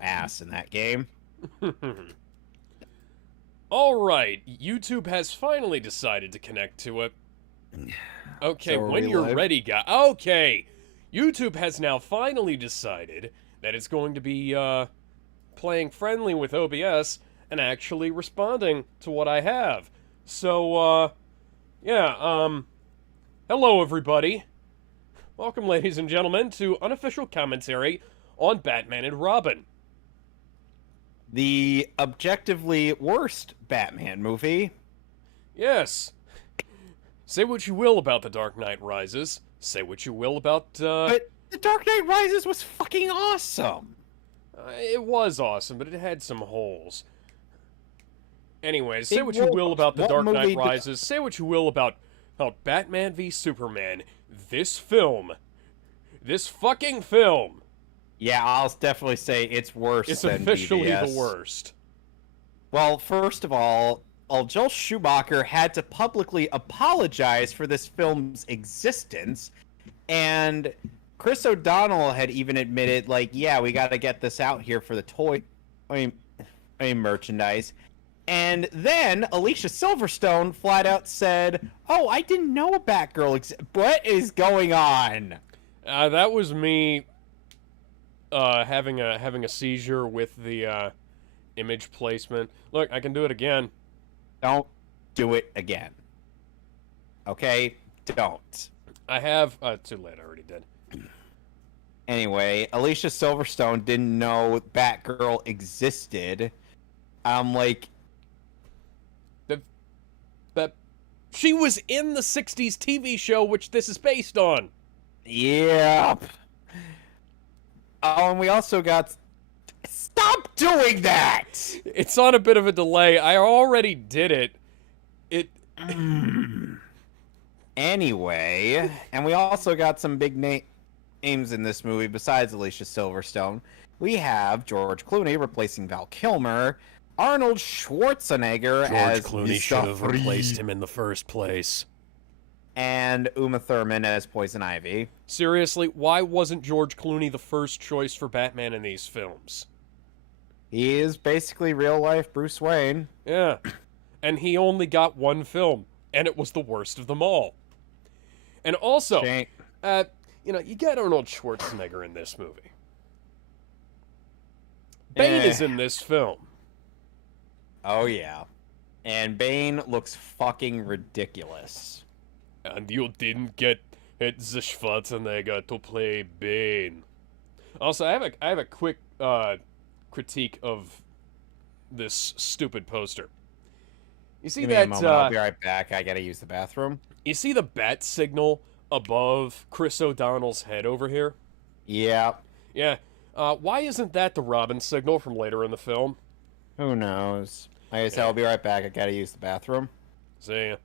no ass in that game. Alright, YouTube has finally decided to connect to it. Okay, So are when we you're live? ready, guy. Okay! YouTube has now finally decided that it's going to be, playing friendly with OBS and actually responding to what I have. So, yeah, hello everybody. Welcome, ladies and gentlemen, to Unofficial Commentary on Batman and Robin. The objectively worst Batman movie. Yes. Say what you will about The Dark Knight Rises. Say what you will about, But The Dark Knight Rises was fucking awesome. it was awesome, but it had some holes. Anyways, say It what you will worked. about The What Dark Knight movie? Rises. Say what you will about Batman v Superman. This film, this fucking film, Yeah, I'll definitely say it's worse is than officially BVS. the worst. Well, first of all, Joel Schumacher had to publicly apologize for this film's existence, and Chris O'Donnell had even admitted, like, yeah, we got to get this out here for the I mean, merchandise. And then Alicia Silverstone flat out said, "Oh, I didn't know a Batgirl What is going on?" That was me having a seizure with the image placement. Look, I can do it again. Don't do it again. Okay? Don't. I have. Too late. I already did. Anyway, Alicia Silverstone didn't know Batgirl existed. I'm like, That she was in the '60s TV show, which this is based on. yep. Oh, and we also got. Stop doing that! It's on a bit of a delay. I already did it. It. Anyway, and we also got some big names in this movie besides Alicia Silverstone. We have George Clooney replacing Val Kilmer, Arnold Schwarzenegger as Mr. Freeze, him in the first place. and Uma Thurman as Poison Ivy. Seriously, why wasn't George Clooney the first choice for Batman in these films? He is basically real life Bruce Wayne. Yeah. And he only got one film, and it was the worst of them all. And also, Shane. you get Arnold Schwarzenegger in this movie. Bane is in this film. Oh yeah. And Bane looks fucking ridiculous. And you didn't get the Schwarzenegger to play Bane. Also, I have a quick critique of this stupid poster. You see Give me that? a moment, I'll be right back. I gotta use the bathroom. You see the bat signal above Chris O'Donnell's head over here? Yeah. Yeah. Why isn't that the Robin signal from later in the film? Who knows? Like I said, I'll be right back. I gotta use the bathroom. See ya.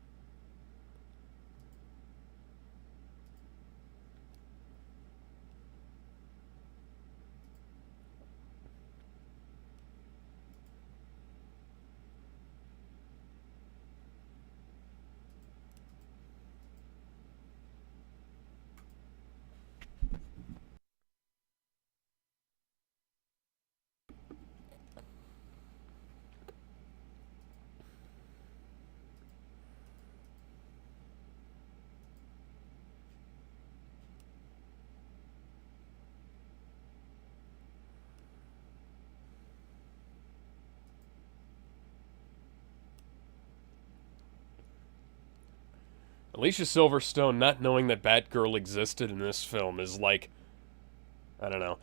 Alicia Silverstone not knowing that Batgirl existed in this film is like, I don't know.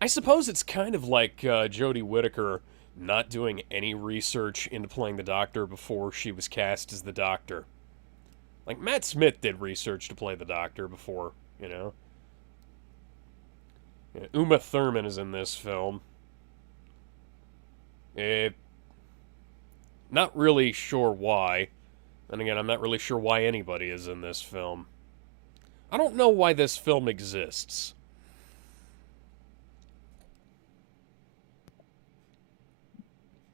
I suppose it's kind of like Jodie Whittaker not doing any research into playing the Doctor before she was cast as the Doctor. Like, Matt Smith did research to play the Doctor before, you know? Yeah, Uma Thurman is in this film. Not really sure why. And again, I'm not really sure why anybody is in this film. I don't know why this film exists.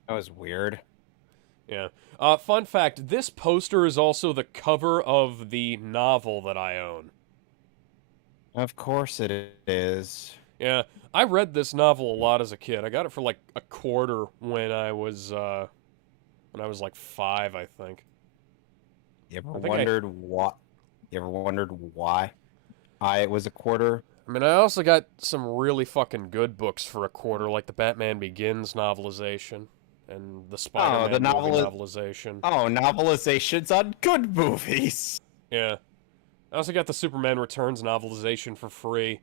That was weird. Yeah. Fun fact, this poster is also the cover of the novel that I own. Of course it is. Yeah, I read this novel a lot as a kid. I got it for like a quarter when I was like 5, I think. You ever I think I. wondered what? You ever wondered why it was a quarter? I mean, I also got some really fucking good books for a quarter, like the Batman Begins novelization and the Oh, the Spider-Man movie novelization. novelizations on good movies. Yeah, I also got the Superman Returns novelization for free,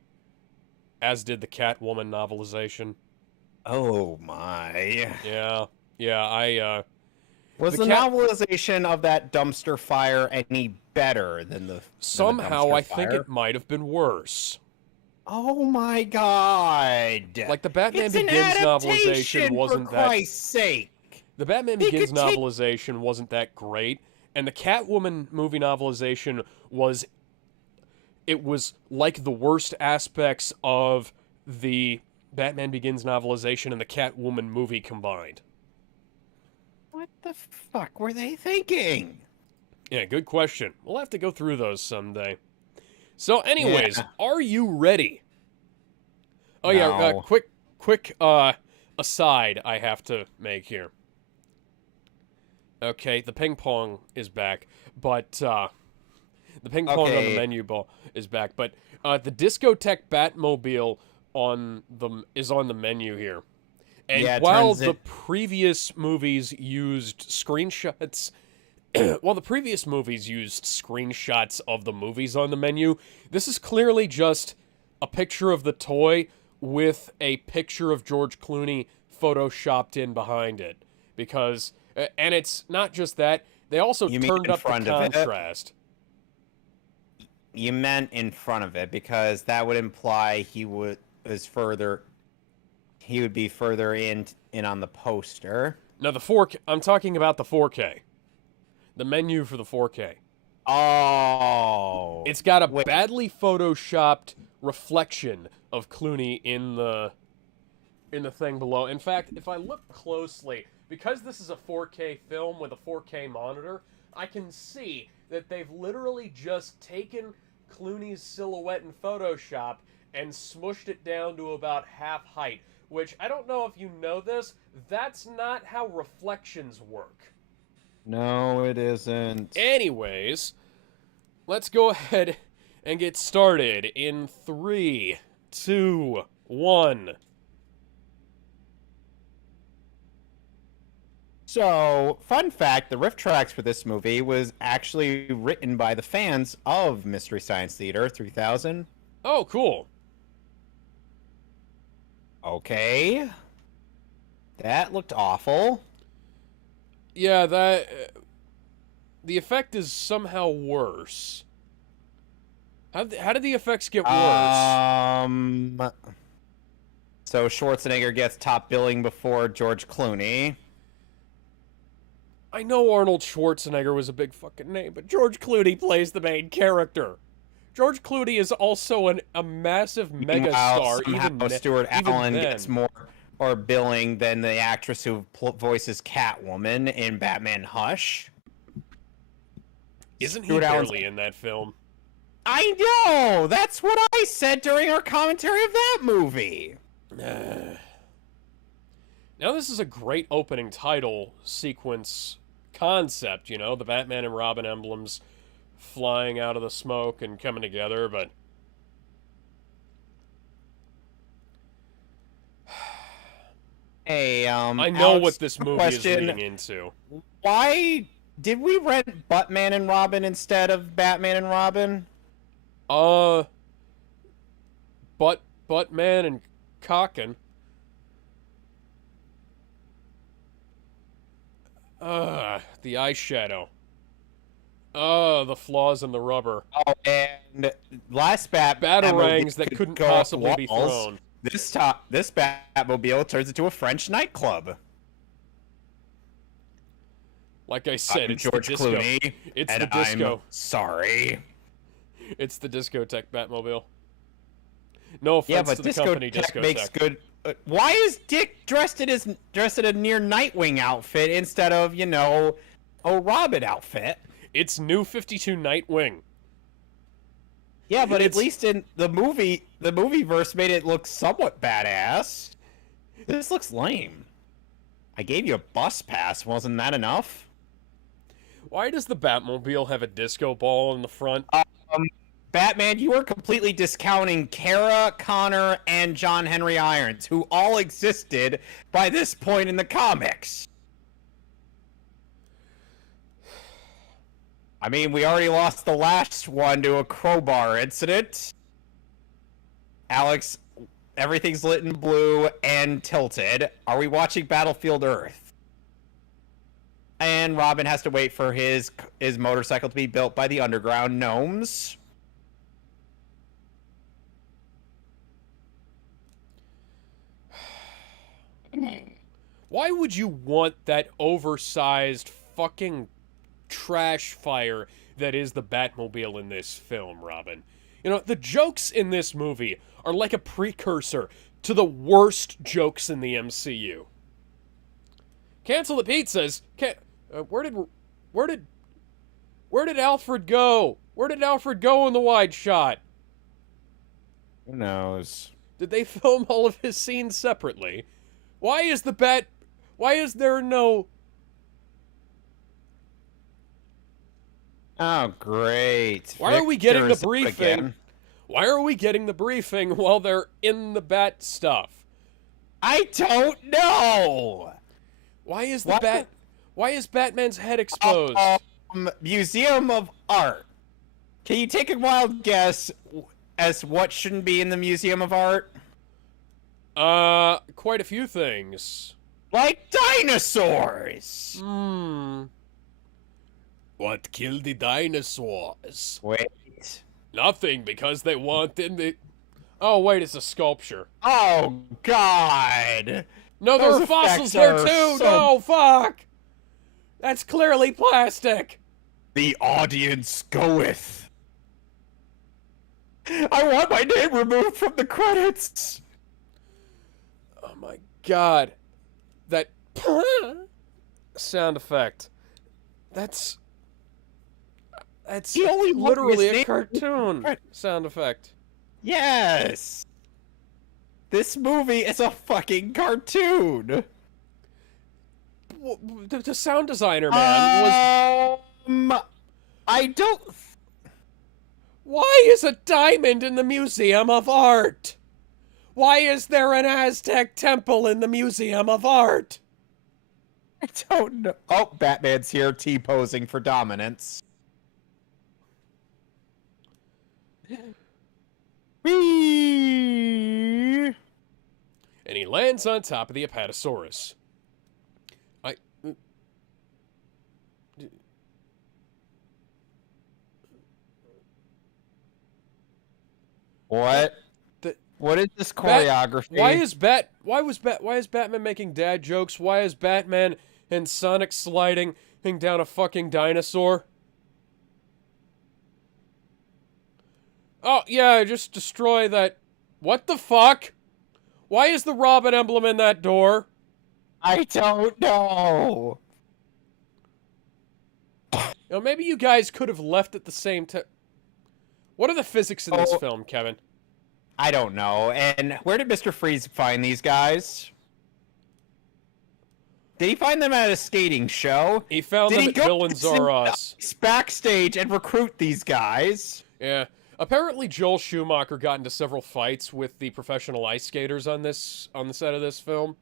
as did the Catwoman novelization. Oh my. Yeah, yeah, Was the the cat. novelization of that dumpster fire any better than the Somehow, dumpster I think fire? it might have been worse. Oh my god. Like the Batman It's an Begins novelization adaptation, for wasn't that. Christ's sake. The Batman They Begins could take. novelization wasn't that great, and the Catwoman movie novelization was. It was like the worst aspects of the Batman Begins novelization and the Catwoman movie combined. What the fuck were they thinking? Yeah, good question. We'll have to go through those someday. So, anyways, Yeah. are you ready? Oh yeah, No. quick aside I have to make here. Okay, the ping pong is back, but the ping pong on the Okay. menu ball is back, but the discotheque Batmobile is on the menu here. And Yeah, it while turns the it- previous movies used screenshots while the previous movies used screenshots of the movies on the menu, this is clearly just a picture of the toy with a picture of George Clooney photoshopped in behind it. Because, and it's not just that, they also You mean turned in up the front of it? contrast. You meant in front of it because that would imply he would be further in on the poster. Now, the 4K, I'm talking about the 4K. The menu for the 4K. Oh. It's got a Wait. badly photoshopped reflection of Clooney in the thing below. In fact, if I look closely, because this is a 4K film with a 4K monitor, I can see that they've literally just taken Clooney's silhouette in Photoshop and smushed it down to about half height, which I don't know if you know this, that's not how reflections work. No, it isn't. Anyways, let's go ahead and get started in 3, 2, 1. So, fun fact, the riff tracks for this movie was actually written by the fans of Mystery Science Theater 3000. Oh, cool. Okay. That looked awful. Yeah, that the effect is somehow worse. How did the effects get worse? So Schwarzenegger gets top billing before George Clooney. I know Arnold Schwarzenegger was a big fucking name, but George Clooney plays the main character. George Clooney is also a massive megastar. Somehow Stuart Allen then. gets more billing than the actress who voices Catwoman in Batman Hush. Isn't he Stuart Allen's- barely in that film? I know! That's what I said during our commentary of that movie. Now this is a great opening title sequence concept, you know, the Batman and Robin emblems flying out of the smoke and coming together, but Hey, I know Alex, what this movie question. is leading into. Why did we rent Buttman and Robin instead of Batman and Robin? Buttman and Cockin. The eyeshadow. The flaws in the rubber. Oh, and last Batarangs that could couldn't go up possibly be walls. thrown. This Batmobile turns into a French nightclub. Like I said, I'm it's George the disco. Clooney, It's and the disco. I'm sorry. It's the discotheque Batmobile. No offense Yeah, but to the company Discotheque Discotheque. makes good. Why is Dick dressed in a near Nightwing outfit instead of a Robin outfit? It's New 52 Nightwing. Yeah, but at It's least in the movie verse made it look somewhat badass. This looks lame. I gave you a bus pass. Wasn't that enough? why does the Batmobile have a disco ball in the front? Um, Batman, you are completely discounting Kara, Connor, and John Henry Irons, who all existed by this point in the comics. I mean, we already lost the last one to a crowbar incident. Alex, everything's lit in blue and tilted. Are we watching Battlefield Earth? And Robin has to wait for his motorcycle to be built by the underground gnomes. Why would you want that oversized fucking trash fire that is the Batmobile in this film, Robin? You know, the jokes in this movie are like a precursor to the worst jokes in the MCU. Cancel the pizzas. Where did Alfred go? Where did Alfred go in the wide shot? Who knows? Did they film all of his scenes separately? Why is there no... Oh, great. Why are we getting the Victor's briefing? again. Why are we getting the briefing while they're in the Bat stuff? I don't know. Why is What? Why is Batman's head exposed? Museum of Art. Can you take a wild guess as what shouldn't be in the Museum of Art? Quite a few things. Like dinosaurs. What killed the dinosaurs? Wait. Nothing, because they wanted the... Oh, wait, it's a sculpture. Oh, God. No, there Those are fossils effects there, are too! so- No, fuck! That's clearly plastic! The audience goeth. I want my name removed from the credits. Oh my god. That sound effect. That's He only wanted literally his a name- cartoon sound effect. Yes. This movie is a fucking cartoon. The sound designer, man, was... I don't... Why is a diamond in the Museum of Art? Why is there an Aztec temple in the Museum of Art? I don't know. Oh, Batman's here, T-posing for dominance. Whee! And he lands on top of the Apatosaurus. What? The- What is this choreography? Why is Batman making dad jokes? Why is Batman and Sonic sliding down a fucking dinosaur? Oh, yeah, just destroy that. What the fuck? Why is the Robin emblem in that door? I don't know. You know, maybe you guys could have left at the same time. What are the physics in this Oh. film, Kevin? I don't know. And where did Mr. Freeze find these guys? Did he find them at a skating show? He found Did them he at go Villains Are Us. backstage and recruit these guys? Yeah. Apparently, Joel Schumacher got into several fights with the professional ice skaters on the set of this film,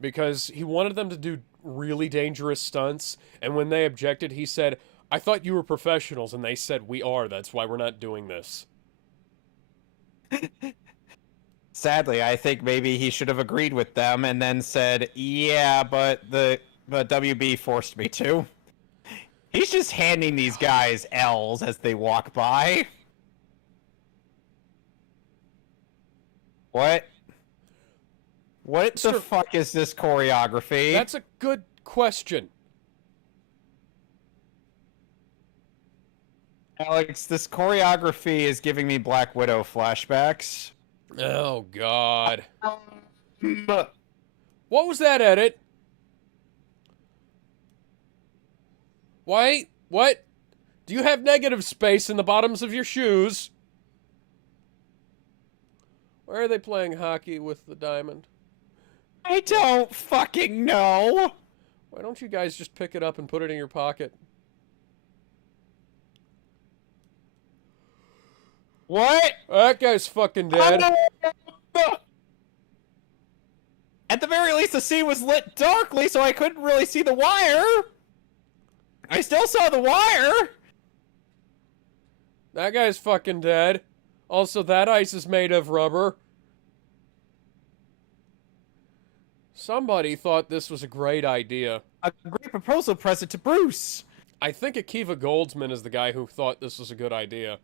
because he wanted them to do really dangerous stunts, and when they objected, he said, "I thought you were professionals," and they said, "We are. That's why we're not doing this." Sadly, I think maybe he should have agreed with them and then said, "Yeah, but the WB forced me to." He's just handing these guys L's as they walk by. What? What the fuck is this choreography? That's a good question. Alex, this choreography is giving me Black Widow flashbacks. Oh, God. But What was that edit? Why? What? Do you have negative space in the bottoms of your shoes? Why are they playing hockey with the diamond? I don't fucking know. Why don't you guys just pick it up and put it in your pocket? What? That guy's fucking dead. At the very least, the scene was lit darkly, so I couldn't really see the wire. I still saw the wire. That guy's fucking dead. Also, that ice is made of rubber. Somebody thought this was a great idea. A great proposal present to Bruce. I think Akiva Goldsman is the guy who thought this was a good idea.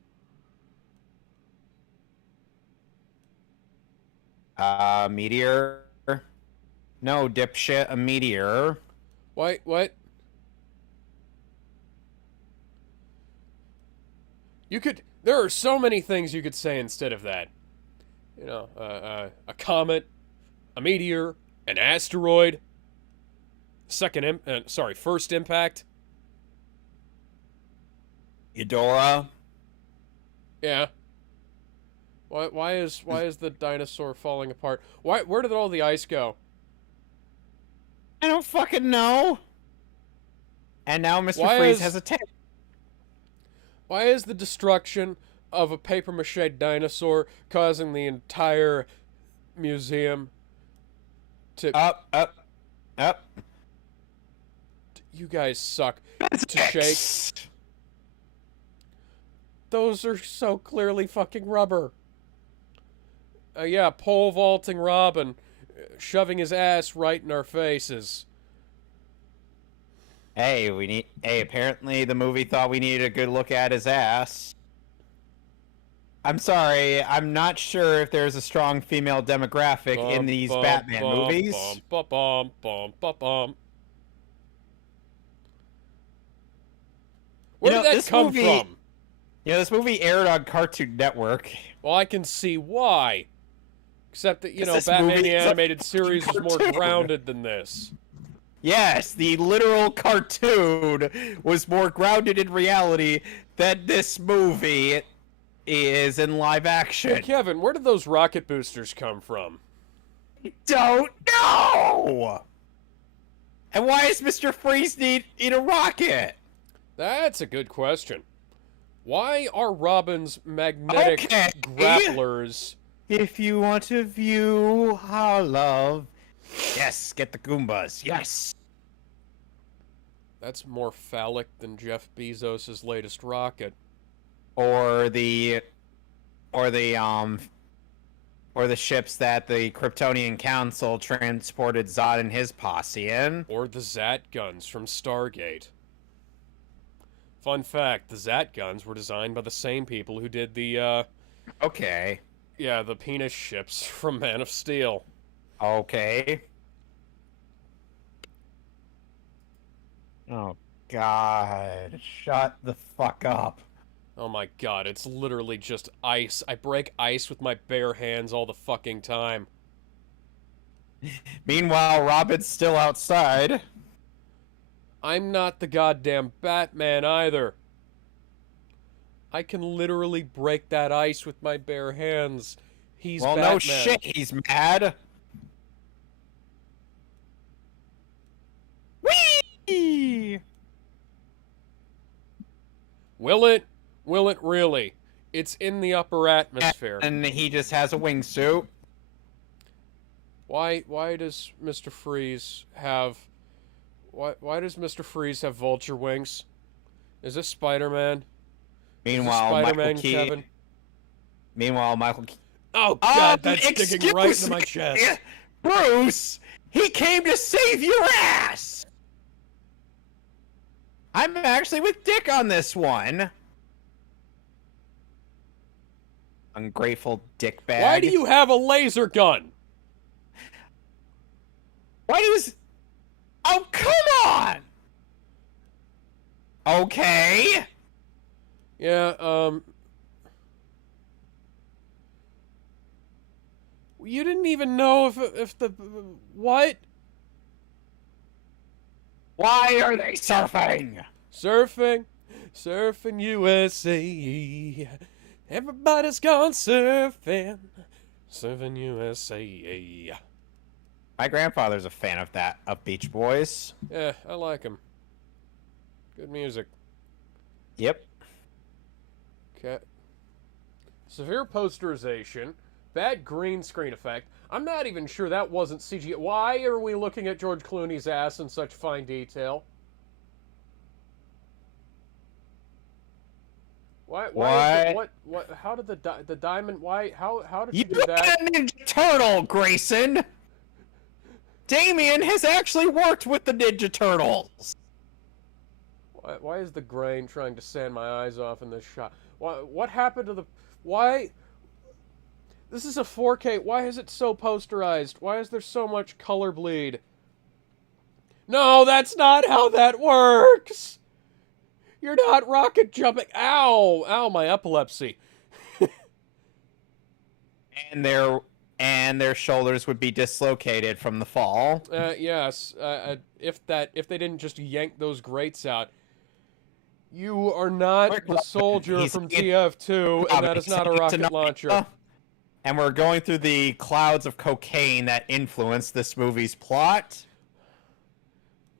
Meteor. No, dipshit, a meteor. What? There are so many things you could say instead of that. You know, a comet, a meteor, an asteroid, first impact. Eudora. Yeah. Why is the dinosaur falling apart? Where did all the ice go? I don't fucking know. And now Mr. Freeze has a tail. Why is the destruction of a papier-mâché dinosaur causing the entire museum to... Up. You guys suck. To shake. Those are so clearly fucking rubber. Yeah, pole vaulting Robin, shoving his ass right in our faces. Hey, apparently the movie thought we needed a good look at his ass. I'm sorry, I'm not sure if there's a strong female demographic in these Batman movies. Where did that come from? Yeah, this movie aired on Cartoon Network. Well, I can see why. Except that, Batman the Animated Series is more grounded than this. Yes, the literal cartoon was more grounded in reality than this movie is in live action. Hey, Kevin, where did those rocket boosters come from? I don't know! And why does Mr. Freeze need a rocket? That's a good question. Why are Robin's magnetic grapplers... If you want to view our love... Yes, get the Goombas. Yes. That's more phallic than Jeff Bezos' latest rocket. Or the ships that the Kryptonian Council transported Zod and his posse in. Or the Zat guns from Stargate. Fun fact, the Zat guns were designed by the same people who did the, Okay. Yeah, the penis ships from Man of Steel. Okay. Oh, God. Shut the fuck up. Oh my god, it's literally just ice. I break ice with my bare hands all the fucking time. Meanwhile, Robin's still outside. I'm not the goddamn Batman either. I can literally break that ice with my bare hands. He's Batman. Well, no shit, he's mad. Whee! Will it? Will it really? It's in the upper atmosphere. And he just has a wingsuit. Why does Mr. Freeze have... Why does Mr. Freeze have vulture wings? Is this Spider-Man? Meanwhile, Spider-Man, Michael Keaton. Kevin? Meanwhile, Michael Keaton. Oh, God, that's sticking right into my chest. Bruce, he came to save your ass! I'm actually with Dick on this one. Ungrateful dickbag. Why do you have a laser gun? Why does... Oh, come on! Okay. Yeah, you didn't even know if the... What? Why are they surfing? Surfing? Surfing USA. Everybody's gone surfing. Surfing USA. My grandfather's a fan of that, of Beach Boys. Yeah, I like him. Good music. Yep. Okay. Severe posterization. Bad green screen effect. I'm not even sure that wasn't CGI. Why are we looking at George Clooney's ass in such fine detail? What? How did the diamond? How did you do that? You Ninja Turtle, Grayson. Damien has actually worked with the Ninja Turtles. Why is the grain trying to sand my eyes off in this shot? What happened to the? Why? This is a 4K. Why is it so posterized? Why is there so much color bleed? No, that's not how that works. You're not rocket jumping. Ow! Ow, my epilepsy. And their shoulders would be dislocated from the fall. Yes. If they didn't just yank those grates out. You are not the soldier from TF2, and that is not a rocket launcher. And we're going through the clouds of cocaine that influence this movie's plot.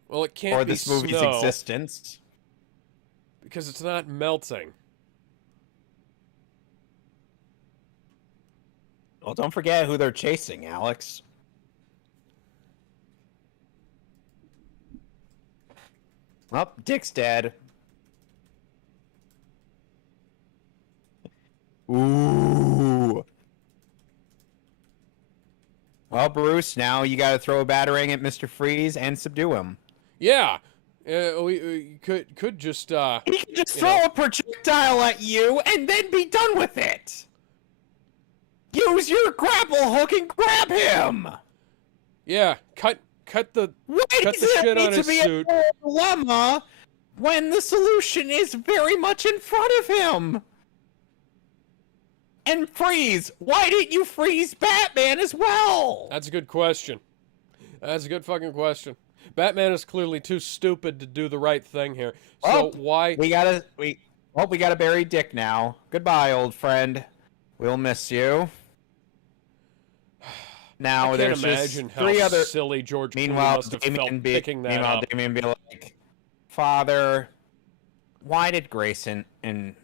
Well, it can't be or this movie's existence. Because it's not melting. Well, don't forget who they're chasing, Alex. Oh, Dick's dead. Ooh. Well, Bruce, now you gotta throw a batarang at Mr. Freeze and subdue him. Yeah. We could just, He could just throw a projectile at you and then be done with it! Use your grapple hook and grab him! Yeah, cut the shit on his suit. A dilemma when the solution is very much in front of him. And Freeze, why didn't you freeze Batman as well? That's a good question. That's a good fucking question. Batman is clearly too stupid to do the right thing here. So why? We gotta bury Dick now. Goodbye, old friend. We'll miss you. Now there's just three other silly George Clooney meanwhile, must have felt picking that meanwhile, up. Damien be like, Father, why did Grayson and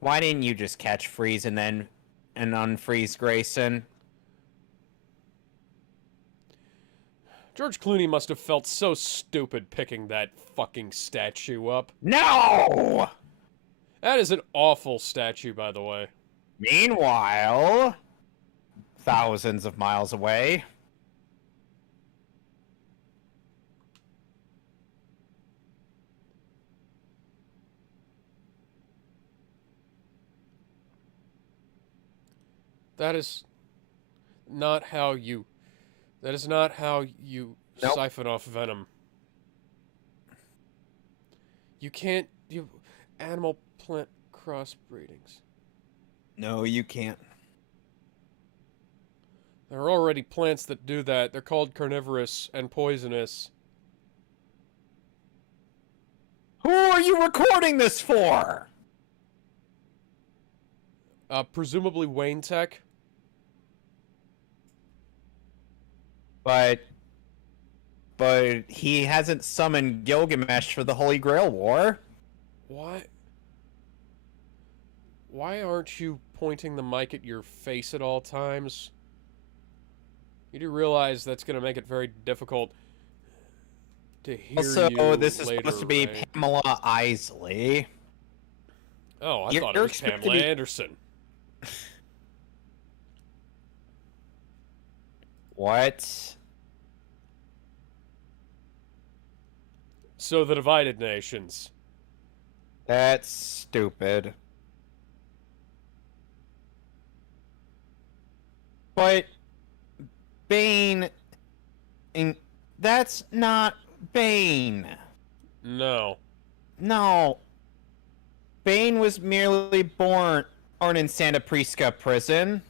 why didn't you just catch Freeze and then unfreeze Grayson? George Clooney must have felt so stupid picking that fucking statue up. No! That is an awful statue, by the way. Meanwhile, thousands of miles away. That is not how you Nope. siphon off venom. You can't animal plant crossbreedings. No, you can't. There are already plants that do that. They're called carnivorous and poisonous. Who are you recording this for? Presumably Wayne Tech. But he hasn't summoned Gilgamesh for the Holy Grail War. Why aren't you pointing the mic at your face at all times? You do realize that's going to make it very difficult to hear Also, you this is later, supposed to be right? Pamela Isley. Oh, I thought it was Pamela Anderson. What? So the divided nations. That's stupid. But Bane, that's not Bane. No. No. Bane was merely born in Santa Prisca prison.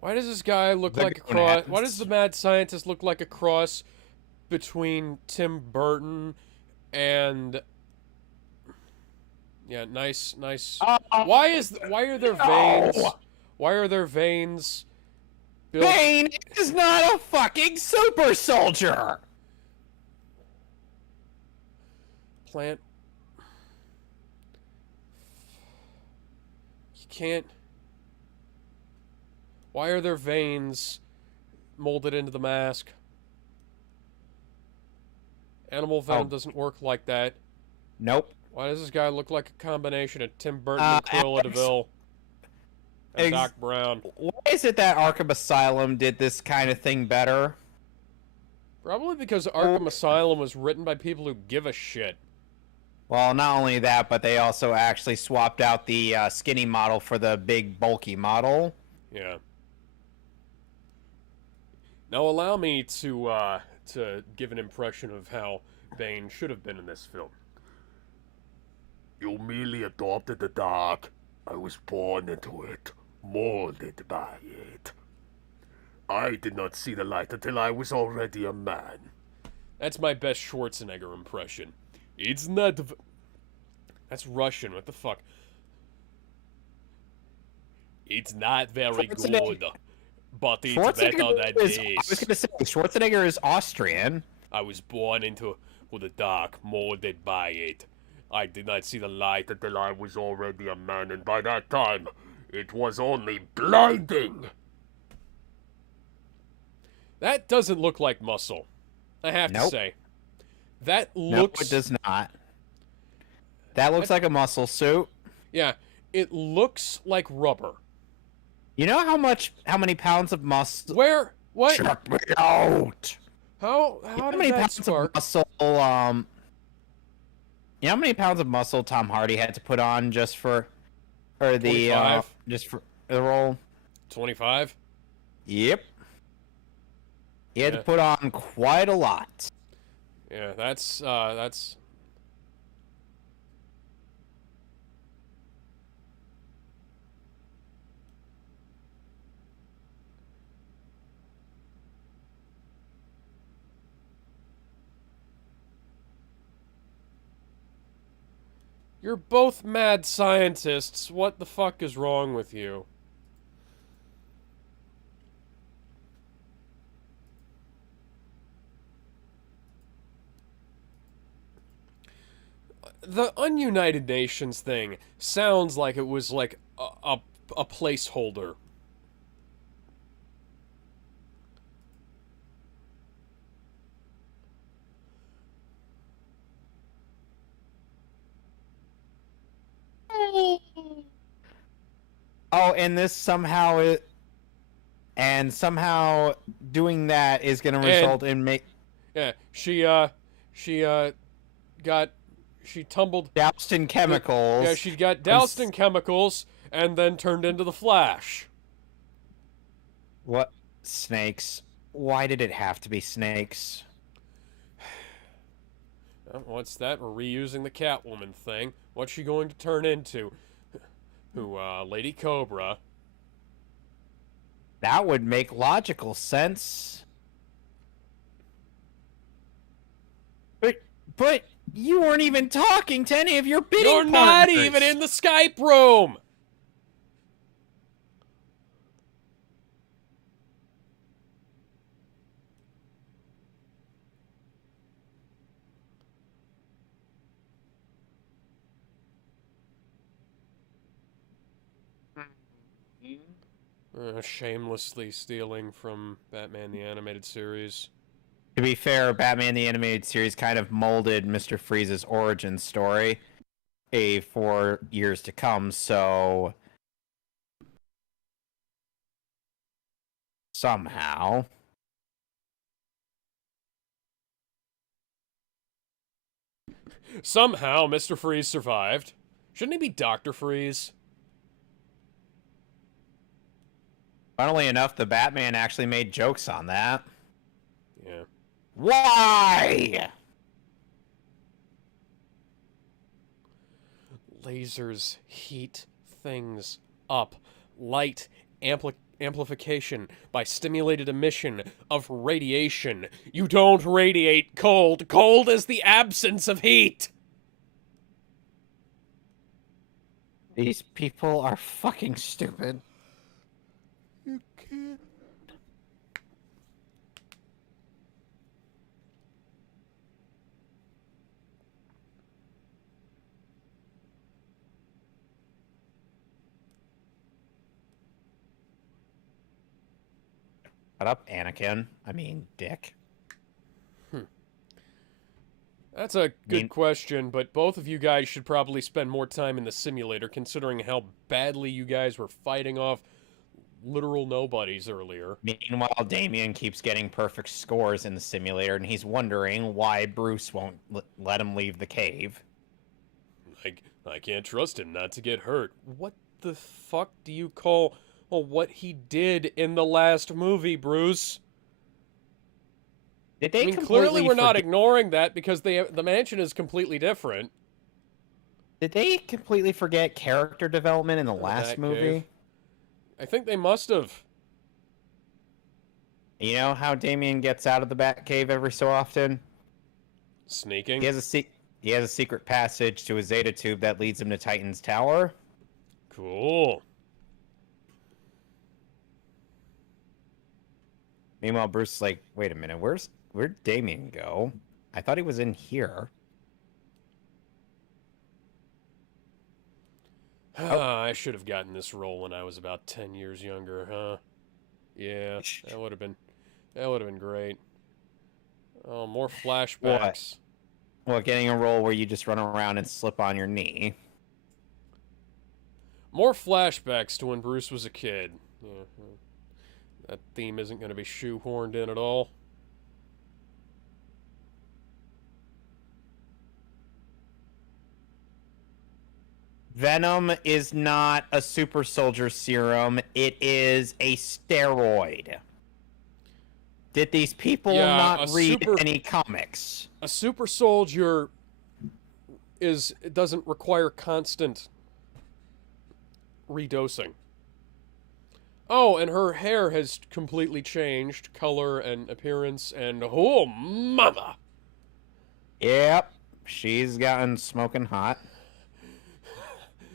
Why does this guy look The like a goon cross? Why does ads. the mad scientist look like a cross between Tim Burton and... Yeah, nice. Why are there veins? No! Why are there veins built... Bane is not a fucking super soldier! Plant... You can't... Why are there veins molded into the mask? Animal venom doesn't work like that. Nope. Why does this guy look like a combination of Tim Burton and Cruella DeVille? And Doc Brown. Why is it that Arkham Asylum did this kind of thing better? Probably because Arkham Asylum was written by people who give a shit. Well, not only that, but they also actually swapped out the skinny model for the big, bulky model. Yeah. Now allow me to give an impression of how Bane should have been in this film. You merely adopted the dark. I was born into it, molded by it. I did not see the light until I was already a man. That's my best Schwarzenegger impression. It's not... That's Russian, what the fuck? It's not very good, but it's better than this. I was gonna say, Schwarzenegger is Austrian. I was born into the dark, molded by it. I did not see the light Until I was already a man, and by that time, it was only blinding. That doesn't look like muscle. I have to say. That looks... No, it does not. That looks like a muscle suit. Yeah, it looks like rubber. You know how many pounds of muscle... Where? What? Check me out! How many did that pounds spark? of muscle, you know how many pounds of muscle Tom Hardy had to put on just for the 25? just for the role? 25? Yep. He had to put on quite a lot. Yeah, that's You're both mad scientists. What the fuck is wrong with you? The Ununited Nations thing sounds like it was like a placeholder. Oh, and this somehow somehow doing that is going to result in Yeah, she tumbled doused in chemicals. Yeah, she got doused in chemicals and then turned into the Flash. What? Snakes? Why did it have to be snakes? What's that? We're reusing the Catwoman thing. What's she going to turn into? Lady Cobra. That would make logical sense. But you weren't even talking to any of your bidding You're partners. not even in the Skype room! Shamelessly stealing from Batman the Animated Series. To be fair, Batman the Animated Series kind of molded Mr. Freeze's origin story for years to come, so somehow. Somehow, Mr. Freeze survived. Shouldn't he be Dr. Freeze? Funnily enough, the Batman actually made jokes on that. Yeah. Why? Lasers heat things up. Light amplification by stimulated emission of radiation. You don't radiate cold. Cold is the absence of heat. These people are fucking stupid. You can't. Shut up, Anakin. I mean, Dick. That's a good question, but both of you guys should probably spend more time in the simulator, considering how badly you guys were fighting off literal nobodies earlier. Meanwhile, Damien keeps getting perfect scores in the simulator, and he's wondering why Bruce won't let him leave the cave. I can't trust him not to get hurt. What the fuck do you call what he did in the last movie, Bruce? Did they clearly we're not ignoring that because the mansion is completely different. Did they completely forget character development in the last movie? Cave. I think they must have. You know how Damien gets out of the Batcave every so often? Sneaking? He has a secret passage to a Zeta tube that leads him to Titan's Tower. Cool. Meanwhile, Bruce is like, wait a minute, where'd Damien go? I thought he was in here. I should have gotten this role when I was about 10 years younger, huh? Yeah, that would have been great. Oh, more flashbacks. What, getting a role where you just run around and slip on your knee? More flashbacks to when Bruce was a kid. Yeah, that theme isn't going to be shoehorned in at all. Venom is not a super soldier serum. It is a steroid. Did these people not read any comics? A super soldier it doesn't require constant redosing. Oh, and her hair has completely changed, color and appearance, and oh, mama! Yep, she's gotten smoking hot.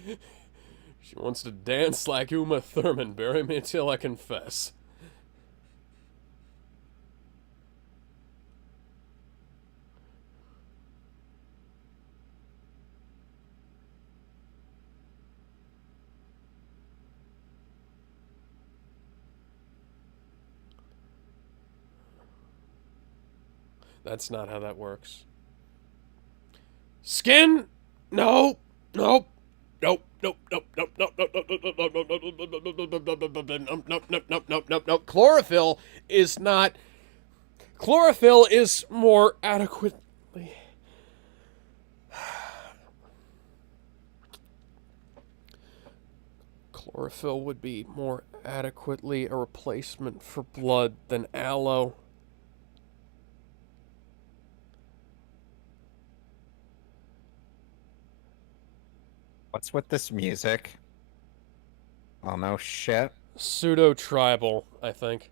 She wants to dance like Uma Thurman. Bury me till I confess. That's not how that works. Skin? No. Nope. Nope. Nope. Nope. Nope. Nope. Nope. Nope. Nope. Nope. Nope. Chlorophyll is not. Chlorophyll is more adequately. Chlorophyll would be more adequately a replacement for blood than aloe. What's with this music? Oh, no shit. Pseudo-tribal, I think.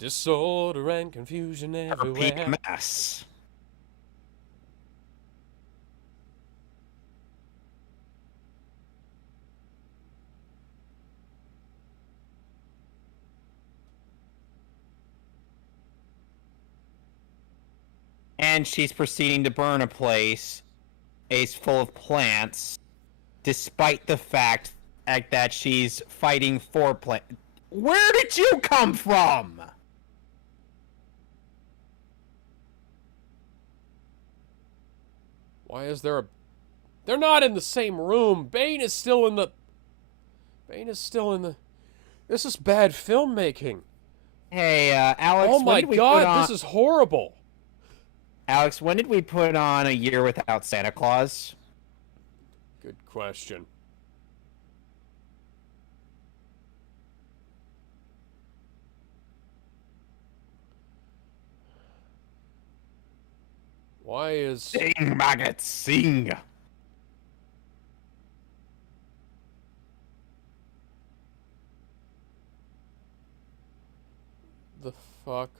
Disorder and confusion everywhere. PMS. And she's proceeding to burn a place full of plants, despite the fact that she's fighting for plants. Where did you come from? Why is there a... They're not in the same room. Bane is still in the... This is bad filmmaking. Hey, Alex, oh my god, this is horrible. Alex, when did we put on A Year Without Santa Claus? Good question. Why is... Sing, maggots, sing! fuck?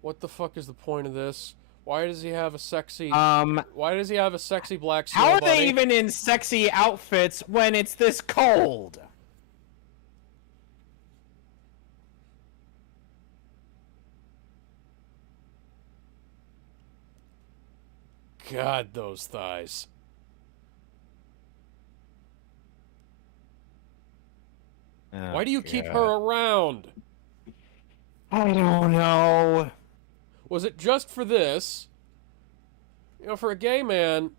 What the fuck is the point of this? Why does he have a sexy... Why does he have a sexy black seal How are buddy? they even in sexy outfits when it's this cold? God, those thighs. Oh, Why do you keep God. her around? I don't know. Was it just for this? You know, for a gay man,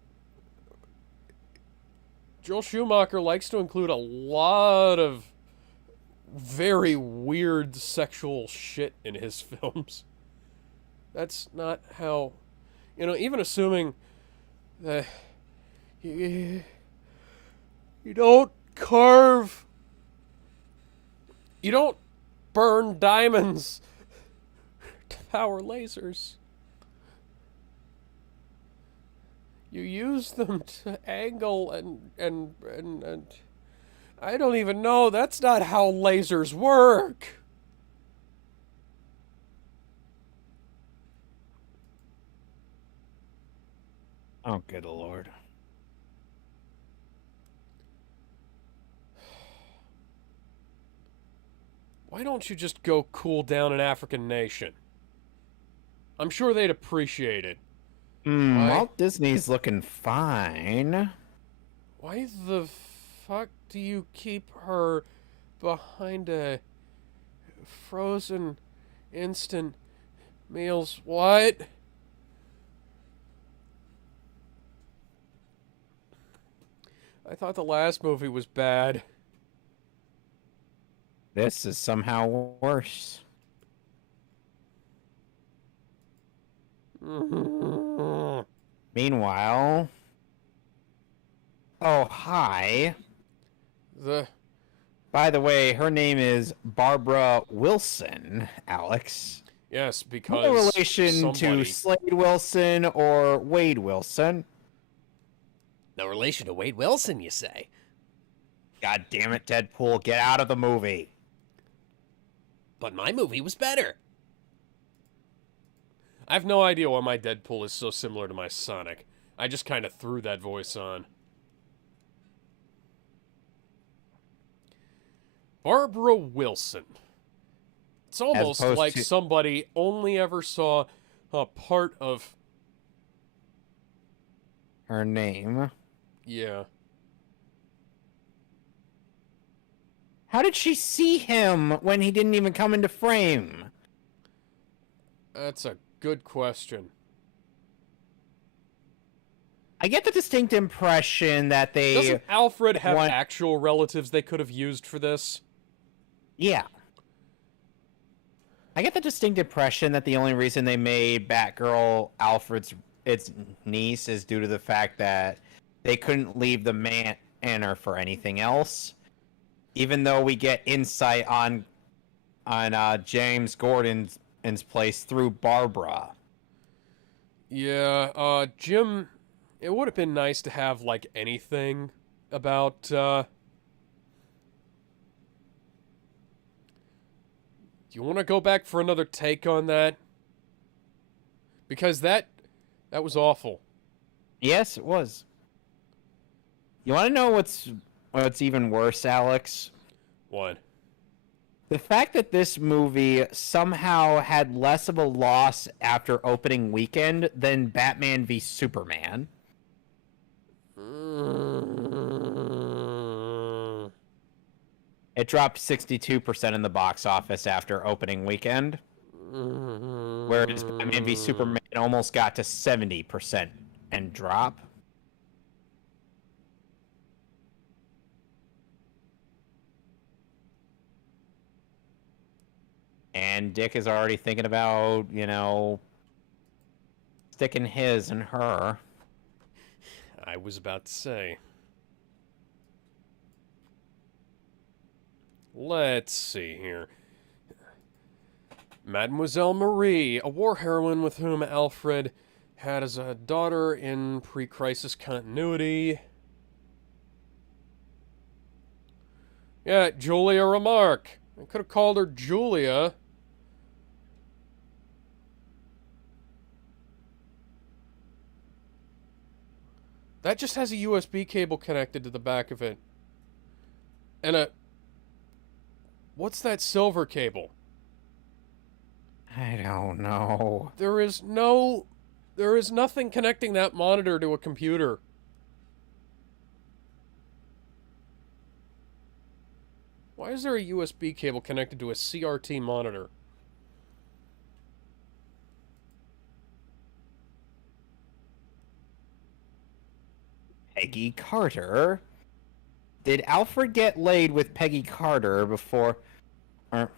Joel Schumacher likes to include a lot of very weird sexual shit in his films. That's not how... You know, even assuming that you don't carve... You don't burn diamonds to power lasers. You use them to angle and I don't even know. That's not how lasers work. Oh, good Lord. Why don't you just go cool down an African nation? I'm sure they'd appreciate it. Walt Disney's looking fine. Why the fuck do you keep her behind a frozen instant meals? What? I thought the last movie was bad. This is somehow worse. Meanwhile... Oh, hi. By the way, her name is Barbara Wilson, Alex. Yes, because No relation somebody... to Slade Wilson or Wade Wilson. No relation to Wade Wilson, you say? God damn it, Deadpool, get out of the movie. But my movie was better. I have no idea why my Deadpool is so similar to my Sonic. I just kind of threw that voice on. Barbara Wilson. It's almost like somebody only ever saw a part of... Her name. Yeah. How did she see him when he didn't even come into frame? That's a good question. I get the distinct impression that they... Doesn't Alfred have actual relatives they could have used for this? Yeah. I get the distinct impression that the only reason they made Batgirl Alfred's niece is due to the fact that they couldn't leave the manor for anything else. Even though we get insight on James Gordon's place through Barbara. Yeah, Jim, it would have been nice to have, like, anything about, Do you want to go back for another take on that? Because that was awful. Yes, it was. You want to know what's even worse, Alex? What? The fact that this movie somehow had less of a loss after opening weekend than Batman v Superman. It dropped 62% in the box office after opening weekend. Whereas Batman v Superman almost got to 70% and drop. And Dick is already thinking about, sticking his and her. I was about to say. Let's see here. Mademoiselle Marie, a war heroine with whom Alfred had as a daughter in pre-crisis continuity. Yeah, Julia Remarque. I could have called her Julia. That just has a USB cable connected to the back of it. And a... What's that silver cable? I don't know. There is nothing connecting that monitor to a computer. Why is there a USB cable connected to a CRT monitor? Peggy Carter? Did Alfred get laid with Peggy Carter before... Or...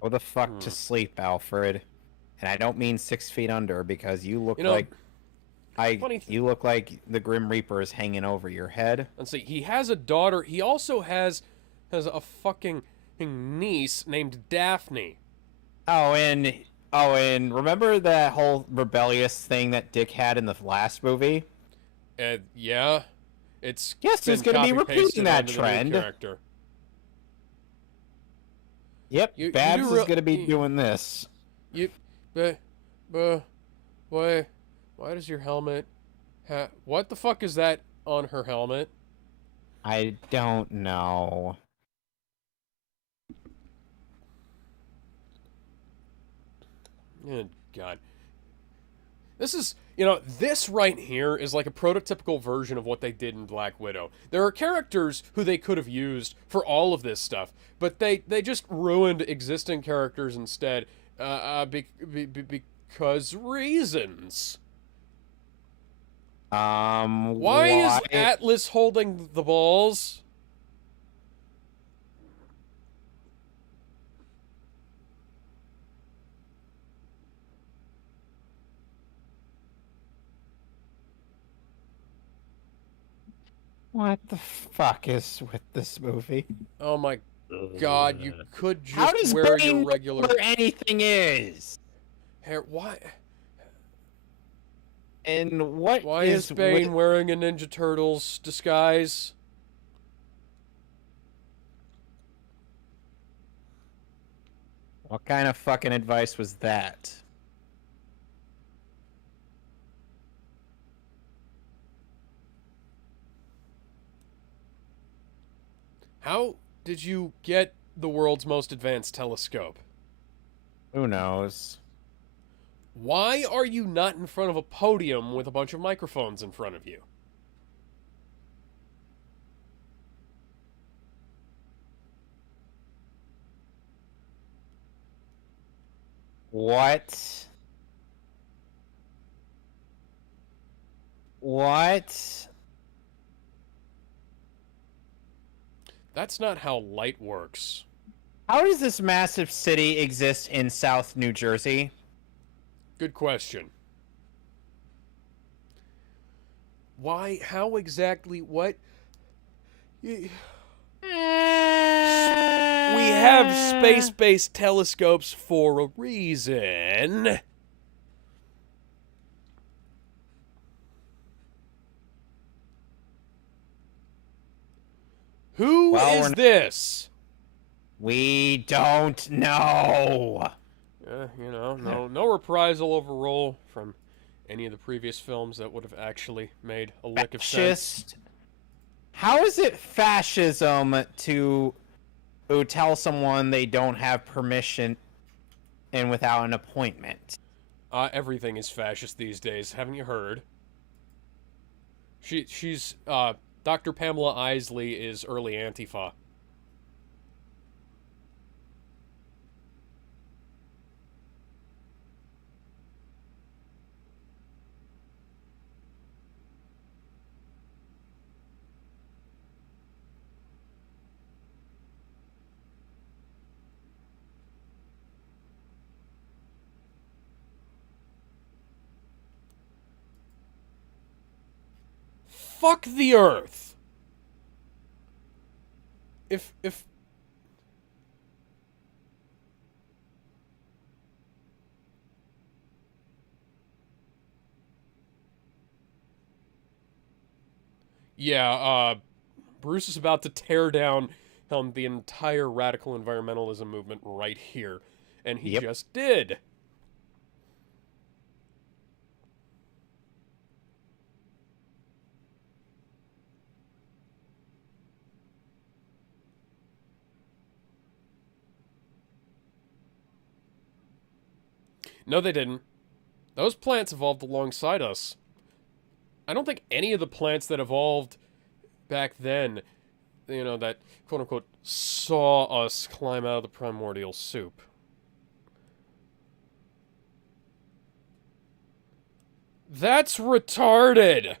Go the fuck to sleep, Alfred. And I don't mean 6 feet under, because you look like... you look like the Grim Reaper is hanging over your head. Let's see, he has a daughter. He also has a fucking niece named Daphne. Oh, and remember that whole rebellious thing that Dick had in the last movie? Yeah. It's Yes, he's going to be repeating that trend. Yep, Babs is going to be doing this. Why does your helmet what the fuck is that on her helmet? I don't know. Oh, God. This is, this right here is like a prototypical version of what they did in Black Widow. There are characters who they could have used for all of this stuff, but they just ruined existing characters instead, because reasons. Why is Atlas holding the balls? What the fuck is with this movie? Oh my God, you could just How does wear Bane your regular know where anything is? hair. Why? And what Why is Bane wearing a Ninja Turtles disguise? What kind of fucking advice was that? How did you get the world's most advanced telescope? Who knows? Why are you not in front of a podium with a bunch of microphones in front of you? What? What? That's not how light works. How does this massive city exist in South New Jersey? Good question. Why? How exactly? What? We have space-based telescopes for a reason. Who is this? We don't know. No reprisal overall from any of the previous films that would have actually made a lick of sense. How is it fascism to tell someone they don't have permission and without an appointment? Everything is fascist these days. Haven't you heard? She's Dr. Pamela Isley is early Antifa. Fuck the Earth. If yeah, Bruce is about to tear down the entire radical environmentalism movement right here. And he Yep. just did. No, they didn't. Those plants evolved alongside us. I don't think any of the plants that evolved back then, that quote unquote saw us climb out of the primordial soup. That's retarded!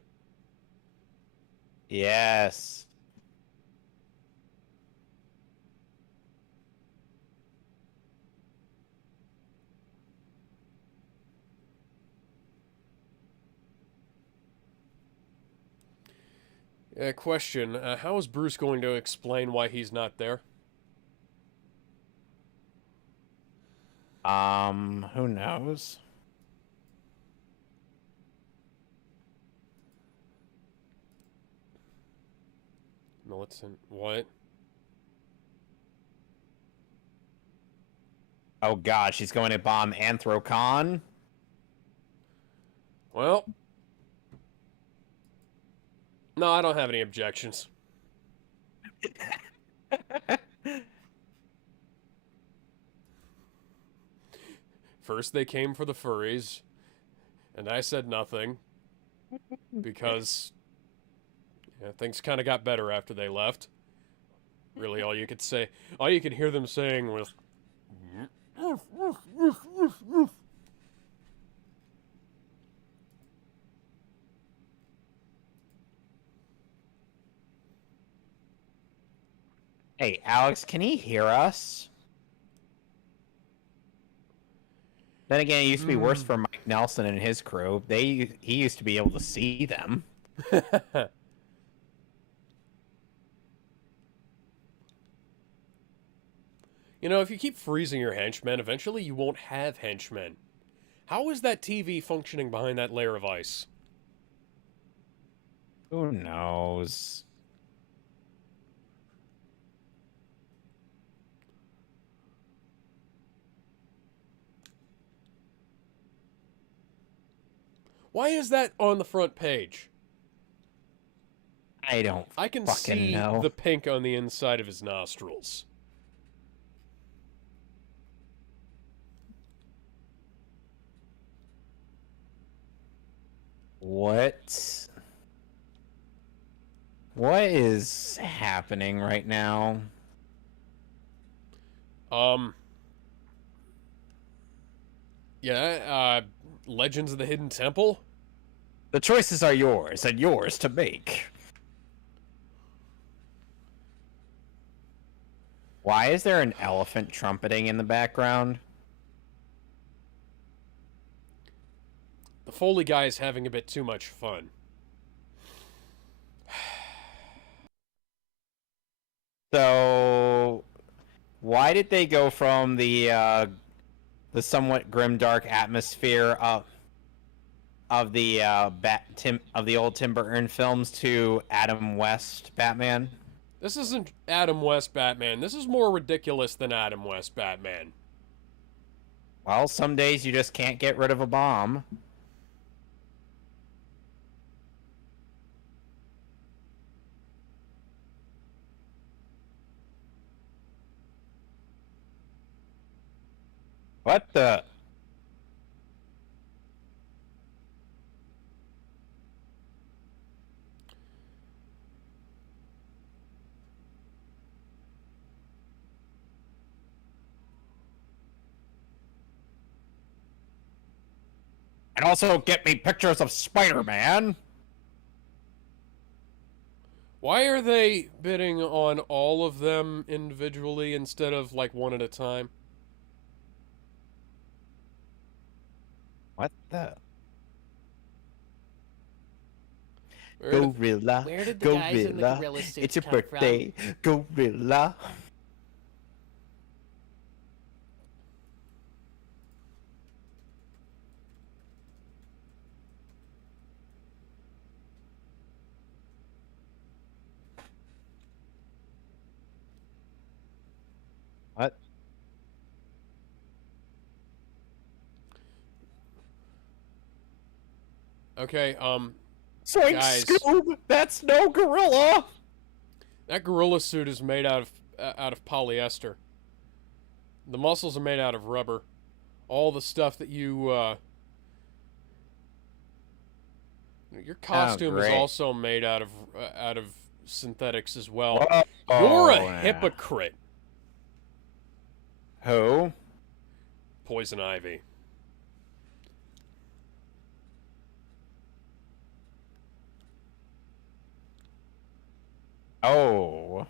Yes. Question, how is Bruce going to explain why he's not there? Who knows? Millicent, what? Oh god, she's going to bomb Anthrocon? Well, no, I don't have any objections. First they came for the furries, and I said nothing, because things kind of got better after they left. Really, all you could hear them saying was, Hey, Alex, can he hear us? Then again, it used to be worse for Mike Nelson and his crew. He used to be able to see them. if you keep freezing your henchmen, eventually you won't have henchmen. How is that TV functioning behind that layer of ice? Who knows? Why is that on the front page? I can fucking see know. the pink on the inside of his nostrils. What? What is happening right now? Legends of the Hidden Temple? The choices are yours, and yours to make. Why is there an elephant trumpeting in the background? The Foley guy is having a bit too much fun. So, why did they go from the somewhat grimdark atmosphere of the old Tim Burton films to Adam West Batman? This isn't Adam West Batman. This is more ridiculous than Adam West Batman. Well, some days you just can't get rid of a bomb. What the? And also get me pictures of Spider-Man. Why are they bidding on all of them individually instead of, like, one at a time? What the? Gorilla, Where did the guys in the gorilla, gorilla suits it's your come birthday, gorilla. What? Okay, Soink guys. Scoob! That's no gorilla! That gorilla suit is made out of polyester. The muscles are made out of rubber. All the stuff that your costume is great. also made out of synthetics as well. Whoa. You're a Yeah. hypocrite, Who? Poison Ivy. Oh.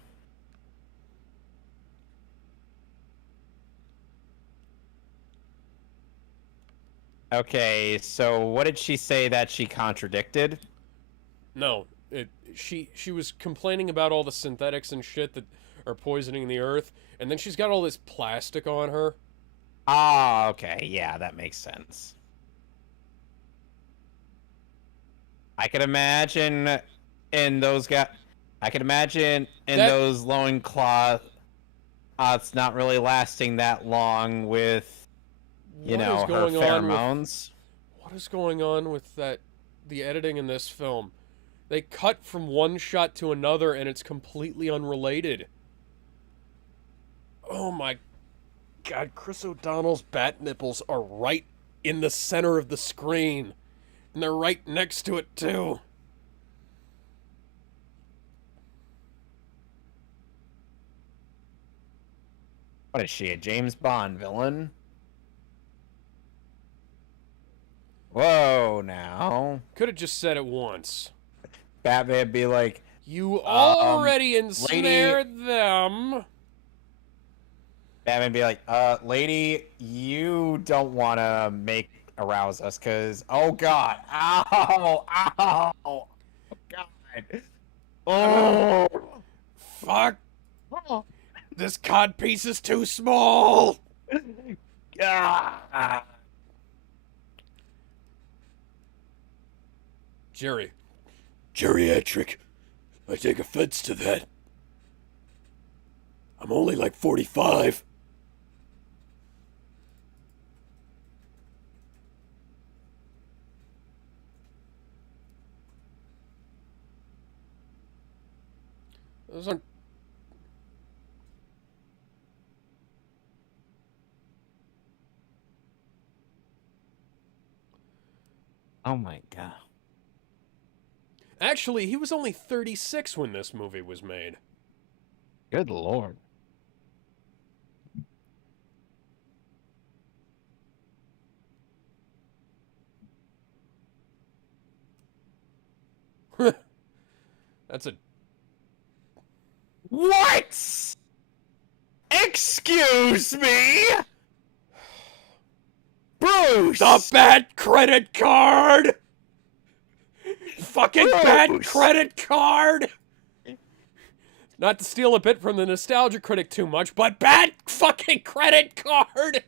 Okay, so what did she say that she contradicted? No, she was complaining about all the synthetics and shit that are poisoning the earth, and then she's got all this plastic on her. Ah, okay, yeah, that makes sense. I could imagine in those guys. I could imagine in those loincloths, it's not really lasting that long with, you What know, is her going on pheromones. What is going on with the editing in this film? They cut from one shot to another and it's completely unrelated. Oh my god, Chris O'Donnell's bat nipples are right in the center of the screen. And they're right next to it too. What is she, a James Bond villain? Whoa, now. Could have just said it once. Batman be like, You already ensnared them. Batman be like, lady, you don't want to arouse us, because, oh god, ow, ow, oh god, oh, Fuck. This cod piece is too small. ah. Jerry. Geriatric. I take offense to that. I'm only like 45. Those aren't... Oh my god. Actually, he was only 36 when this movie was made. Good lord. That's a... What? Excuse me? Bruce! The bad credit card! Fucking bad Bruce! credit card! Not to steal a bit from the nostalgia critic too much, but bad fucking credit card!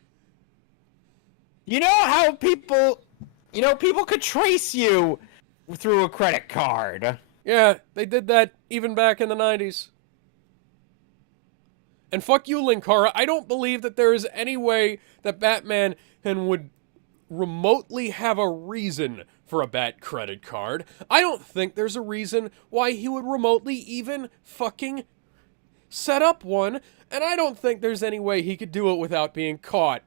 You know how people could trace you through a credit card. Yeah, they did that even back in the 90s. And fuck you, Linkara, I don't believe that there is any way that Batman would remotely have a reason for a bat credit card. I don't think there's a reason why he would remotely even fucking set up one, and I don't think there's any way he could do it without being caught.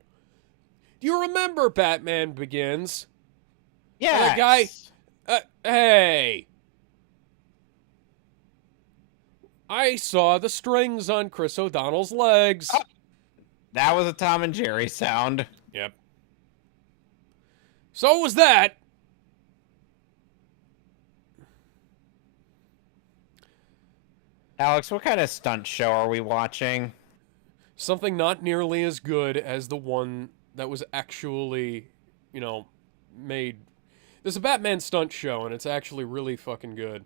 Do you remember Batman Begins? Yeah. The guy... hey... I saw the strings on Chris O'Donnell's legs. Oh. That was a Tom and Jerry sound. Yep. So was that. Alex, what kind of stunt show are we watching? Something not nearly as good as the one that was actually, made. There's a Batman stunt show, and it's actually really fucking good.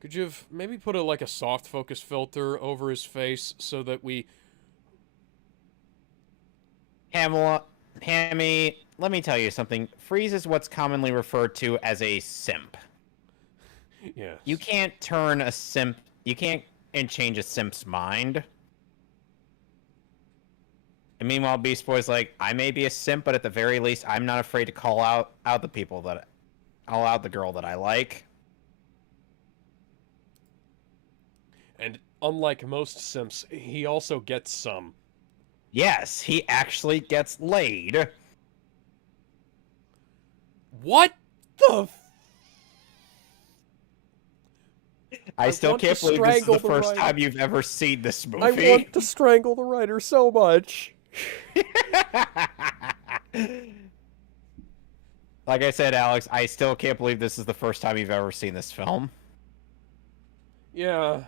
Could you have maybe put a soft focus filter over his face so that we... Pamela, Hammy, let me tell you something. Freeze is what's commonly referred to as a simp. Yeah. You can't turn a simp. You can't change a simp's mind. And meanwhile, Beast Boy's like, I may be a simp, but at the very least, I'm not afraid to call out the people that, call out the girl that I like. And unlike most simps, he also gets some. Yes, he actually gets laid. What the? I still want to can't believe this is strangle the the first writer. time you've ever seen this movie. I want to strangle the writer so much. Like I said, Alex, I still can't believe this is the first time you've ever seen this film. Yeah.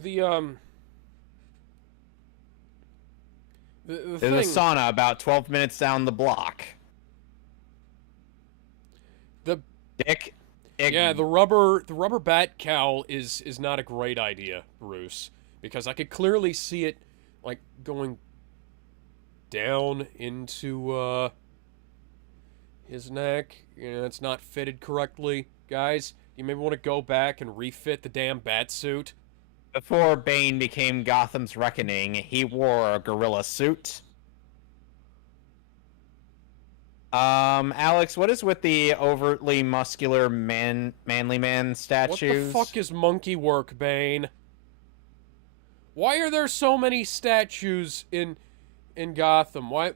The There's thing... a sauna about 12 minutes down the block. The Dick. Yeah, the rubber bat cowl is not a great idea, Bruce, because I could clearly see it like going down into his neck. You know, it's not fitted correctly. Guys, you maybe want to go back and refit the damn bat suit. Before Bane became Gotham's Reckoning, he wore a gorilla suit. Alex, what is with the overtly muscular manly man statues? What the fuck is monkey work, Bane? Why are there so many statues in Gotham? Why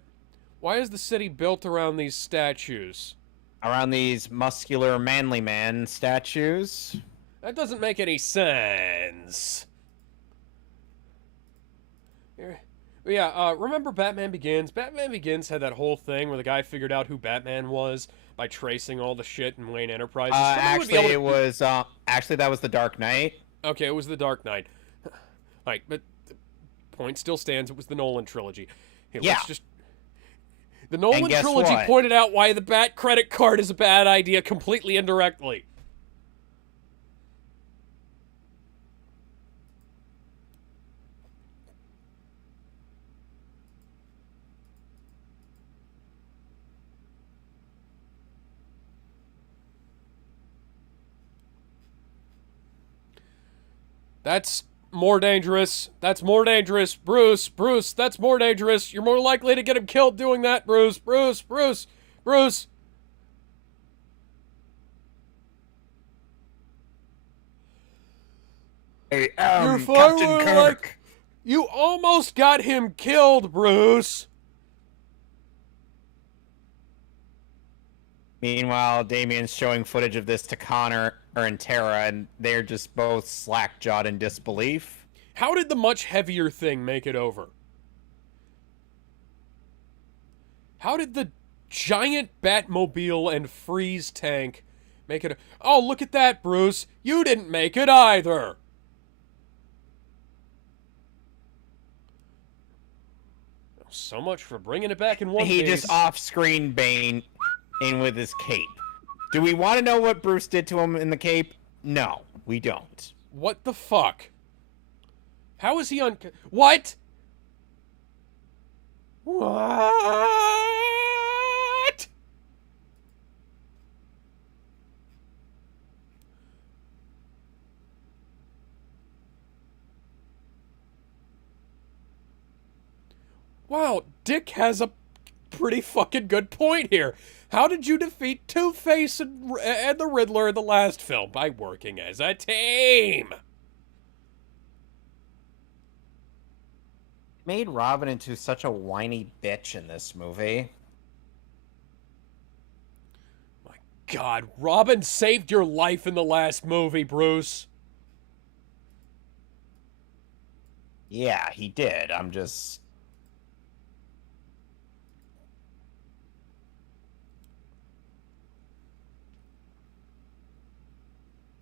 is the city built around these statues? Around these muscular manly man statues? That doesn't make any sense. Yeah, remember Batman Begins? Batman Begins had that whole thing where the guy figured out who Batman was by tracing all the shit in Wayne Enterprises. Actually, that was The Dark Knight. Okay, it was The Dark Knight. Right, but the point still stands. It was the Nolan trilogy. Hey, yeah. The Nolan trilogy what? pointed out why the Bat credit card is a bad idea completely indirectly. That's more dangerous. That's more dangerous. Bruce, that's more dangerous. You're more likely to get him killed doing that, Bruce. Hey, You're Captain Kirk. You almost got him killed, Bruce. Meanwhile, Damien's showing footage of this to Connor and Tara, and they're just both slack-jawed in disbelief. How did the much heavier thing make it over? How did the giant Batmobile and freeze tank make it? Oh, look at that, Bruce. You didn't make it either. So much for bringing it back in one piece. He just off-screen Bane in with his cape. Do we want to know what Bruce did to him in the cape? No, we don't. What the fuck? How is he on... What? What? Wow, Dick has a pretty fucking good point here. How did you defeat Two-Face and the Riddler in the last film? By working as a team. Made Robin into such a whiny bitch in this movie. My God, Robin saved your life in the last movie, Bruce. Yeah, he did. I'm just...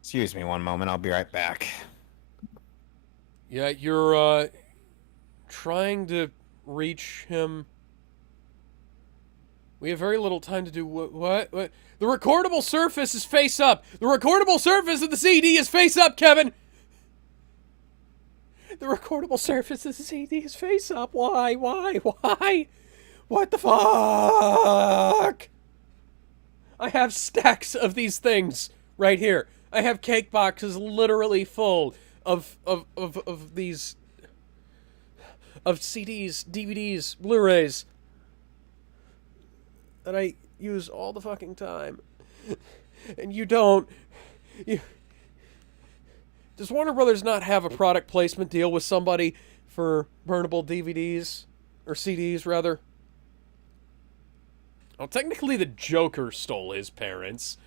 Excuse me one moment, I'll be right back. Yeah, you're, trying to reach him. We have very little time to do what? The recordable surface is face up. The recordable surface of the CD is face up, Kevin. The recordable surface is CD's face up. Why? What the fuck? I have stacks of these things right here. I have cake boxes literally full of these of CDs, DVDs, Blu-rays that I use all the fucking time. And you don't. Does Warner Brothers not have a product placement deal with somebody for burnable DVDs? Or CDs, rather? Well, technically the Joker stole his parents.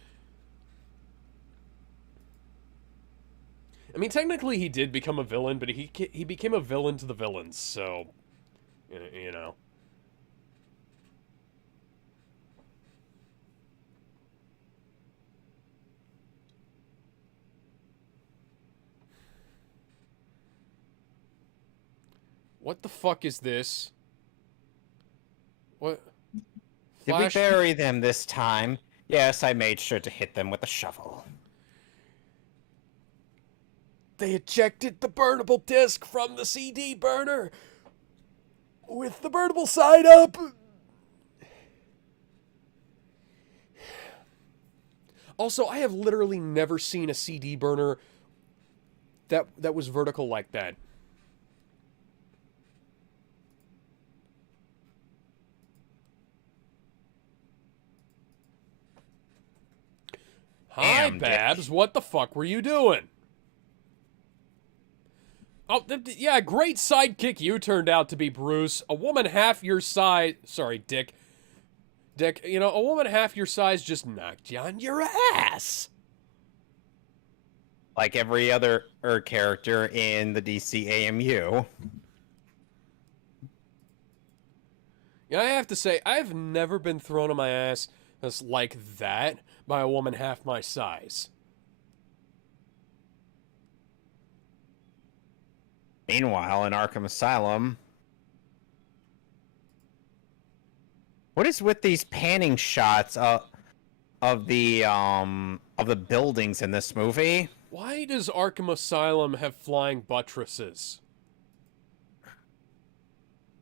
I mean, technically he did become a villain, but he became a villain to the villains, so... You know. What the fuck is this? What? Did we bury them this time? Yes, I made sure to hit them with a shovel. They ejected the burnable disc from the CD burner with the burnable side up. Also, I have literally never seen a CD burner that was vertical like that. Hi, Damn, Babs. Dick. What the fuck were you doing? Oh, yeah, great sidekick you turned out to be, Bruce. A woman half your size... Sorry, Dick. Dick, you know, a woman half your size just knocked you on your ass. Like every other character in the DC AMU. Yeah, I have to say, I've never been thrown on my ass that's like that by a woman half my size. Meanwhile, in Arkham Asylum... What is with these panning shots of the buildings in this movie? Why does Arkham Asylum have flying buttresses?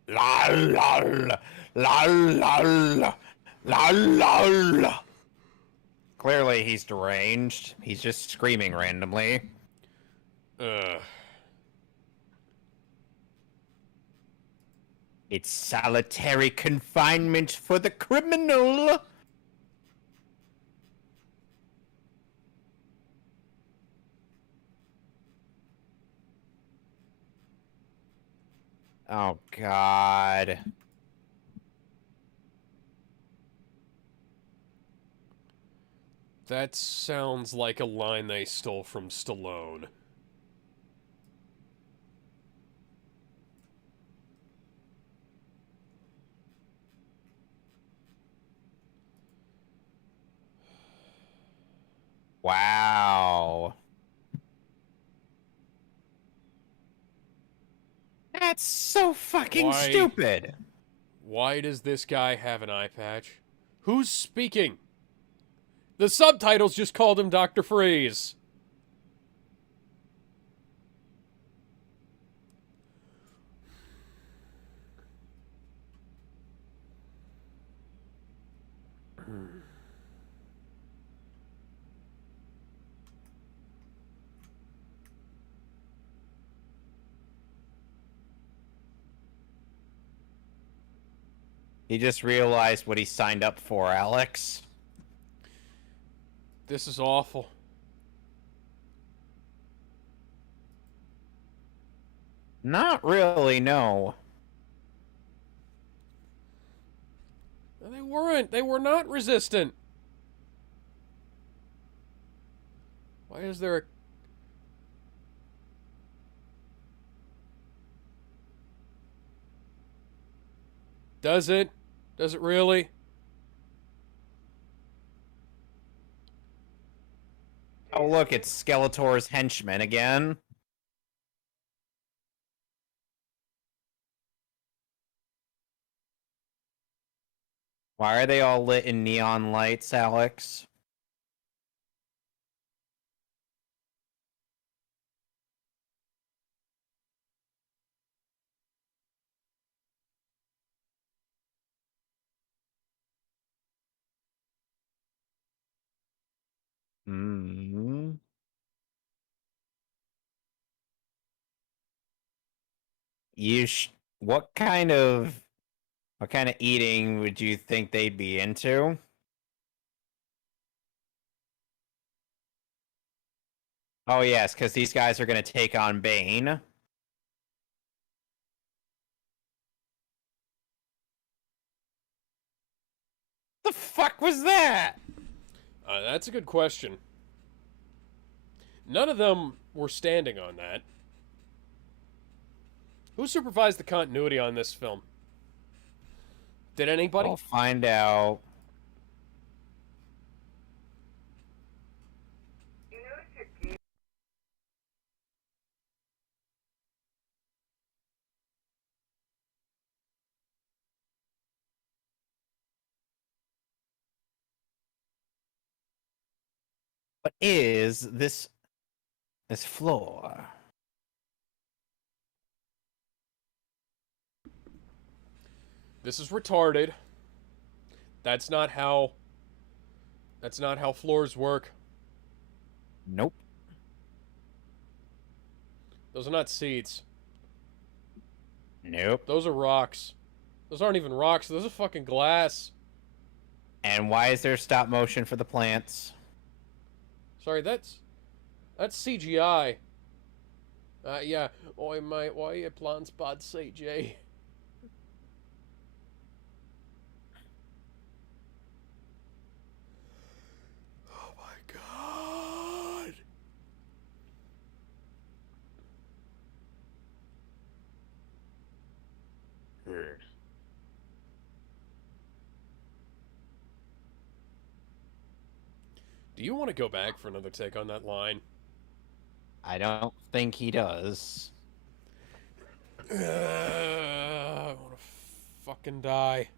La la la la la la la. Clearly, he's deranged. He's just screaming randomly. It's solitary confinement for the criminal. Oh, God. That sounds like a line they stole from Stallone. Wow. That's so fucking stupid. Why does this guy have an eye patch? Who's speaking? The subtitles just called him Dr. Freeze. He just realized what he signed up for, Alex. This is awful. Not really, no. They weren't. They were not resistant. Why is there a... Does it? Does it really? Oh, look, it's Skeletor's henchman again. Why are they all lit in neon lights, Alex? Hmm. You sh- what kind of eating would you think they'd be into? Oh yes, because these guys are gonna take on Bane. The fuck was that? That's a good question. None of them were standing on that. Who supervised the continuity on this film? Did anybody? I'll find out. What is this floor? This is retarded. That's not how. That's not how floors work. Nope. Those are not seats. Nope. Those are rocks. Those aren't even rocks. Those are fucking glass. And why is there stop motion for the plants? Sorry, that's CGI. Yeah. Oi, mate, why are your plants bad CG? Oh my god. Do you want to go back for another take on that line? I don't think he does. I want to fucking die.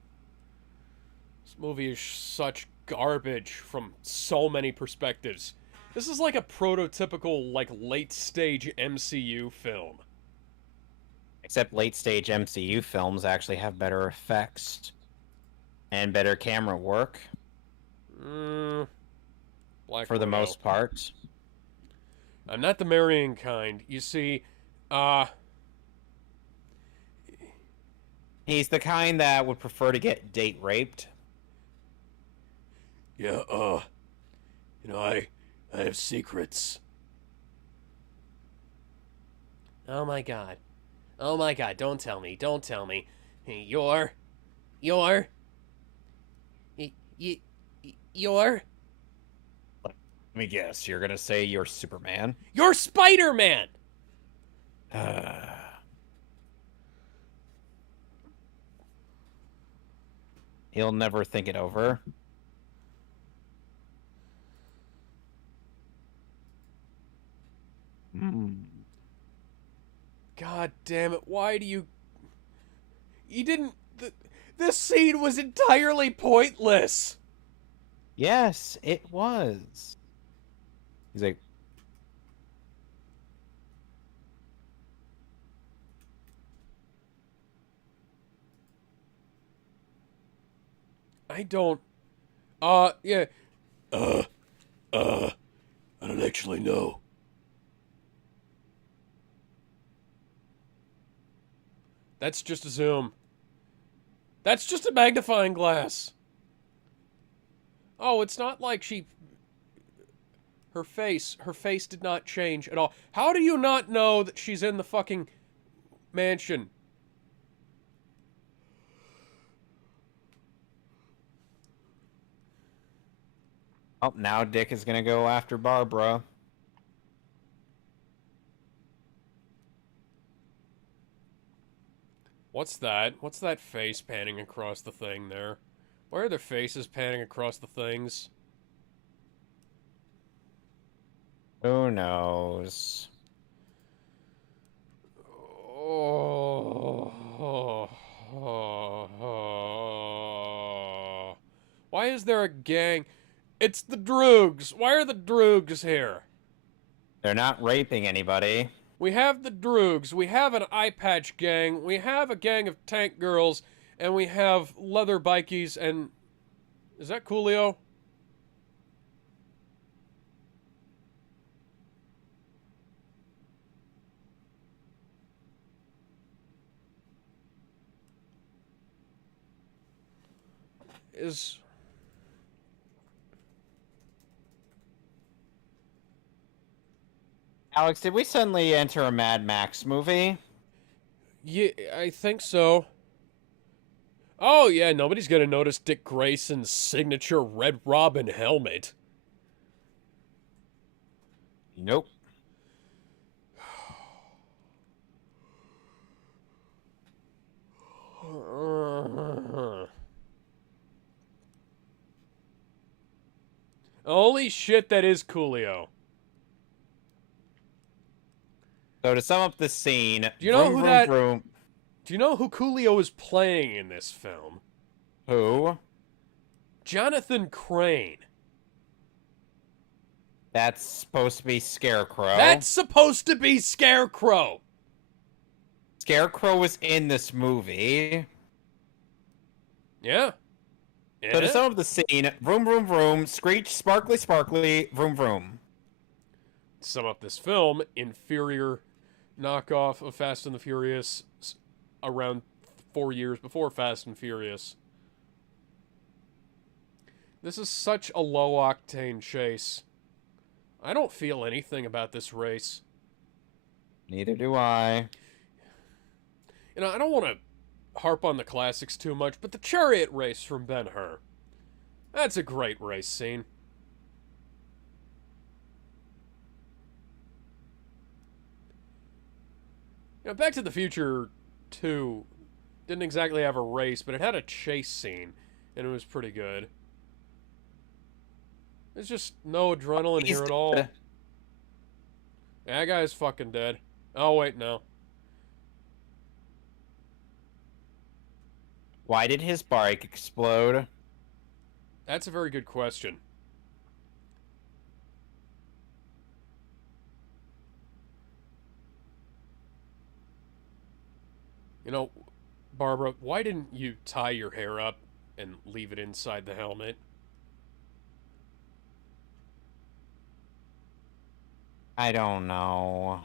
This movie is such garbage from so many perspectives. This is like a prototypical, like, late-stage MCU film. Except late stage MCU films actually have better effects and better camera work Black for the Widow. most part. I'm not the marrying kind. You see, He's the kind that would prefer to get date raped. Yeah, I have secrets. Oh my god. Oh my god, don't tell me. Don't tell me. You're... You're... Let me guess, you're gonna say you're Superman? You're Spider-Man! He'll never think it over. God damn it, why do you... You didn't... This scene was entirely pointless! Yes, it was. He's like, I don't... yeah. I don't actually know. That's just a zoom. That's just a magnifying glass. Oh, it's not like she... Her face did not change at all. How do you not know that she's in the fucking mansion? oh, now Dick is gonna go after Barbara. What's that? What's that face panning across the thing there? Why are their faces panning across the things? Who knows? Why is there a gang? It's the Droogs. Why are the Droogs here? They're not raping anybody. We have the Droogs. We have an eye patch gang. We have a gang of tank girls. And we have leather bikies and... Is that Coolio? is... Alex, did we suddenly enter a Mad Max movie? Yeah, I think so. Oh, yeah, nobody's gonna notice Dick Grayson's signature Red Robin helmet. Nope. Holy shit, that is Coolio. So to sum up the scene, Do you know who that... vroom. Do you know who Coolio is playing in this film? Who? Jonathan Crane. That's supposed to be Scarecrow. That's supposed to be Scarecrow. Scarecrow was in this movie. Yeah. So to sum up the scene, vroom, vroom, vroom, screech, sparkly, sparkly, vroom, vroom. To sum up this film, inferior knockoff of Fast and the Furious around 4 years before Fast and Furious. This is such a low-octane chase. I don't feel anything about this race. Neither do I. You know, I don't want to harp on the classics too much, but the chariot race from Ben-Hur. That's a great race scene. You know, Back to the Future 2 didn't exactly have a race, but it had a chase scene, and it was pretty good. There's just no adrenaline here at all. Yeah, that guy's fucking dead. Oh, wait, no. Why did his bike explode? That's a very good question. You know, Barbara, why didn't you tie your hair up and leave it inside the helmet? I don't know.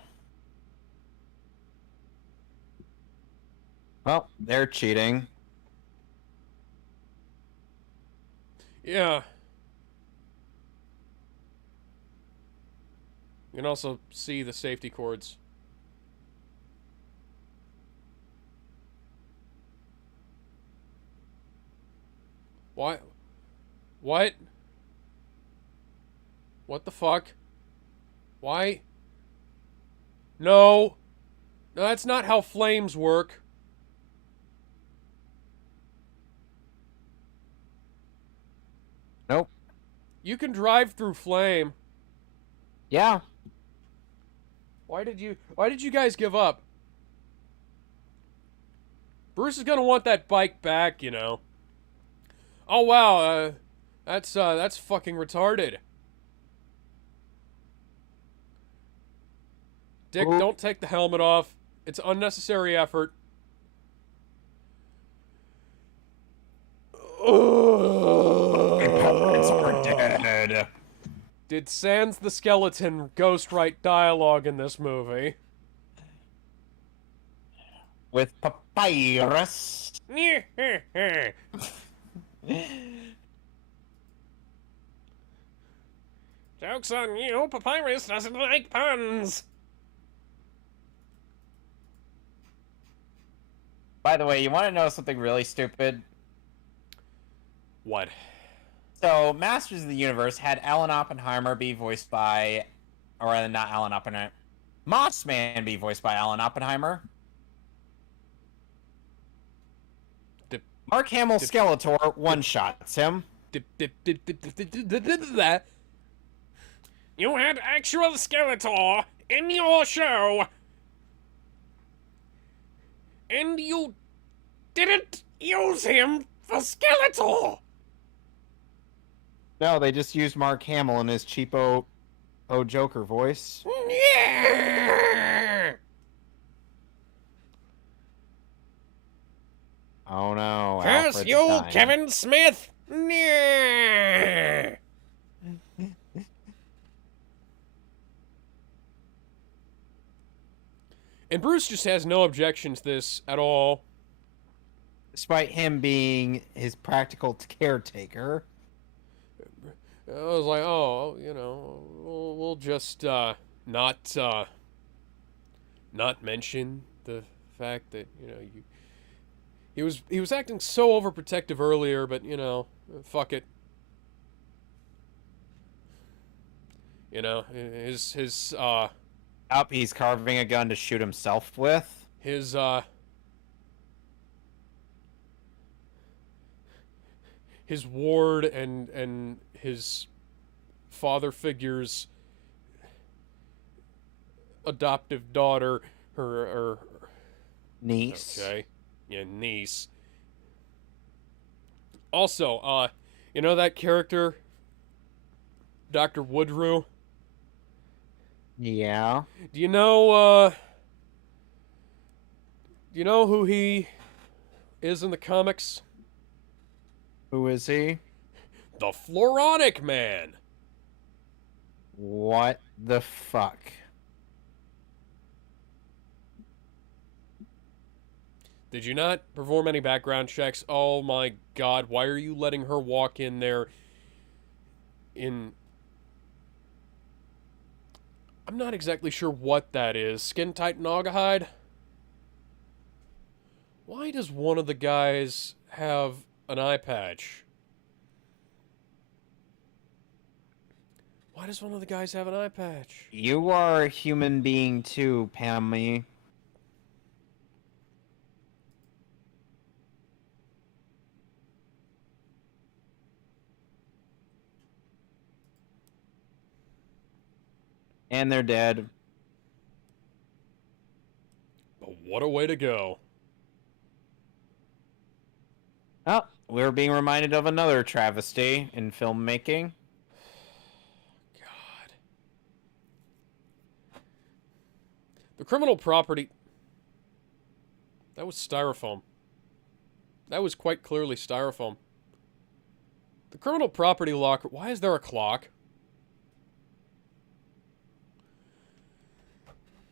Well, they're cheating. Yeah. You can also see the safety cords. What? What? What the fuck? Why? No. No, that's not how flames work. Nope. You can drive through flame. Yeah. Why did you guys give up? Bruce is gonna want that bike back, you know. Oh wow, that's fucking retarded. Dick, Ooh. don't take the helmet off. It's unnecessary effort. We're dead. Did Sans the Skeleton ghost write dialogue in this movie? With papyrus. Joke's on you, Papyrus doesn't like puns. By the way, you want to know something really stupid? What? So, Masters of the Universe had Alan Oppenheimer be voiced by... Or rather, not Alan Oppenheimer. Mossman be voiced by Alan Oppenheimer. Mark Hamill Skeletor one-shots him. You had actual Skeletor in your show, and you didn't use him for Skeletor. No, they just used Mark Hamill in his cheapo Joker voice. Yeah. Oh no. Curse Alfred's you, dying. Kevin Smith. Yeah. And Bruce just has no objection to this at all. despite him being his practical caretaker. I was like, oh, you know, we'll just not mention the fact that he was acting so overprotective earlier, but fuck it. His Up, he's carving a gun to shoot himself with. His ward and his father figure's adoptive daughter, her Niece. okay, yeah, niece. Also, that character, Dr. Woodrue. Yeah. Do you know who he is in the comics? Who is he? The Floronic Man. What the fuck? Did you not perform any background checks? Oh my god, why are you letting her walk in there in... I'm not exactly sure what that is. Skin tight Naugahyde? Why does one of the guys have an eye patch? Why does one of the guys have an eye patch? You are a human being too, Pammy. And they're dead. But what a way to go. Oh, we're being reminded of another travesty in filmmaking. God. The criminal property... That was styrofoam. That was quite clearly styrofoam. The criminal property locker... Why is there a clock?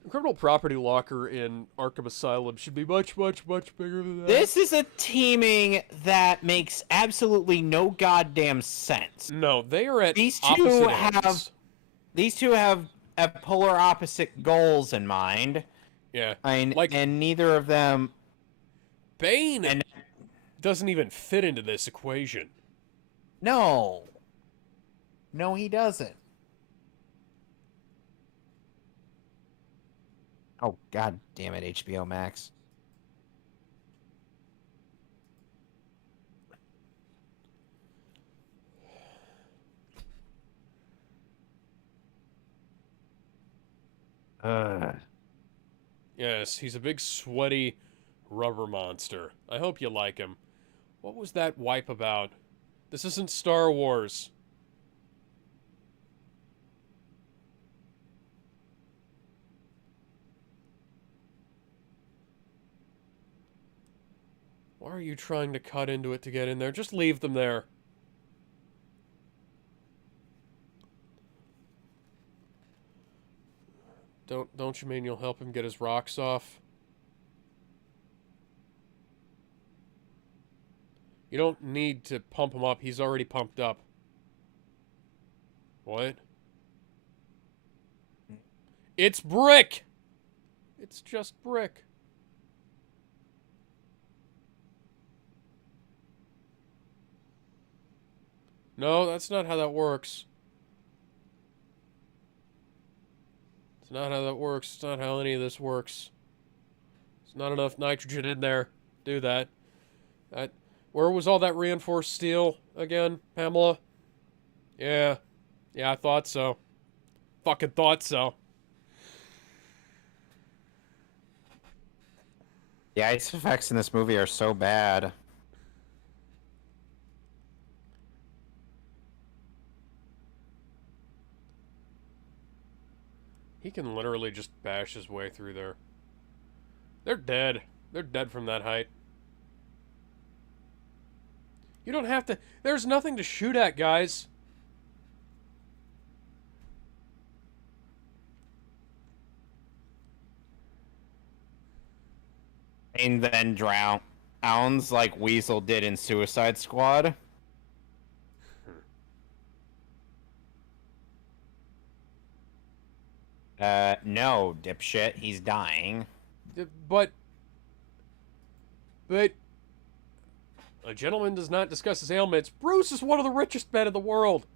The criminal property locker in Arkham Asylum should be much, much, much bigger than that. This is a teaming that makes absolutely no goddamn sense. No, they are at These two opposite have ends. these two have polar opposite goals in mind. Yeah. And neither of them. Bane doesn't even fit into this equation. No, he doesn't. Oh, god damn it, HBO Max. Yes, he's a big, sweaty rubber monster. I hope you like him. What was that wipe about? This isn't Star Wars. Why are you trying to cut into it to get in there? Just leave them there. Don't you mean you'll help him get his rocks off? You don't need to pump him up. He's already pumped up. What? It's brick! It's just brick. No, that's not how that works. It's not how that works. It's not how any of this works. There's not enough nitrogen in there. Do that. Where was all that reinforced steel again, Pamela? Yeah. Yeah, I thought so. Fucking thought so. The ice effects in this movie are so bad. He can literally just bash his way through there. They're dead. They're dead from that height. You don't have to... There's nothing to shoot at, guys. And then drown. Sounds like Weasel did in Suicide Squad. No, dipshit. He's dying. But a gentleman does not discuss his ailments. Bruce is one of the richest men in the world.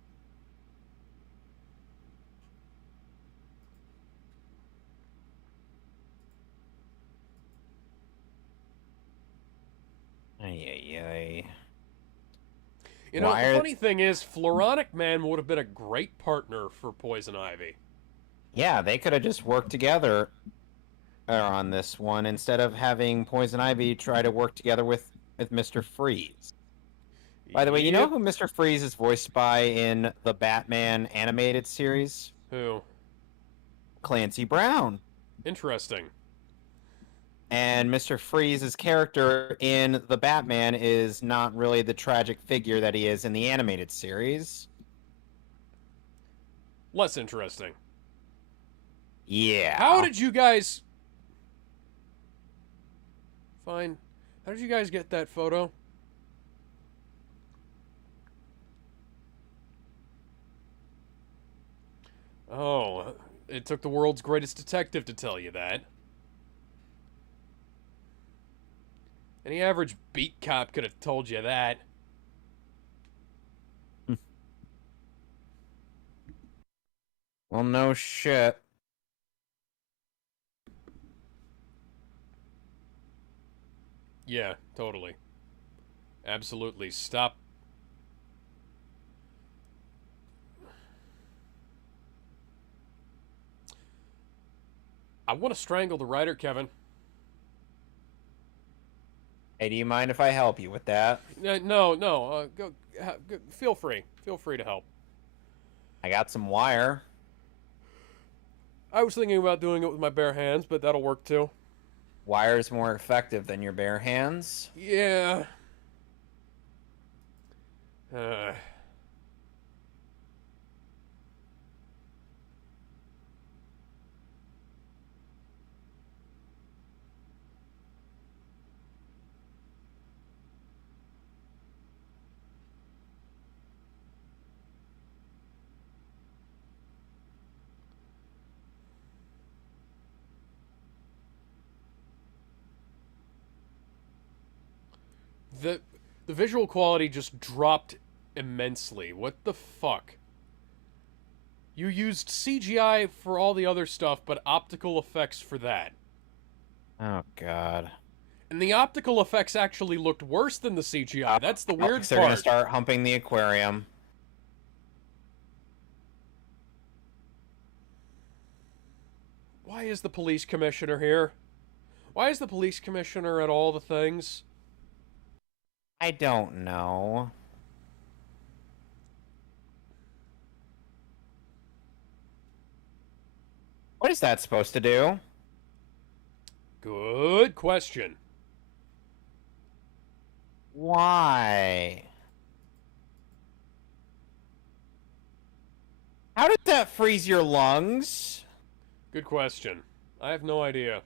Ay. You know, Why the are- funny thing is, Floronic Man would have been a great partner for Poison Ivy. Yeah, they could have just worked together on this one instead of having Poison Ivy try to work together with Mr. Freeze. By the way, you know Yep. who Mr. Freeze is voiced by in the Batman animated series? Who? Clancy Brown. Interesting. And Mr. Freeze's character in the Batman is not really the tragic figure that he is in the animated series. Less interesting. Yeah. How did you guys find... How did you guys get that photo? Oh, it took the world's greatest detective to tell you that. Any average beat cop could have told you that. Well, no shit. Yeah, totally. Absolutely. Stop. I want to strangle the writer, Kevin. Hey, do you mind if I help you with that? No. Go. Feel free. Feel free to help. I got some wire. I was thinking about doing it with my bare hands, but that'll work too. Wire's more effective than your bare hands. Yeah. The visual quality just dropped immensely. What the fuck? You used CGI for all the other stuff, but optical effects for that. Oh, God. And the optical effects actually looked worse than the CGI. That's the weird They're gonna part. start humping the aquarium. Why is the police commissioner here? Why is the police commissioner at all the things? I don't know. What is that supposed to do? Good question. Why? How did that freeze your lungs? Good question. I have no idea.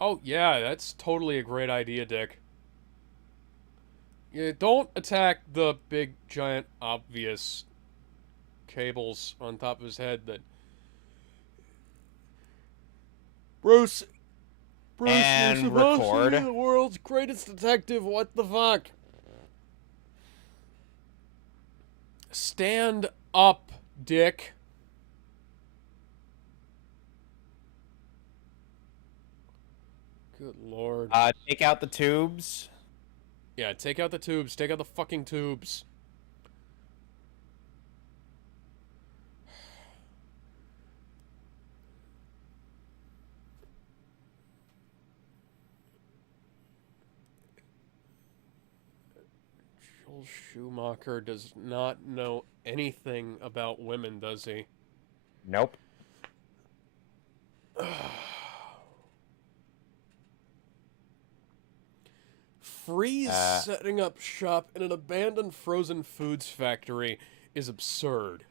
Oh, yeah, that's totally a great idea, Dick. Yeah, don't attack the big, giant, obvious cables on top of his head that... Bruce, And you're supposed record. to be the world's greatest detective. What the fuck? Stand up, Dick. Good lord. Take out the tubes. Yeah, take out the tubes. Take out the fucking tubes. Joel Schumacher does not know anything about women, does he? Nope. Freeze setting up shop in an abandoned frozen foods factory is absurd.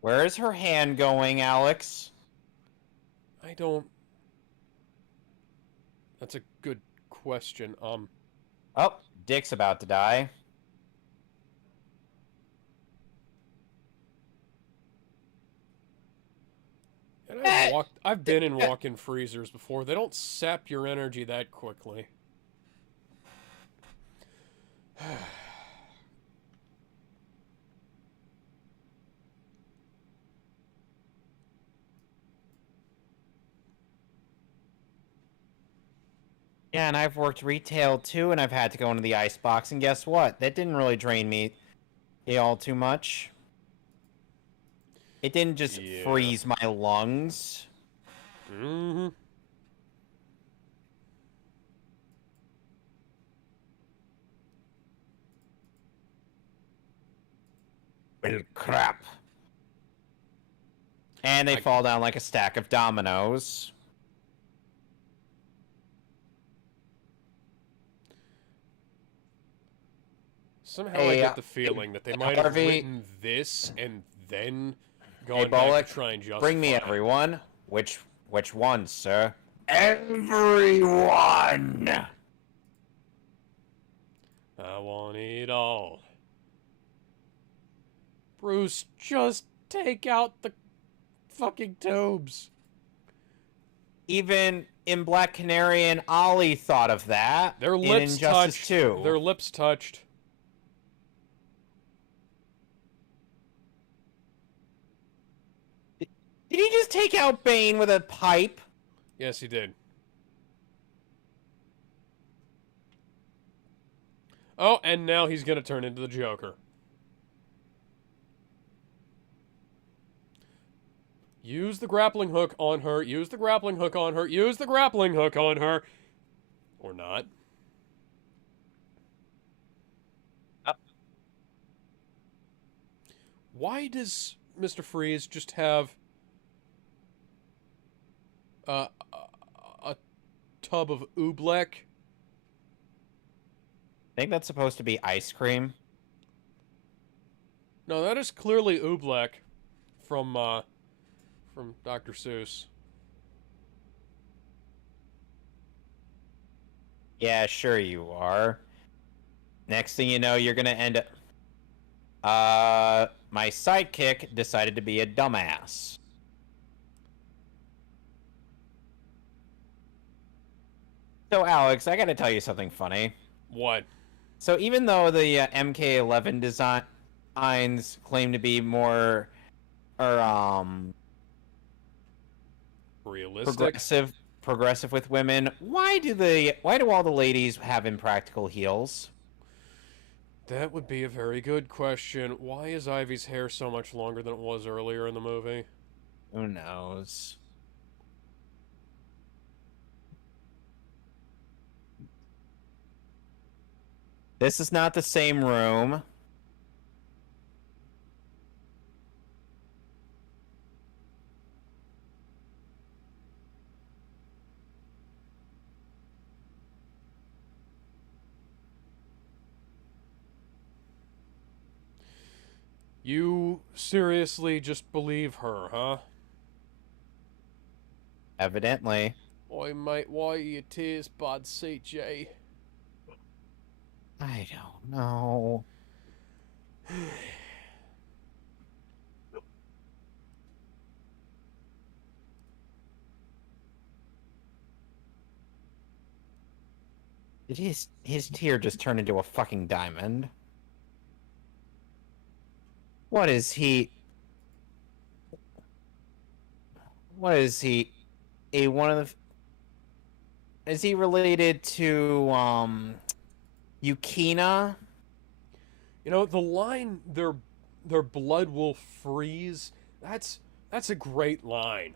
Where is her hand going, Alex? I don't... That's a good question. Oh, Dick's about to die. And I've been in walk-in freezers before. They don't sap your energy that quickly. Yeah, and I've worked retail too, and I've had to go into the ice box, and guess what? That didn't really drain me all too much. It didn't just freeze my lungs. Mm-hmm. Well, crap. And they fall down like a stack of dominoes. Somehow I get the feeling that they might have written this and then gone back to try and justify bring me it. everyone. Which one, sir? Everyone! I want it all. Bruce, just take out the fucking tubes. Even in Black Canary and Ollie thought of that. Their in lips Injustice touched. 2. Their lips touched. Did he just take out Bane with a pipe? Yes, he did. Oh, and now he's gonna turn into the Joker. Use the grappling hook on her. Use the grappling hook on her. Use the grappling hook on her. Or not. Why does Mr. Freeze just have a tub of oobleck? I think that's supposed to be ice cream. No, that is clearly oobleck from Dr. Seuss. Yeah, sure you are. Next thing you know, you're gonna end up... my sidekick decided to be a dumbass. So, Alex, I gotta tell you something funny. What? So, even though the MK11 designs claim to be more... realistic? Progressive with women, why do all the ladies have impractical heels? That would be a very good question. Why is Ivy's hair so much longer than it was earlier in the movie? Who knows? This is not the same room. You seriously just believe her, huh? Evidently. Oi, mate, why are your tears, bud, CJ? I don't know. Did his tear just turn into a fucking diamond? What is he? What is he? One of the... Is he related to Yukina? You know, the line their blood will freeze, that's a great line.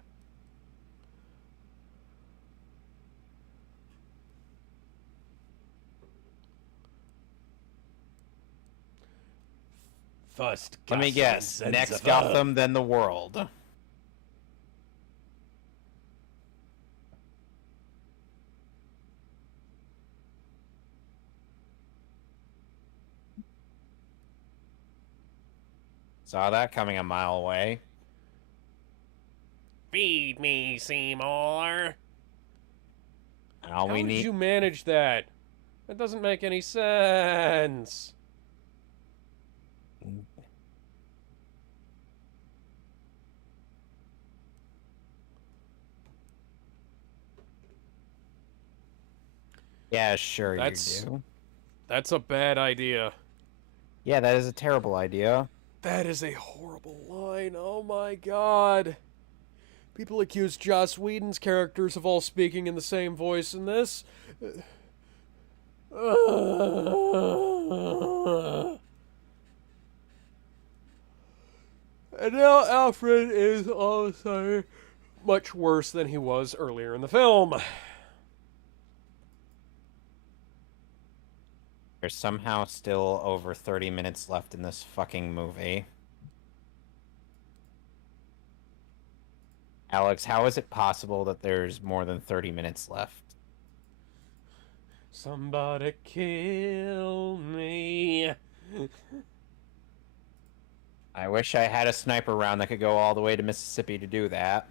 First, Let me guess. Next Gotham, then the world. Saw that coming a mile away. Feed me, Seymour. And all How we did need. you manage that? That doesn't make any sense. Yeah, sure That's you do. that's a bad idea. Yeah, that is a terrible idea. That is a horrible line. Oh my god. People accuse Joss Whedon's characters of all speaking in the same voice in this. And now Alfred is all of a sudden much worse than he was earlier in the film. There's somehow still over 30 minutes left in this fucking movie. Alex, how is it possible that there's more than 30 minutes left? Somebody kill me. I wish I had a sniper round that could go all the way to Mississippi to do that.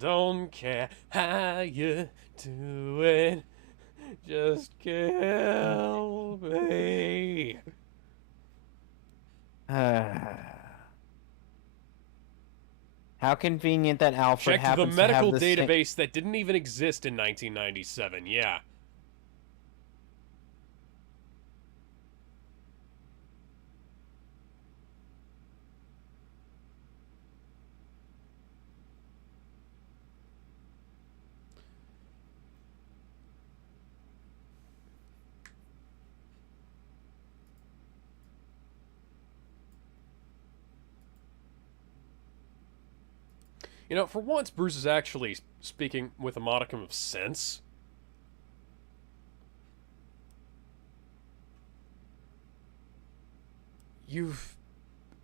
Don't care how you do it. Just kill me. How convenient that Alfred Checked the happens medical to have the database that didn't even exist in 1997. Yeah. You know, for once, Bruce is actually speaking with a modicum of sense.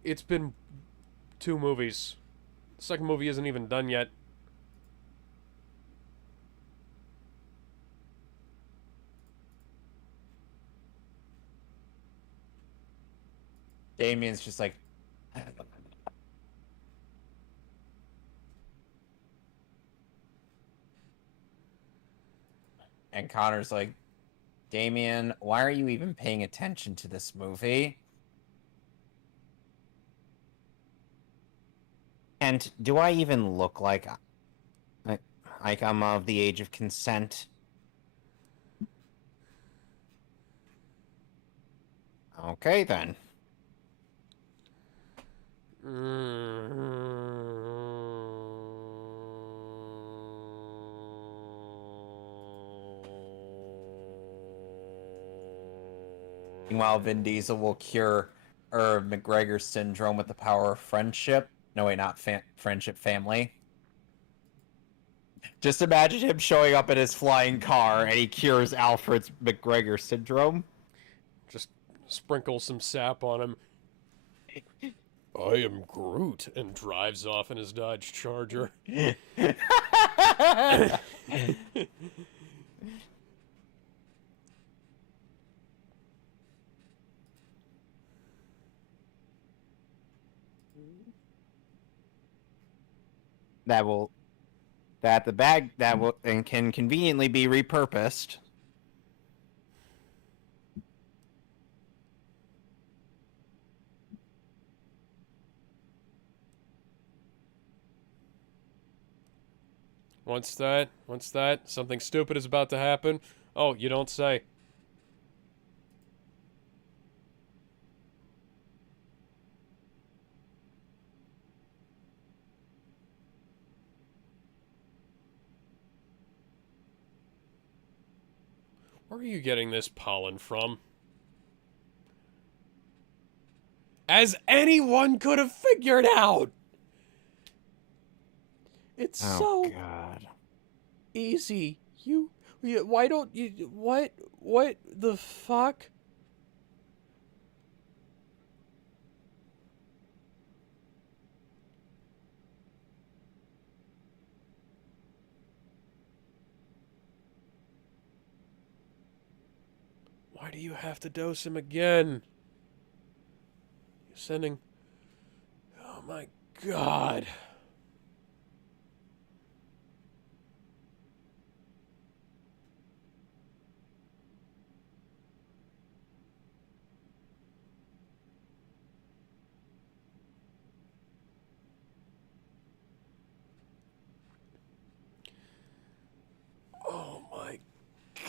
It's been 2 movies. The second movie isn't even done yet. Damien's just like, and Connor's like, Damien, why are you even paying attention to this movie? And do I even look like I'm of the age of consent? Okay, then. Meanwhile, Vin Diesel will cure McGregor's syndrome with the power of friendship. No, wait, not friendship, family. Just imagine him showing up in his flying car and he cures Alfred's McGregor syndrome. Just sprinkle some sap on him. I am Groot, and drives off in his Dodge Charger. The bag that will and can conveniently be repurposed. What's that? Something stupid is about to happen? Oh, you don't say. Where are you getting this pollen from? As anyone could have figured out! It's so God. easy. Why don't you, what the fuck? Why do you have to dose him again? You're sending, oh my god.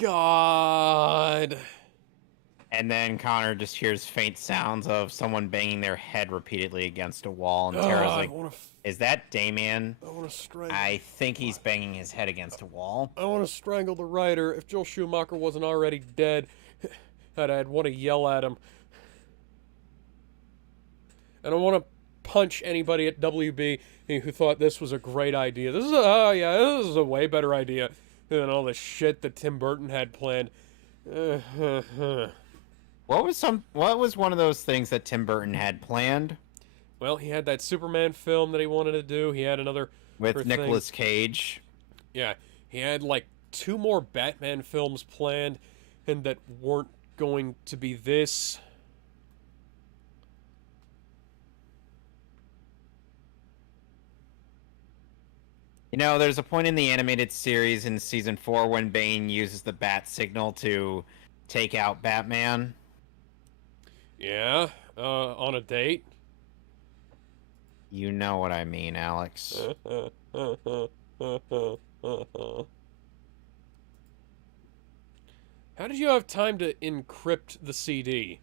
God. And then Connor just hears faint sounds of someone banging their head repeatedly against a wall. And Tara's like, is that Damien? I want to strangle. I think he's banging his head against a wall. I want to strangle the writer. If Joel Schumacher wasn't already dead, I'd want to yell at him. And I want to punch anybody at WB who thought this was a great idea. This is a way better idea than all the shit that Tim Burton had planned. What was one of those things that Tim Burton had planned? Well, he had that Superman film that he wanted to do. He had another with Nicolas Cage. Yeah, he had like 2 more Batman films planned, and that weren't going to be this. You know, there's a point in the animated series in season 4 when Bane uses the bat signal to take out Batman. Yeah, on a date. You know what I mean, Alex. How did you have time to encrypt the CD?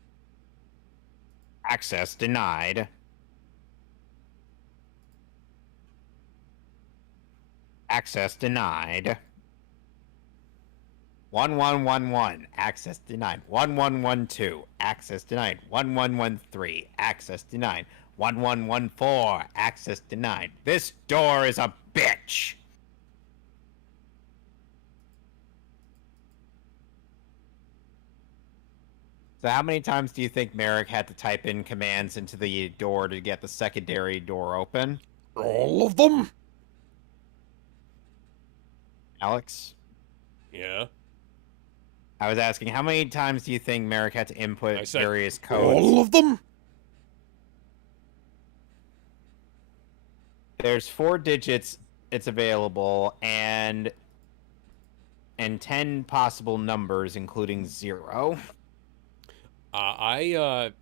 Access denied. Access denied. 1111. Access denied. 1112. Access denied. 1113. Access denied. 1114. Access denied. This door is a bitch. So how many times do you think Merrick had to type in commands into the door to get the secondary door open? All of them? Alex? Yeah. I was asking, how many times do you think Merrick had to input various codes? All of them? There's 4 digits it's available, and 10 possible numbers, including 0. I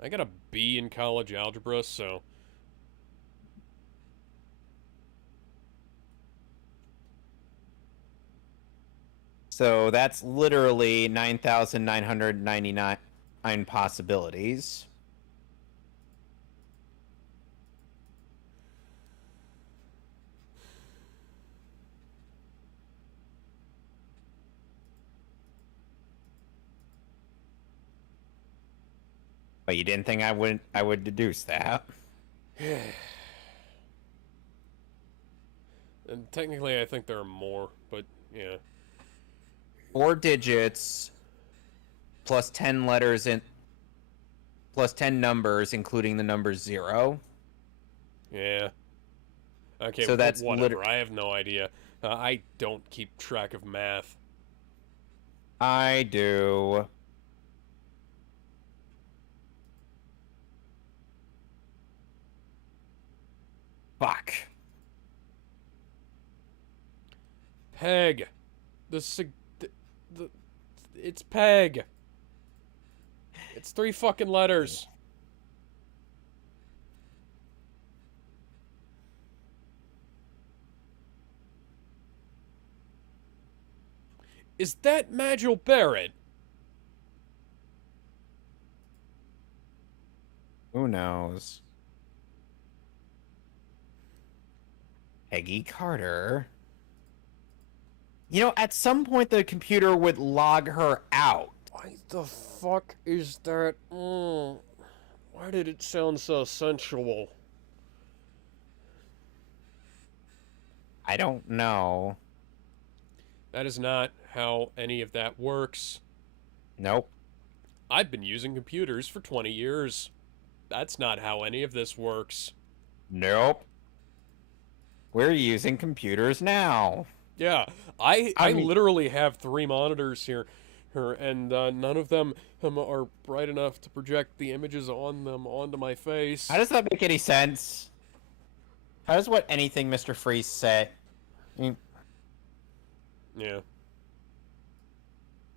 got a B in college algebra, so... So that's literally 9,999 possibilities. But you didn't think I would deduce that. And technically I think there are more, but yeah. 4 digits plus 10 letters plus 10 numbers, including the number 0. Yeah. Okay, so that's whatever. I have no idea. I don't keep track of math. I do. Fuck. Peg. It's Peg. It's 3 fucking letters. Is that Majel Barrett? Who knows? Peggy Carter. You know, at some point the computer would log her out. Why the fuck is that? Why did it sound so sensual? I don't know. That is not how any of that works. Nope. I've been using computers for 20 years. That's not how any of this works. Nope. We're using computers now. Yeah, I mean, literally have 3 monitors here, and none of them are bright enough to project the images on them onto my face. How does that make any sense? How does anything Mr. Freeze say? Yeah.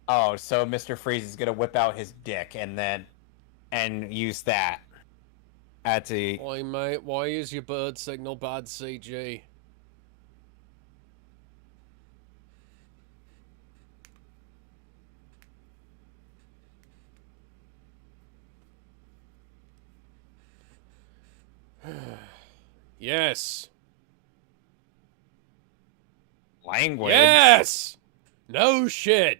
Oh, so Mr. Freeze is gonna whip out his dick and use that. Why, mate? Why is your bird signal bad, CG? Yes. Language. Yes! No shit.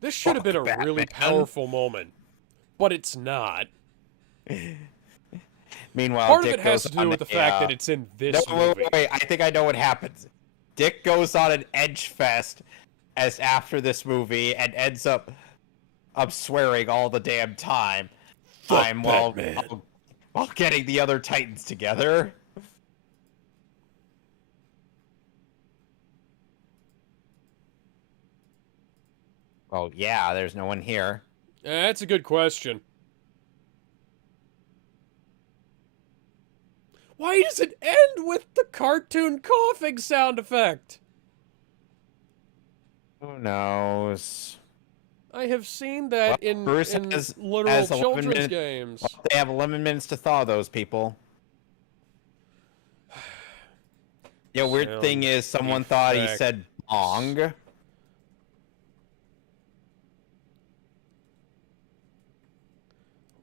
This should have been a Fuck really Batman. powerful moment, but it's not. Meanwhile, Part Dick of it has goes to do on with the a, fact that it's in this no, movie. wait, I think I know what happens. Dick goes on an edge fest as after this movie and ends up swearing all the damn time. Fuck while Batman. while getting the other Titans together. Oh yeah, there's no one here. That's a good question. Why does it end with the cartoon coughing sound effect? Who knows? I have seen that Well, in Bruce has literal 11 children's minutes. games. Well, they have 11 minutes to thaw those people. Yeah, weird thing Sound is someone thought he effects. said bong.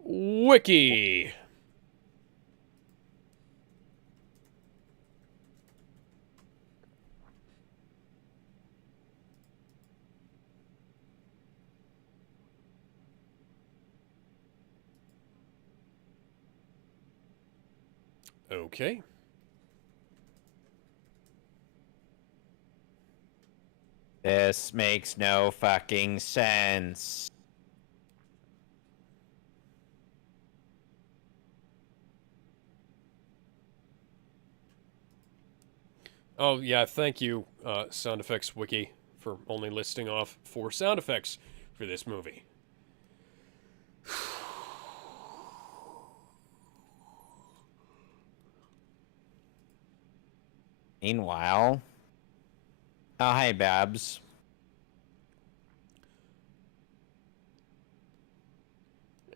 Wiki. Okay. This makes no fucking sense. Oh, yeah, thank you, Sound Effects Wiki, for only listing off 4 sound effects for this movie. Meanwhile, oh hi Babs.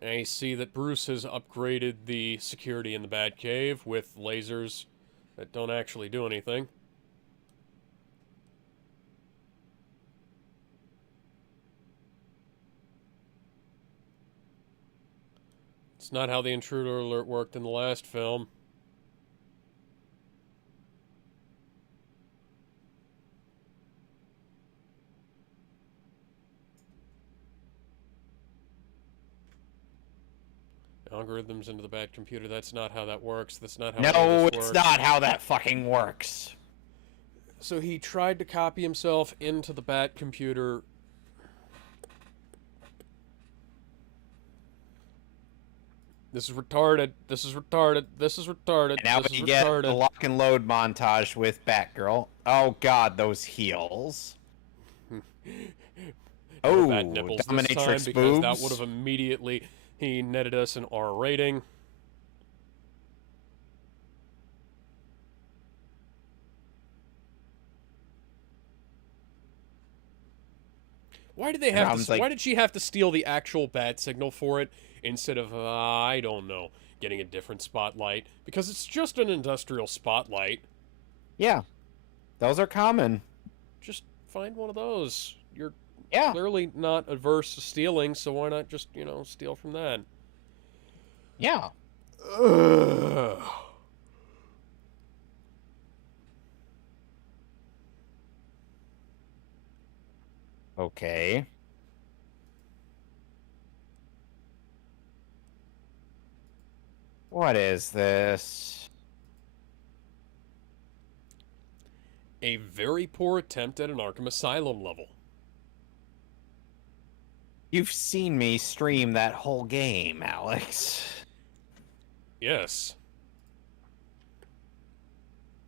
I see that Bruce has upgraded the security in the Batcave with lasers that don't actually do anything. It's not how the intruder alert worked in the last film. Algorithms into the Bat computer. That's not how that works. That's not how any of No, this it's works. not how that fucking works. So he tried to copy himself into the Bat computer. This is retarded. This is retarded. This is retarded. And now this we is get retarded. the lock and load montage with Batgirl. Oh god, those heels. No Oh, bat nipples this dominatrix time because boobs. that would have immediately netted us an R rating. Why did they have Sounds to? like- Why did she have to steal the actual bat signal for it instead of I don't know, getting a different spotlight? Because it's just an industrial spotlight. Yeah, those are common. Just find one of those. You're Yeah. clearly not averse to stealing, so why not just steal from that? Yeah. Ugh. Okay. What is this? A very poor attempt at an Arkham Asylum level. You've seen me stream that whole game, Alex. Yes.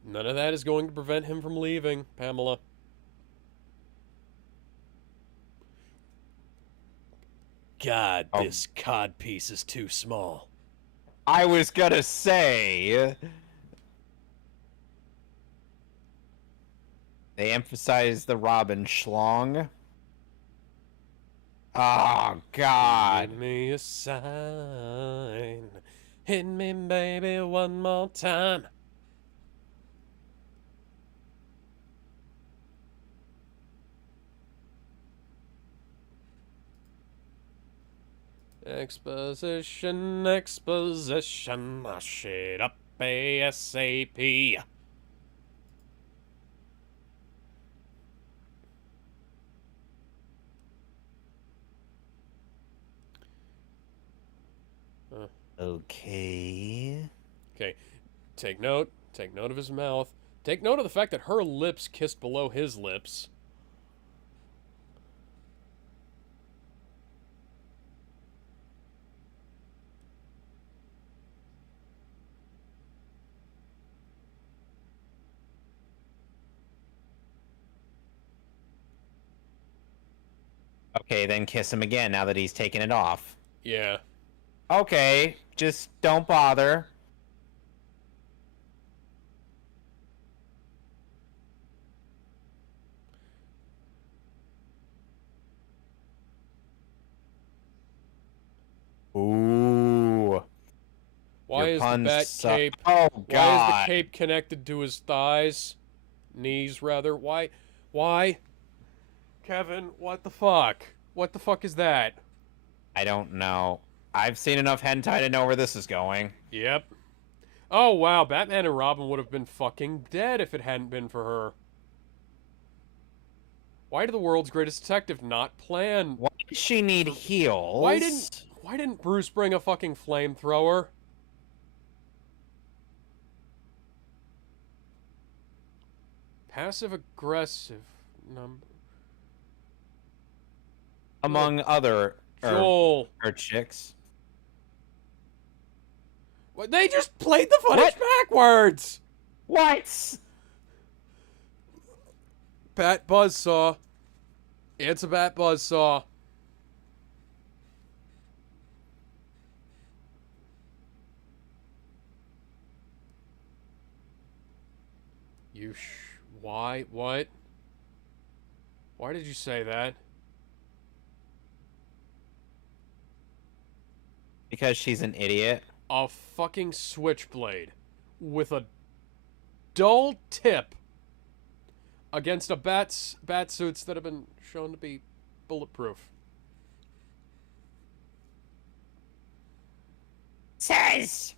None of that is going to prevent him from leaving, Pamela. God, Oh. this cod piece is too small. I was gonna say... They emphasize the Robin schlong. Oh, God. Give me a sign. Hit me, baby, one more time. Exposition, exposition, mash it up ASAP. Okay. Okay, take note of his mouth. Take note of the fact that her lips kissed below his lips. Okay, then kiss him again now that he's taken it off. Yeah. Okay, just don't bother. Ooh. Why Your is the puns bat suck. cape? Oh, Why is the God. cape connected to his thighs? Knees, rather. Why? Why? Kevin, what the fuck? What the fuck is that? I don't know. I've seen enough hentai to know where this is going. Yep. Oh, wow. Batman and Robin would have been fucking dead if it hadn't been for her. Why did the world's greatest detective not plan? Why does she need heels? Why didn't Bruce bring a fucking flamethrower? Passive aggressive number. Among other Joel. chicks. What? They just played the footage backwards. What? Bat buzzsaw. It's a bat buzzsaw. Why? What? Why did you say that? Because she's an idiot. A fucking switchblade with a dull tip against a bat suits that have been shown to be bulletproof. Says,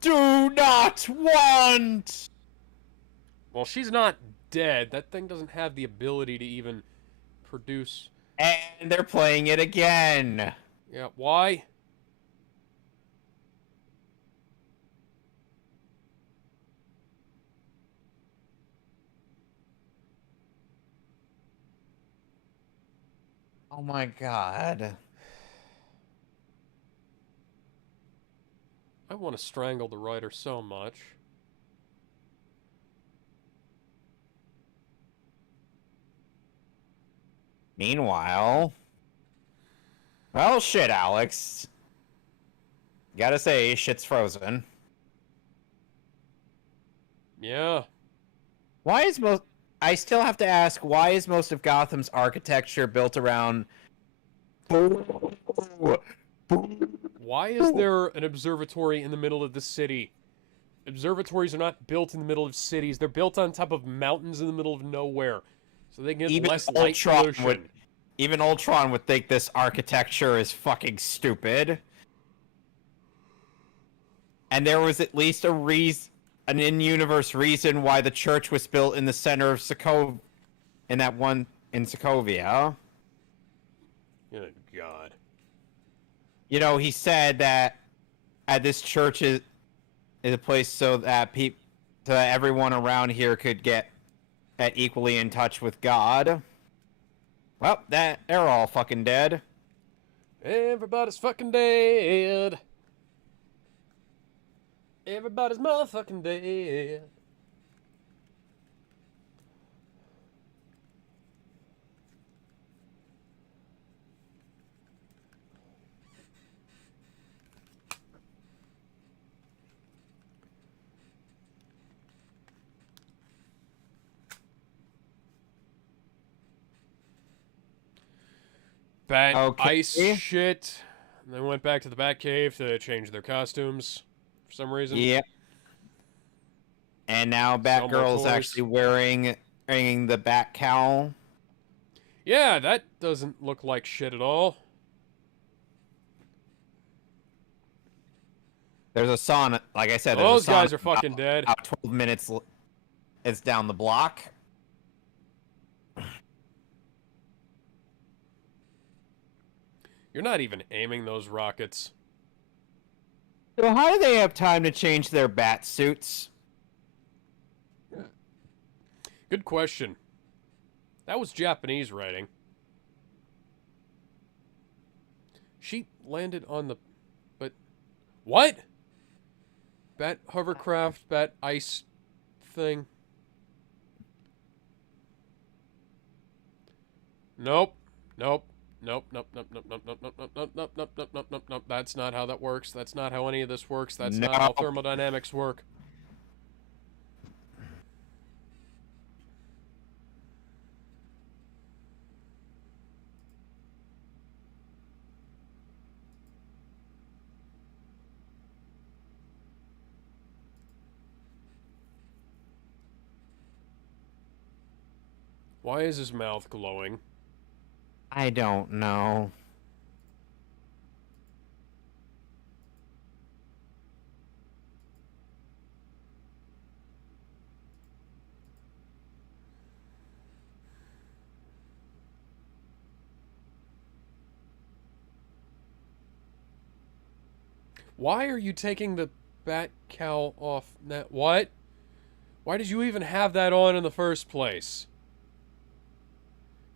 do not want. Well, she's not dead. That thing doesn't have the ability to even produce. And they're playing it again. Yeah, why? Oh my God. I want to strangle the writer so much. Meanwhile, well, shit, Alex. Gotta say, shit's frozen. Yeah. Why is most... I still have to ask, why is most of Gotham's architecture built around... Why is there an observatory in the middle of the city? Observatories are not built in the middle of cities. They're built on top of mountains in the middle of nowhere. So they get Even less light pollution. Even Ultron would think this architecture is fucking stupid. And there was at least an in-universe reason why the church was built in the center of Sokovia. In Sokovia. Good God. You know, he said that at this church is a place so that so that everyone around here could get equally in touch with God. Well, they're all fucking dead. Everybody's fucking dead. Everybody's motherfucking dead. bat Okay. ice shit. And then went back to the Batcave to change their costumes for some reason. Yep. And now Sell more Batgirl's toys. actually wearing the bat cowl. Yeah, that doesn't look like shit at all. There's a sauna, like I said. There's Those a sauna guys are fucking dead. about 12 minutes. It's down the block. You're not even aiming those rockets. So how do they have time to change their bat suits? Good question. That was Japanese writing. She landed on the... But... What? Bat hovercraft, bat ice thing. Nope. Nope. Nope, nope, nope, nope, nope, nope, nope, nope, nope, nope, nope, nope, nope, nope, nope. That's not how that works. That's not how any of this works. That's not how thermodynamics work. Why is his mouth glowing? I don't know. Why are you taking the bat cowl off now? What? Why did you even have that on in the first place?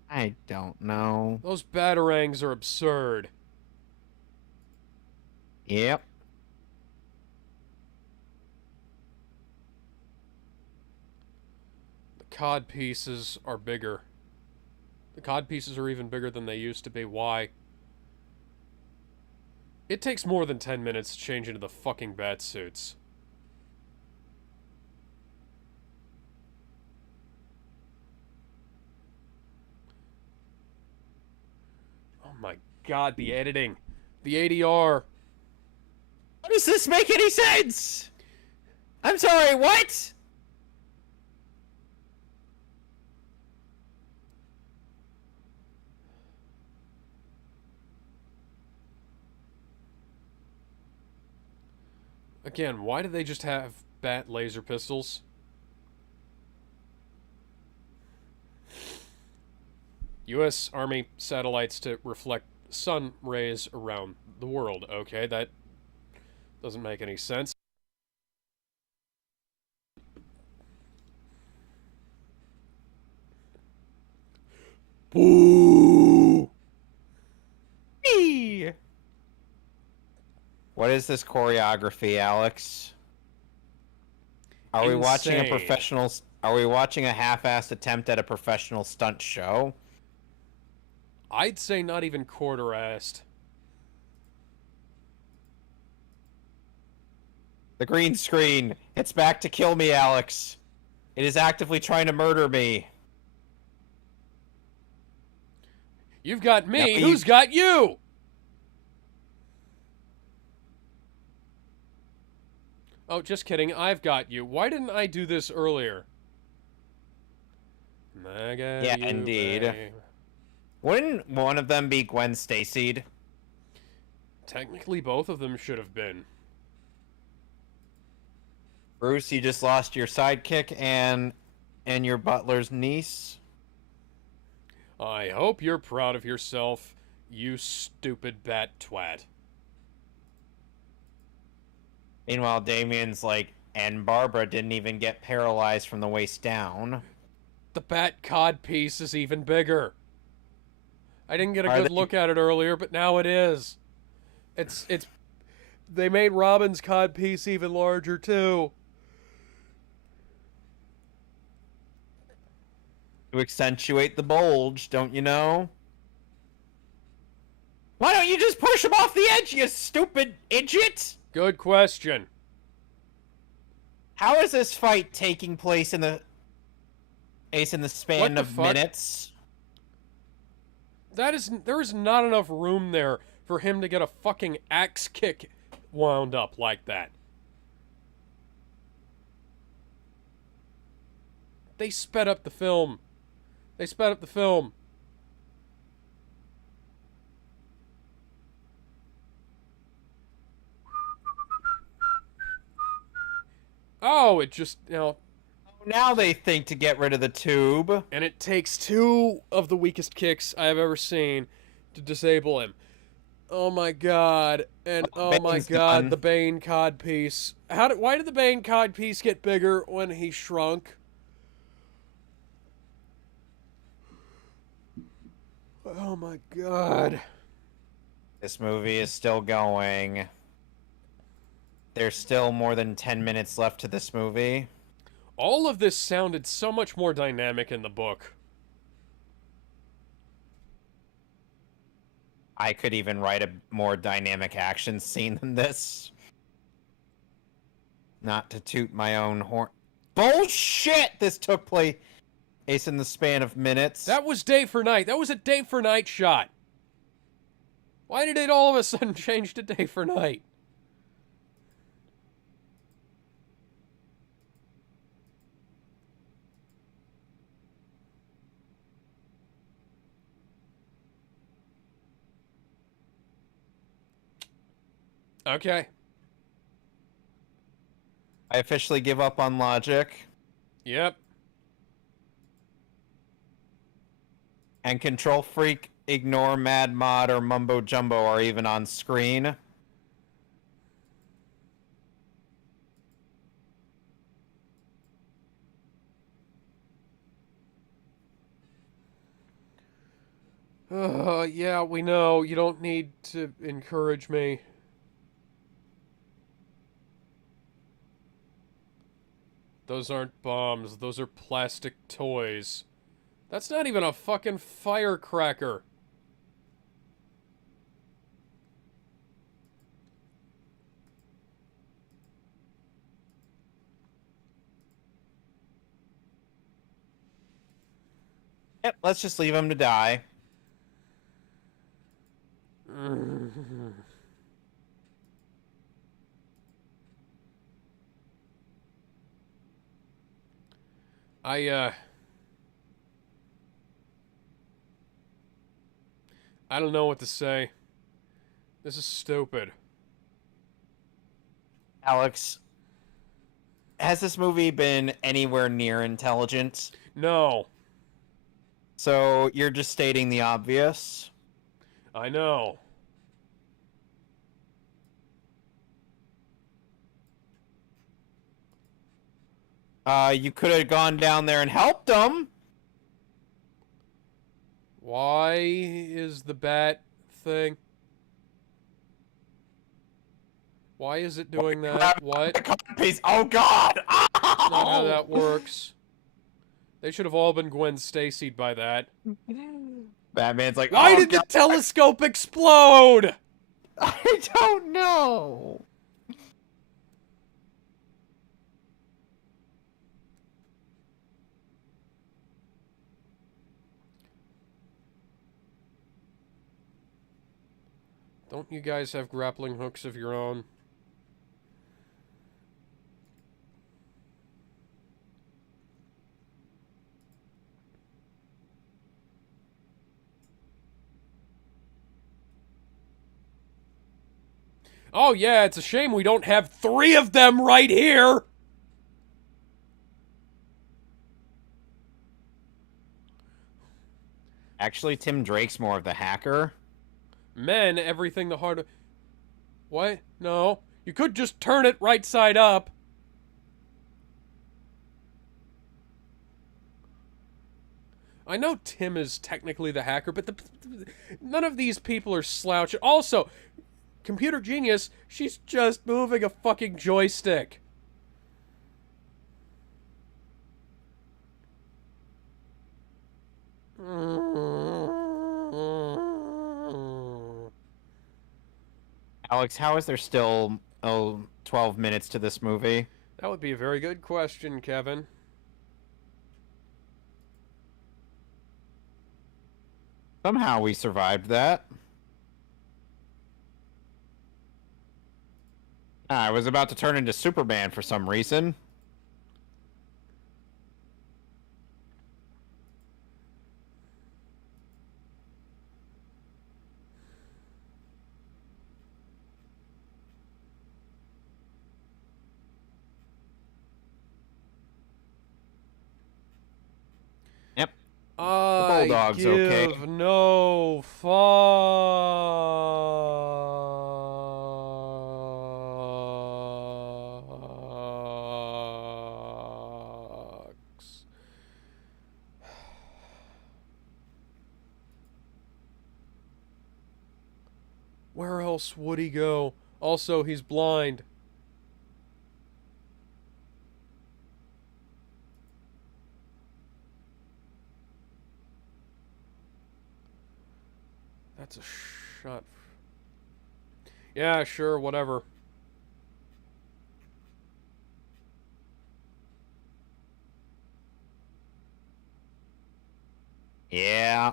I don't know. Those batarangs are absurd. Yep. The cod pieces are bigger. The cod pieces are even bigger than they used to be. Why? It takes more than 10 minutes to change into the fucking bat suits. Oh my god, the editing. The ADR. How does this make any sense? I'm sorry, what? Again, why do they just have bat laser pistols? U.S. Army satellites to reflect sun rays around the world. Okay, that doesn't make any sense. Boo! Hey. What is this choreography, Alex? Are we watching a Insane. professional? Are we watching a half-assed attempt at a professional stunt show? I'd say not even quarter-assed. The green screen. It's back to kill me, Alex. It is actively trying to murder me. You've got me. No, Who's got you? Oh, just kidding. I've got you. Why didn't I do this earlier? Yeah, indeed. Wouldn't one of them be Gwen Stacy? Technically, both of them should have been. Bruce, you just lost your sidekick and your butler's niece. I hope you're proud of yourself, you stupid bat twat. Meanwhile, Damien's like, and Barbara didn't even get paralyzed from the waist down. The bat cod piece is even bigger. I didn't get a Are good they- look at it earlier, but now it is. It's they made Robin's cod piece even larger too. To accentuate the bulge, don't you know? Why don't you just push him off the edge, you stupid idiot? Good question. How is this fight taking place in the span What the of fuck? minutes? There is not enough room there for him to get a fucking axe kick wound up like that. They sped up the film. They sped up the film. Oh, it just, Now they think to get rid of the tube. and it takes 2 of the weakest kicks I have ever seen to disable him. Oh my god. And oh my Bane's god, gone. the Bane cod piece. Why did the Bane cod piece get bigger when he shrunk? Oh my god. This movie is still going. There's still more than 10 minutes left to this movie. All of this sounded so much more dynamic in the book. I could even write a more dynamic action scene than this. Not to toot my own horn. Bullshit! This took place in the span of minutes. That was day for night. That was a day for night shot. Why did it all of a sudden change to day for night? Okay. I officially give up on logic. Yep. And Control Freak, Ignore, Mad Mod, or Mumbo Jumbo are even on screen. Yeah, we know. You don't need to encourage me. Those aren't bombs. Those are plastic toys. That's not even a fucking firecracker. Yep, let's just leave him to die. I don't know what to say. This is stupid. Alex, has this movie been anywhere near intelligent? No. So you're just stating the obvious? I know. You could have gone down there and helped him. Why is the bat thing? Why is it doing that? What? Piece. Oh God! That's not how that works. They should have all been Gwen Stacy'd by that. Batman's like, Why oh, did the God, telescope explode? I don't know. Don't you guys have grappling hooks of your own? Oh yeah, it's a shame we don't have 3 of them right here! Actually, Tim Drake's more of the hacker. Men, everything the hard... What? No. You could just turn it right side up. I know Tim is technically the hacker, but none of these people are slouching. Also, computer genius, she's just moving a fucking joystick. Alex, how is there still 12 minutes to this movie? That would be a very good question, Kevin. Somehow we survived that. I was about to turn into Superman for some reason. Yep. I bulldog's give okay. no fucks. Where else would he go? Also, he's blind. That's a shot. Yeah, sure, whatever. Yeah.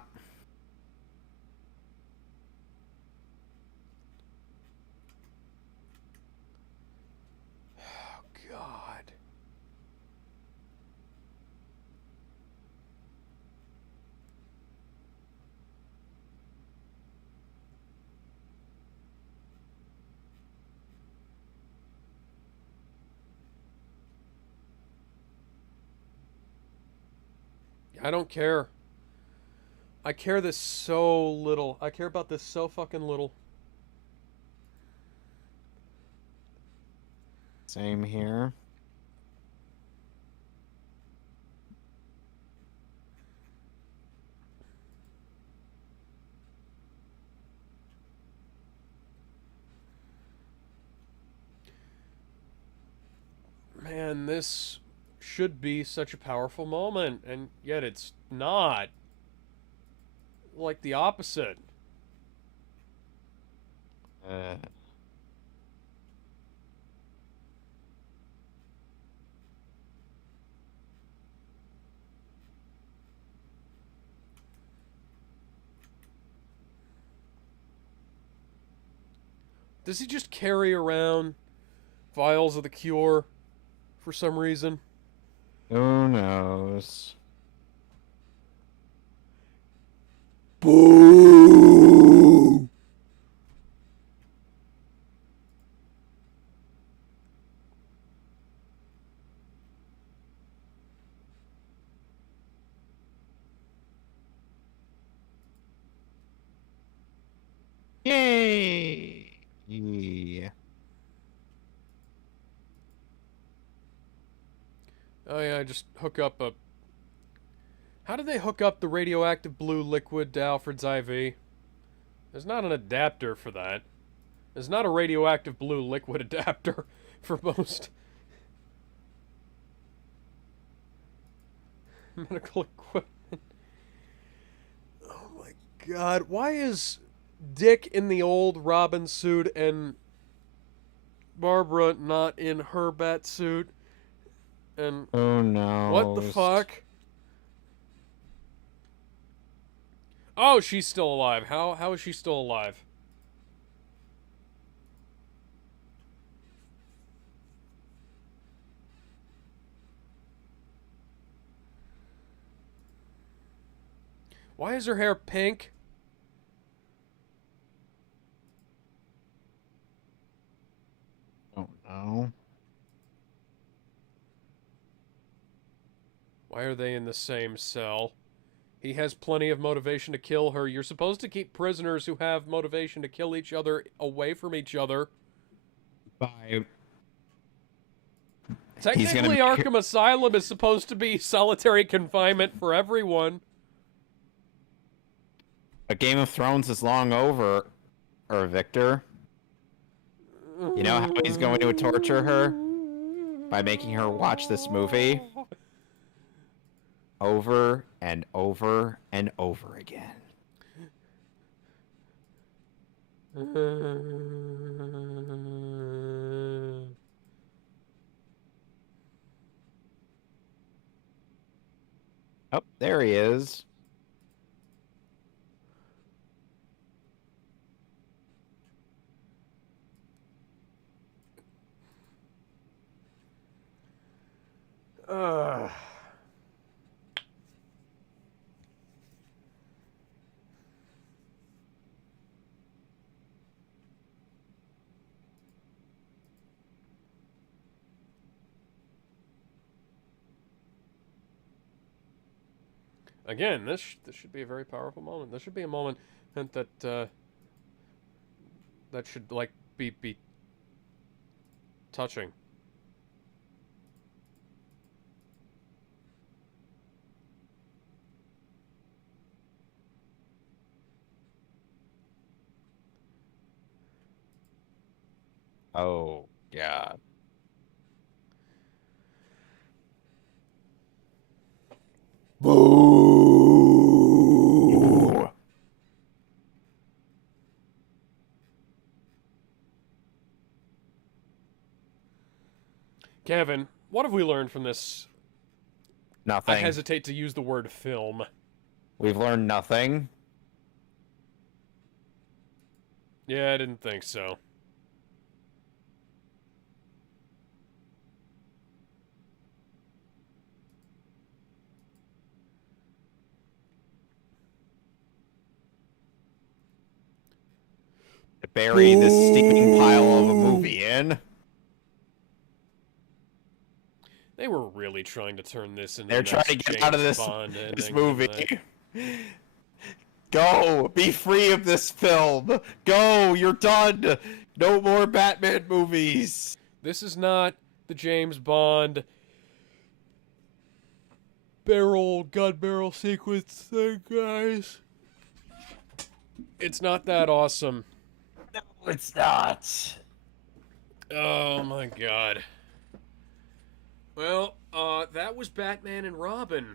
Oh, God. I don't care. I care this so little. I care about this so fucking little. Same here. Man, this should be such a powerful moment, and yet it's not. Like the opposite. Uh, Does he just carry around vials of the cure for some reason? who knows? Boo! Yay! Yeah. Oh yeah, just hook up a... How do they hook up the radioactive blue liquid to Alfred's IV? There's not an adapter for that. There's not a radioactive blue liquid adapter for most medical equipment. Oh my god, why is Dick in the old Robin suit and Barbara not in her bat suit? And Who knows? what the fuck? Oh, she's still alive. How is she still alive? Why is her hair pink? Don't know. Why are they in the same cell? He has plenty of motivation to kill her. You're supposed to keep prisoners who have motivation to kill each other away from each other. Bye. Technically, Arkham Asylum is supposed to be solitary confinement for everyone. But Game of Thrones is long over, or Victor. You know how he's going to torture her? By making her watch this movie over and over and over again. Oh, there he is. Uh, Again, this should be a very powerful moment. This should be a moment that that should like be touching. Oh, God. Boo! Kevin, what have we learned from this? I Nothing. hesitate to use the word film. We've learned nothing. Yeah, I didn't think so. To bury this steaming pile of a movie in. They were really trying to turn this into. They're the trying to next get James out of this Bond this ending, movie. didn't they? Go! Be free of this film! Go! You're done! No more Batman movies! This is not the James Bond gun barrel sequence thing, guys. It's not that awesome. No, it's not. Oh my god. Well, that was Batman and Robin.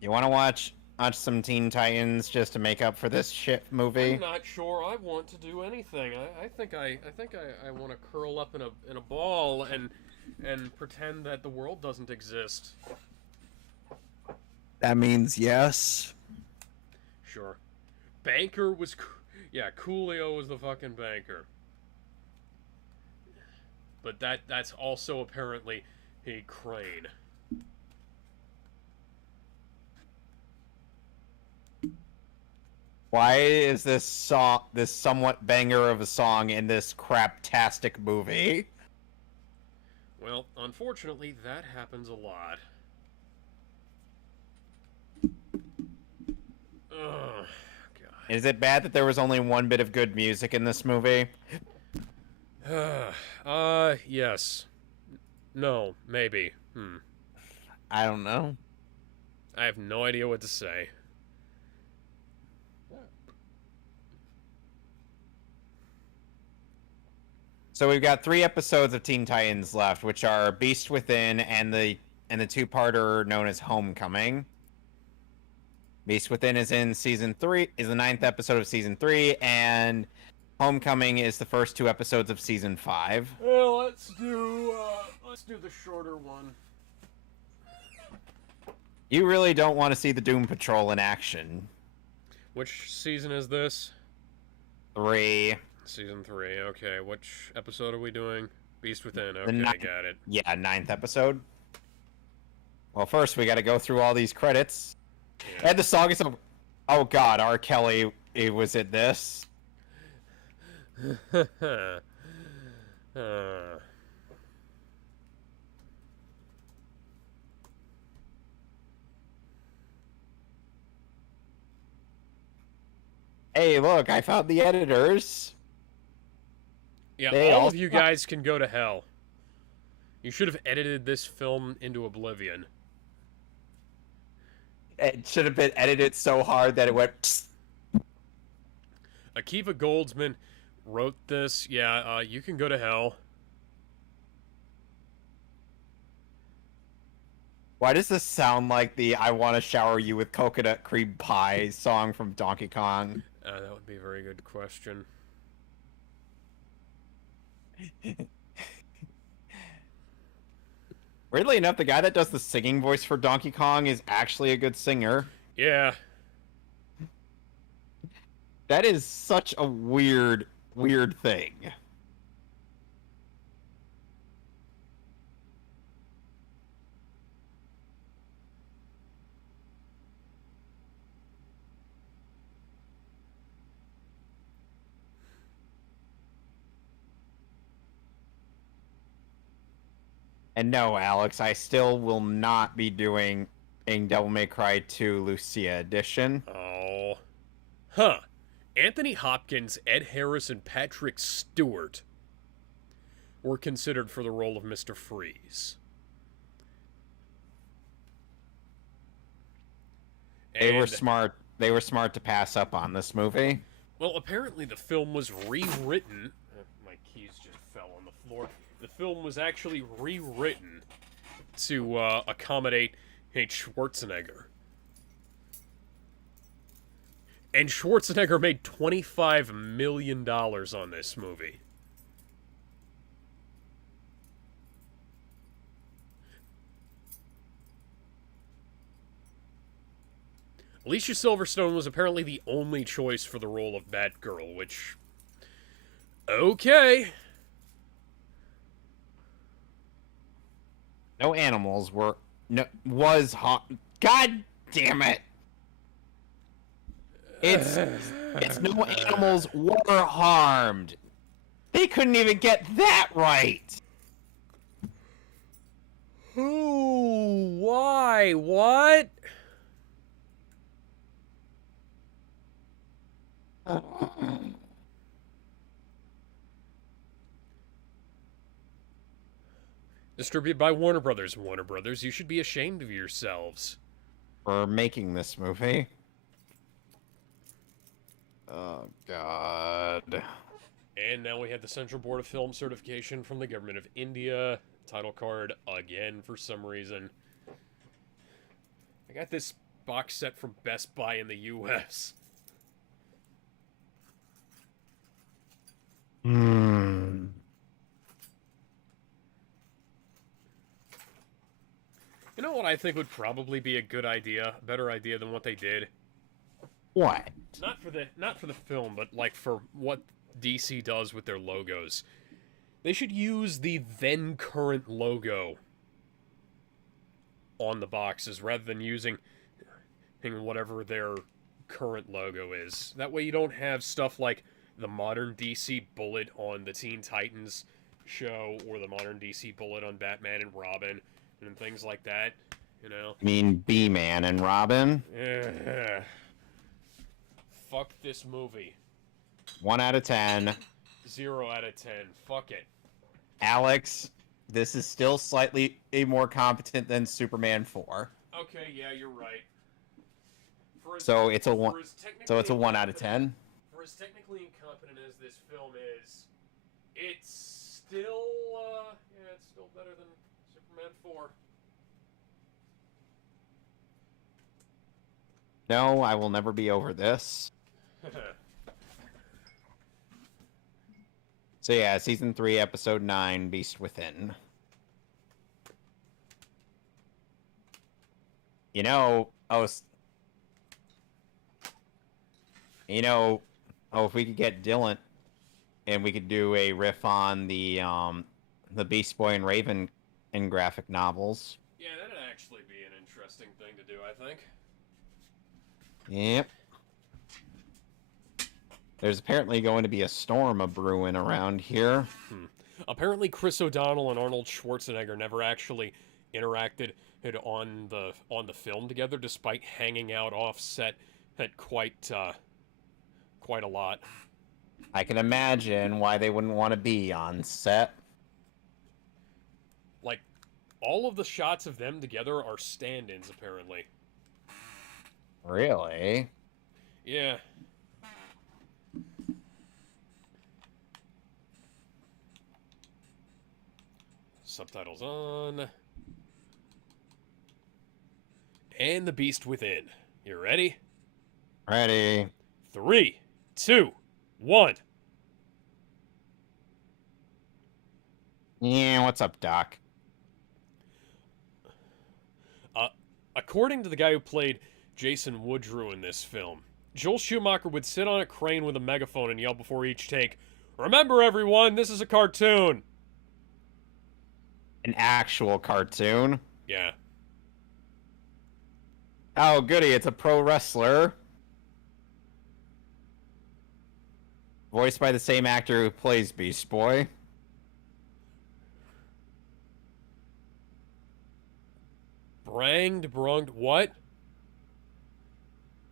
You want to watch some Teen Titans just to make up for this shit movie? I'm not sure I want to do anything. I think I want to curl up in a ball and pretend that the world doesn't exist. That means yes. Sure. Banker was yeah, Coolio was the fucking banker. But that's also apparently a crane. Why is this somewhat banger of a song in this craptastic movie? Well, unfortunately, that happens a lot. Ugh, God. Is it bad that there was only one bit of good music in this movie? Yes. No, maybe. I don't know. I have no idea what to say. So we've got 3 episodes of Teen Titans left, which are Beast Within and the two-parter known as Homecoming. Beast Within is in season 3, is the 9th episode of season 3, and Homecoming is the first 2 episodes of season 5. Well, let's do the shorter one. You really don't want to see the Doom Patrol in action. Which season is this? 3. Season 3. Okay, which episode are we doing? Beast Within. Okay, ninth- got it. Yeah, 9th episode. Well, first we got to go through all these credits. Yeah. And the song is oh god, R. Kelly was in this. Hey, look, I found the editors. Yeah, They all all of you suck. guys can go to hell. You should have edited this film into oblivion. It should have been edited so hard that it went psst. Akiva Goldsman wrote this. Yeah, you can go to hell. Why does this sound like the I Want to Shower You with Coconut Cream Pie song from Donkey Kong? That would be a very good question. Weirdly enough, the guy that does the singing voice for Donkey Kong is actually a good singer. Yeah. That is such a weird thing. And no, Alex, I still will not be doing Devil May Cry 2 Lucia Edition. Oh. Huh. Anthony Hopkins, Ed Harris, and Patrick Stewart were considered for the role of Mr. Freeze. They were smart. They were smart to pass up on this movie. Well, apparently the film was rewritten. My keys just fell on the floor. The film was actually rewritten to accommodate H. Schwarzenegger. And Schwarzenegger made $25 million on this movie. Alicia Silverstone was apparently the only choice for the role of Batgirl, which... Okay. No animals were... No, was hot. God damn it! It's no animals were harmed. They couldn't even get that right. Who? Why? What? Distributed by Warner Brothers. Warner Brothers, you should be ashamed of yourselves. For making this movie. Oh, God. And now we have the Central Board of Film Certification from the Government of India. Title card again for some reason. I got this box set from Best Buy in the US. Hmm. You know what I think would probably be a good idea, a better idea than what they did? What? Not for the film, but like for what DC does with their logos. They should use the then current logo on the boxes rather than using whatever their current logo is. That way you don't have stuff like the modern DC bullet on the Teen Titans show or the modern DC bullet on Batman and Robin and things like that, you know? I mean, B-Man and Robin? Fuck this movie. 1 out of 10. 0 out of 10. Fuck it. Alex, this is still slightly more competent than Superman 4. Okay, yeah, you're right. So it's a 1. So it's a 1 out of 10. For as technically incompetent as this film is, it's still, it's still better than Superman 4. No, I will never be over this. So yeah, Season 3, Episode 9, Beast Within. You know, if we could get Dylan, and we could do a riff on the Beast Boy and Raven in graphic novels. Yeah, that'd actually be an interesting thing to do, I think. Yep. There's apparently going to be a storm a-brewing around here. Apparently Chris O'Donnell and Arnold Schwarzenegger never actually interacted on the film together, despite hanging out off set at quite a lot. I can imagine why they wouldn't want to be on set. Like, all of the shots of them together are stand-ins, apparently. Really? Yeah. Subtitles on. And The Beast Within. You ready? Ready. 3, 2, 1. Yeah, what's up, Doc? According to the guy who played Jason Woodrue in this film, Joel Schumacher would sit on a crane with a megaphone and yell before each take, "Remember, everyone, this is a cartoon." An actual cartoon? Yeah. Oh, goody, it's a pro wrestler. Voiced by the same actor who plays Beast Boy. Banged, brunged, what?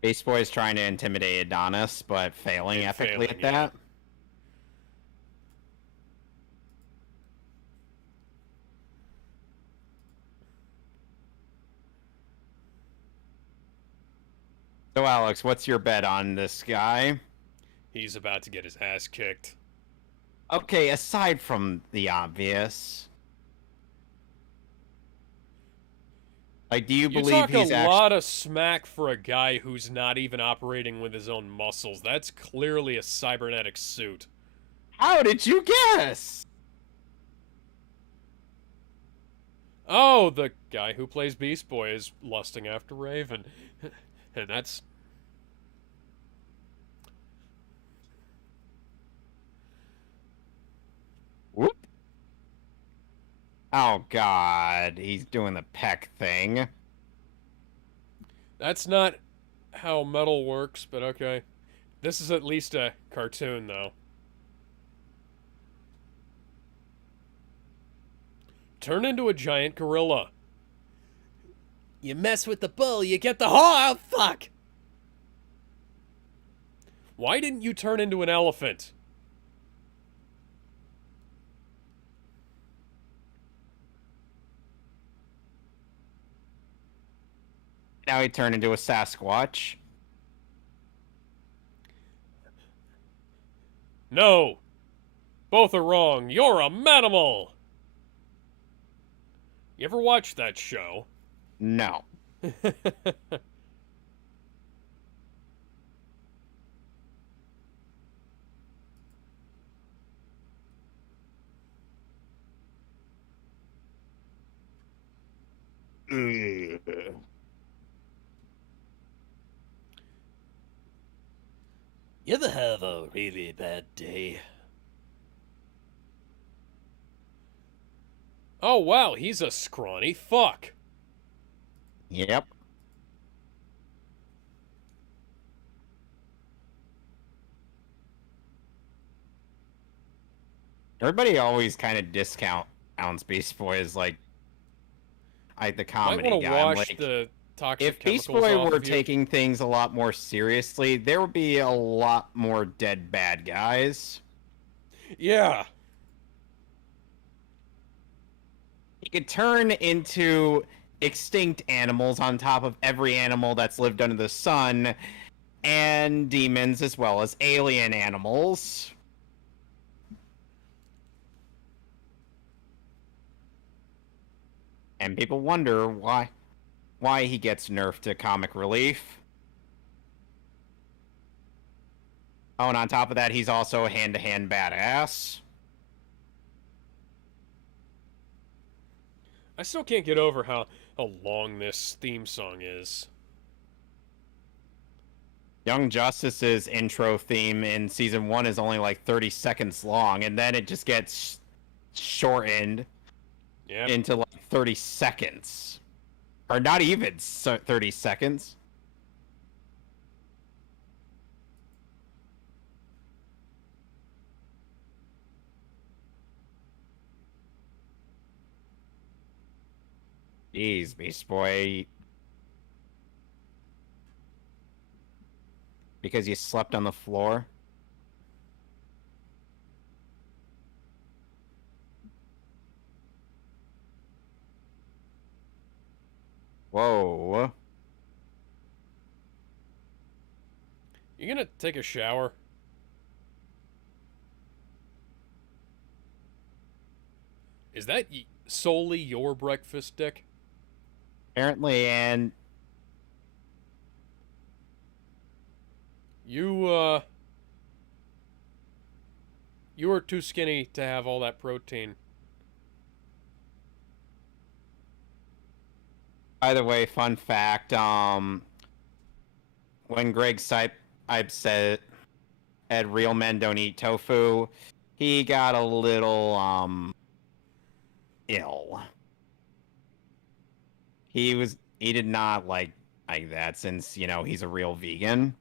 Beast Boy is trying to intimidate Adonis, but failing And epically failing, at yeah. that. So, Alex, what's your bet on this guy? He's about to get his ass kicked. Okay, aside from the obvious, like, do you You believe talk a he's actually? lot of smack for a guy who's not even operating with his own muscles. That's clearly a cybernetic suit. How did you guess? Oh, the guy who plays Beast Boy is lusting after Raven. And that's... Whoop. Oh God, he's doing the peck thing. That's not how metal works, but okay. This is at least a cartoon, though. Turn into a giant gorilla. You mess with the bull, you get the oh fuck! Why didn't you turn into an elephant? Now he turned into a Sasquatch. No! Both are wrong. You're a manimal! You ever watch that show? No. Ugh. You ever have a really bad day? Oh wow, he's a scrawny fuck. Yep. Everybody always kind of discounts Beast Boy as like the comedy Might want to guy. I'm wash like, the toxic if Beast chemicals Boy off were of you. taking things a lot more seriously, there would be a lot more dead bad guys. Yeah. He could turn into extinct animals on top of every animal that's lived under the sun, and demons as well as alien animals. And people wonder why he gets nerfed to comic relief. Oh, and on top of that, he's also a hand-to-hand badass. I still can't get over how long this theme song is. Young Justice's intro theme in season 1 is only like 30 seconds long, and then it just gets shortened Yep. into like 30 seconds. Or not even 30 seconds. Jeez, Beast Boy. Because you slept on the floor? Whoa. You gonna take a shower? Is that solely your breakfast, Dick? Apparently, and You are too skinny to have all that protein. by the way, fun fact, when Greg Sipe said real men don't eat tofu, he got a little ill. He did not like that since, he's a real vegan.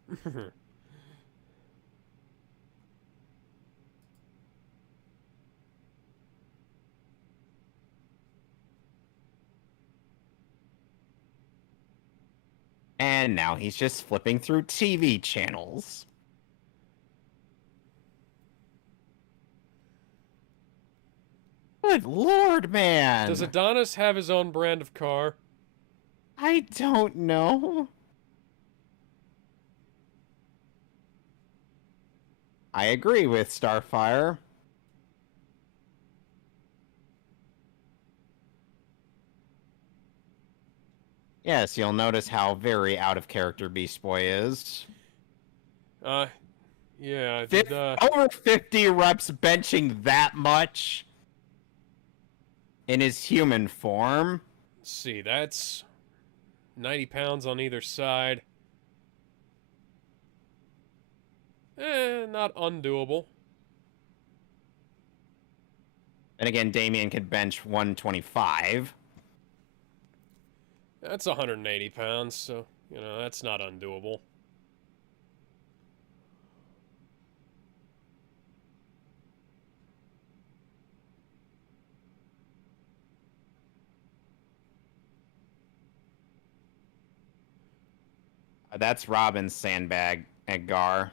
And now he's just flipping through TV channels. Good lord, man! Does Adonis have his own brand of car? I don't know. I agree with Starfire. Yes, you'll notice how very out of character Beast Boy is. Yeah, Over 50 reps benching that much in his human form. let's see, that's 90 pounds on either side. Not undoable. And again, Damien could bench 125. That's 180 pounds, so, you know, that's not undoable. That's Robin's sandbag, Edgar.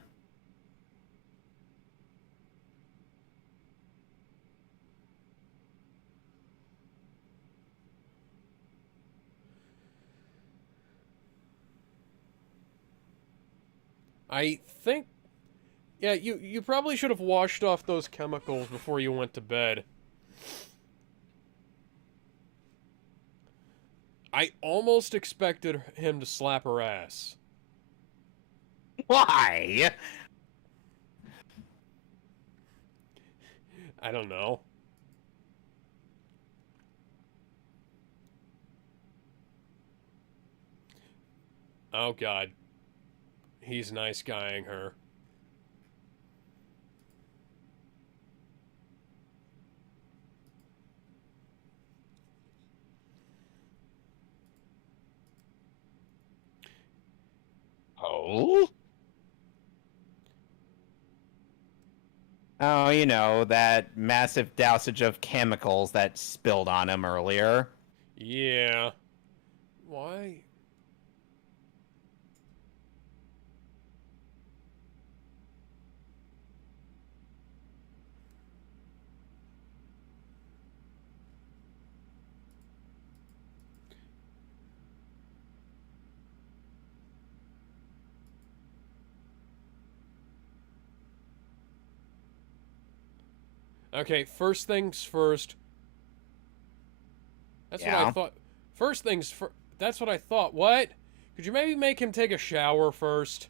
I think... Yeah, you probably should have washed off those chemicals before you went to bed. I almost expected him to slap her ass. Why? I don't know. Oh, God. He's nice guying her. Oh? Oh, you know, that massive dousage of chemicals that spilled on him earlier. Yeah. Why? Okay, first things first. That's what I thought. First things first. That's what I thought. What? Could you maybe make him take a shower first?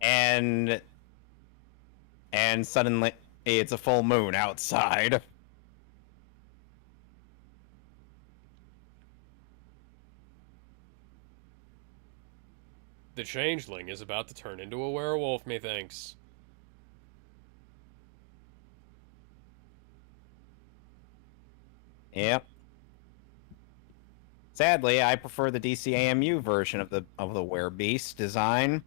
And suddenly it's a full moon outside. The changeling is about to turn into a werewolf, methinks. Yep. Sadly, I prefer the DCAMU version of the Werebeast design.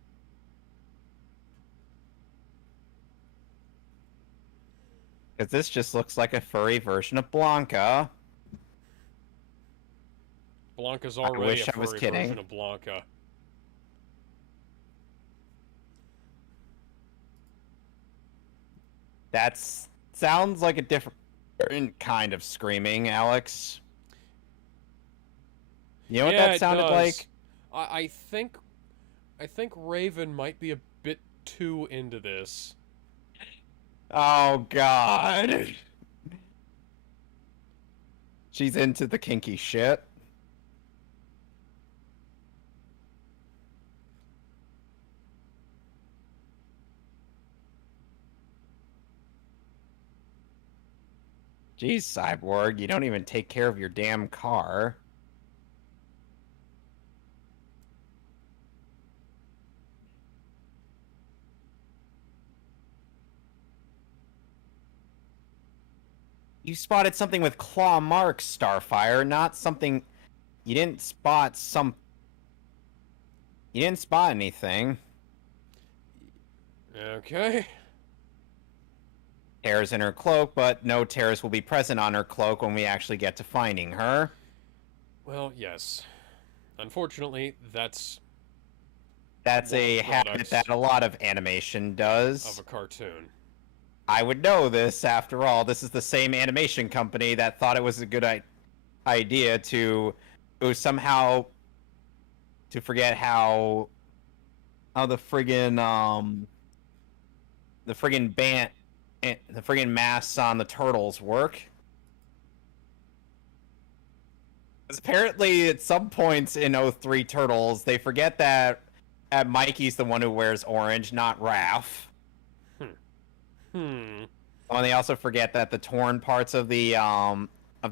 Because this just looks like a furry version of Blanca. Blanca's already wish a I was furry kidding. version of Blanca. Sounds like a different kind of screaming, Alex. You know what Yeah, that it sounded does. like? I think Raven might be a bit too into this. Oh, God. She's into the kinky shit. Jeez, Cyborg, you don't even take care of your damn car. You spotted something with claw marks, Starfire, not something... You didn't spot anything. Okay. tears in her cloak, but no tears will be present on her cloak when we actually get to finding her. Well, yes. Unfortunately, that's A habit that a lot of animation does. of a cartoon. I would know this, after all. This is the same animation company that thought it was a good idea to somehow to forget how the friggin' the friggin' masks on the turtles work. Because apparently at some points in 03 Turtles, they forget that Mikey's the one who wears orange, not Raph. Hmm. Oh, and they also forget that the torn parts of the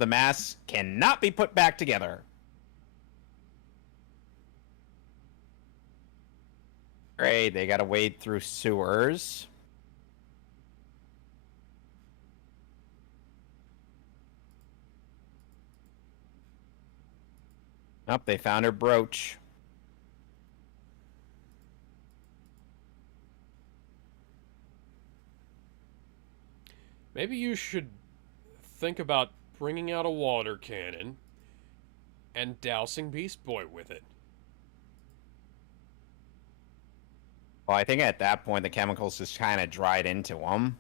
mask cannot be put back together. Great, they gotta wade through sewers. Oh, they found her brooch. Maybe you should think about bringing out a water cannon and dousing Beast Boy with it. Well, I think at that point the chemicals just kind of dried into him.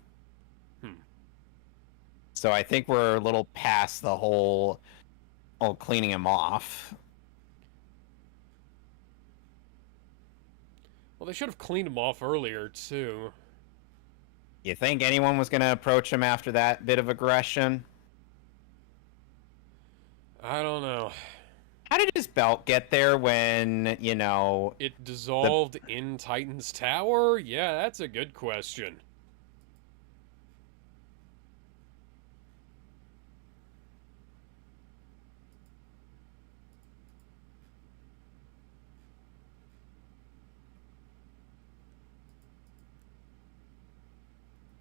So I think we're a little past the whole cleaning him off. Well, they should have cleaned him off earlier, too. You think anyone was going to approach him after that bit of aggression? I don't know. How did his belt get there when, you know... It dissolved in Titan's Tower? Yeah, that's a good question.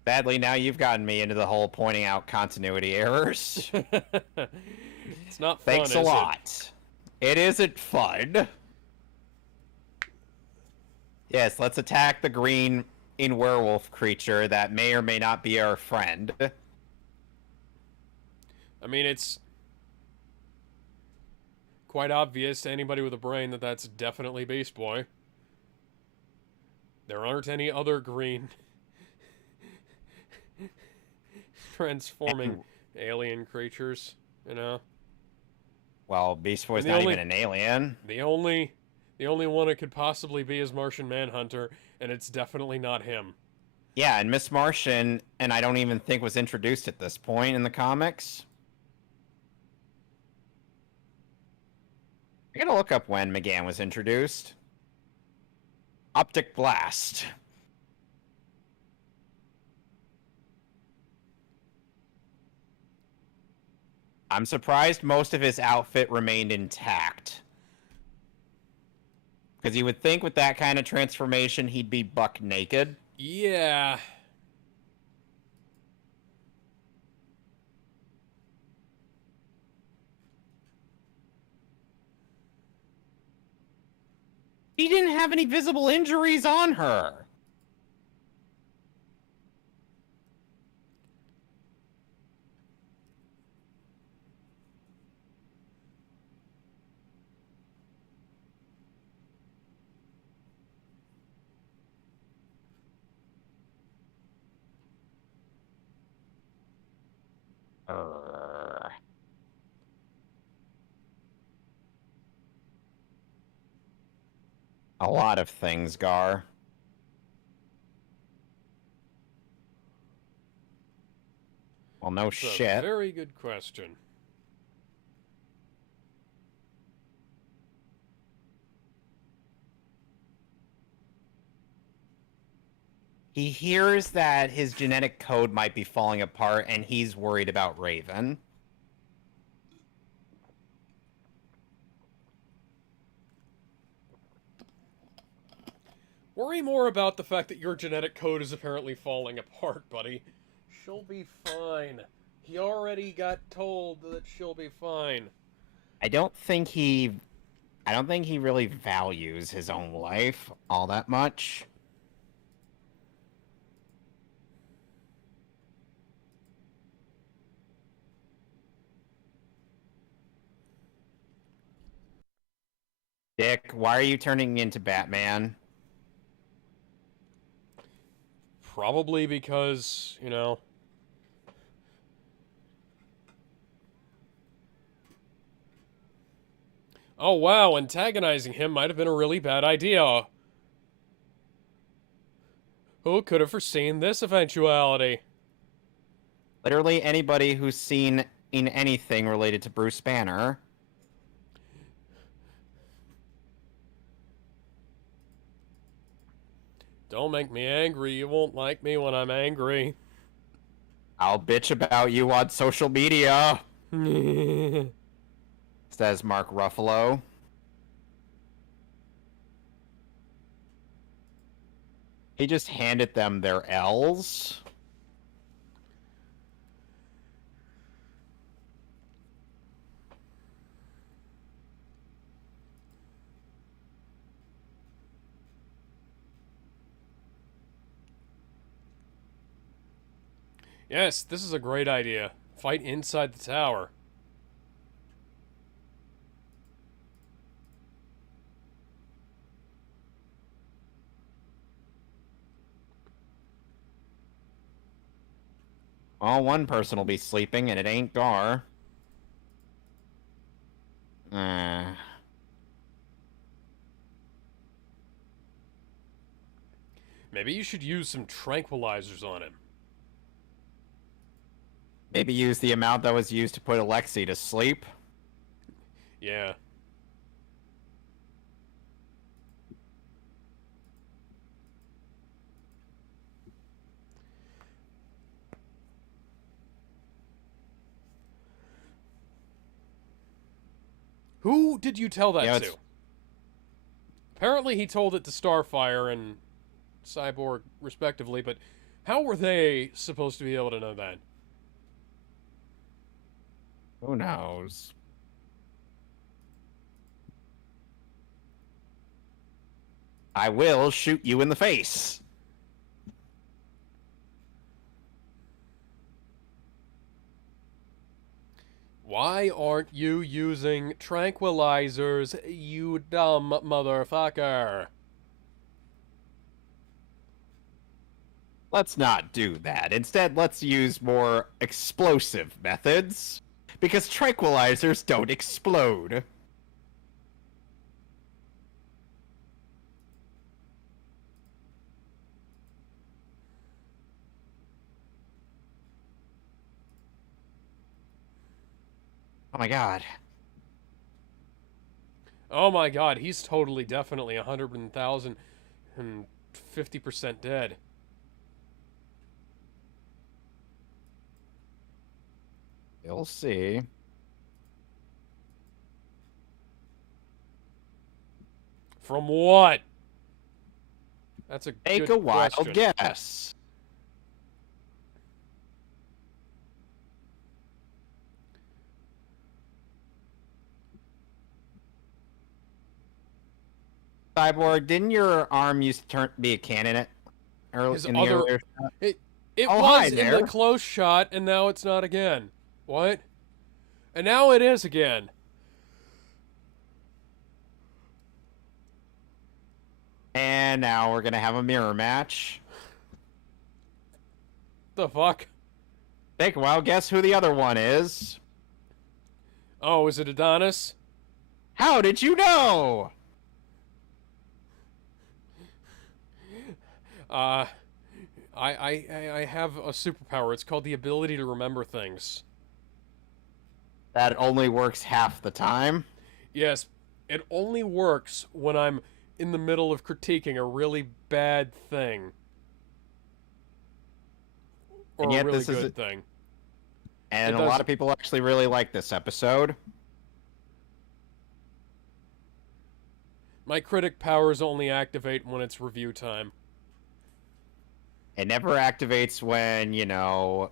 Sadly, now you've gotten me into the whole pointing out continuity errors. It's not fun, Thanks a lot. It isn't fun. Yes, let's attack the green werewolf creature that may or may not be our friend. I mean, it's quite obvious to anybody with a brain that that's definitely Beast Boy. There aren't any other green transforming alien creatures, you know? Well, Beast Boy's And not even an alien. The only one it could possibly be is Martian Manhunter, and it's definitely not him. Yeah, and Miss Martian, and I don't even think was introduced at this point in the comics. I gotta look up when McGann was introduced. Optic Blast. I'm surprised most of his outfit remained intact. Because you would think with that kind of transformation, he'd be buck naked. Yeah. He didn't have any visible injuries on her. A lot of things, Gar. Well, no That's shit. a very good question. He hears that his genetic code might be falling apart, and he's worried about Raven. Worry more about the fact that your genetic code is apparently falling apart, buddy. She'll be fine. He already got told that she'll be fine. I don't think he really values his own life all that much. Dick, why are you turning into Batman? Probably because, you know... Oh wow, antagonizing him might have been a really bad idea. Who could have foreseen this eventuality? Literally anybody who's seen in anything related to Bruce Banner. Don't make me angry. You won't like me when I'm angry. I'll bitch about you on social media, says Mark Ruffalo. He just handed them their L's. Yes, this is a great idea. Fight inside the tower. Well, one person will be sleeping, and it ain't Gar. Maybe you should use some tranquilizers on him. Maybe use the amount that was used to put Alexei to sleep. Yeah. Who did you tell that to? Apparently he told it to Starfire and Cyborg, respectively, but how were they supposed to be able to know that? Who knows? I will shoot you in the face. Why aren't you using tranquilizers, you dumb motherfucker? Let's not do that. Instead, let's use more explosive methods. Because tranquilizers don't explode. Oh my god. Oh my god, he's totally, definitely 100,050% dead. You'll see. From what? That's a Take good a wild question. guess. Cyborg, didn't your arm used to be a cannon early His in the other- earlier shot? It Oh, hi was in there. the close shot, and now it's not again. What? And now it is again. And now we're gonna have a mirror match. The fuck? Take a wild guess who the other one is. Oh, is it Adonis? How did you know? I have a superpower. It's called the ability to remember things. That only works half the time. Yes, it only works when I'm in the middle of critiquing a really bad thing. Or And yet a really this is good thing. And It a lot doesn't- of people actually really like this episode. My critic powers only activate when it's review time. It never activates when, you know,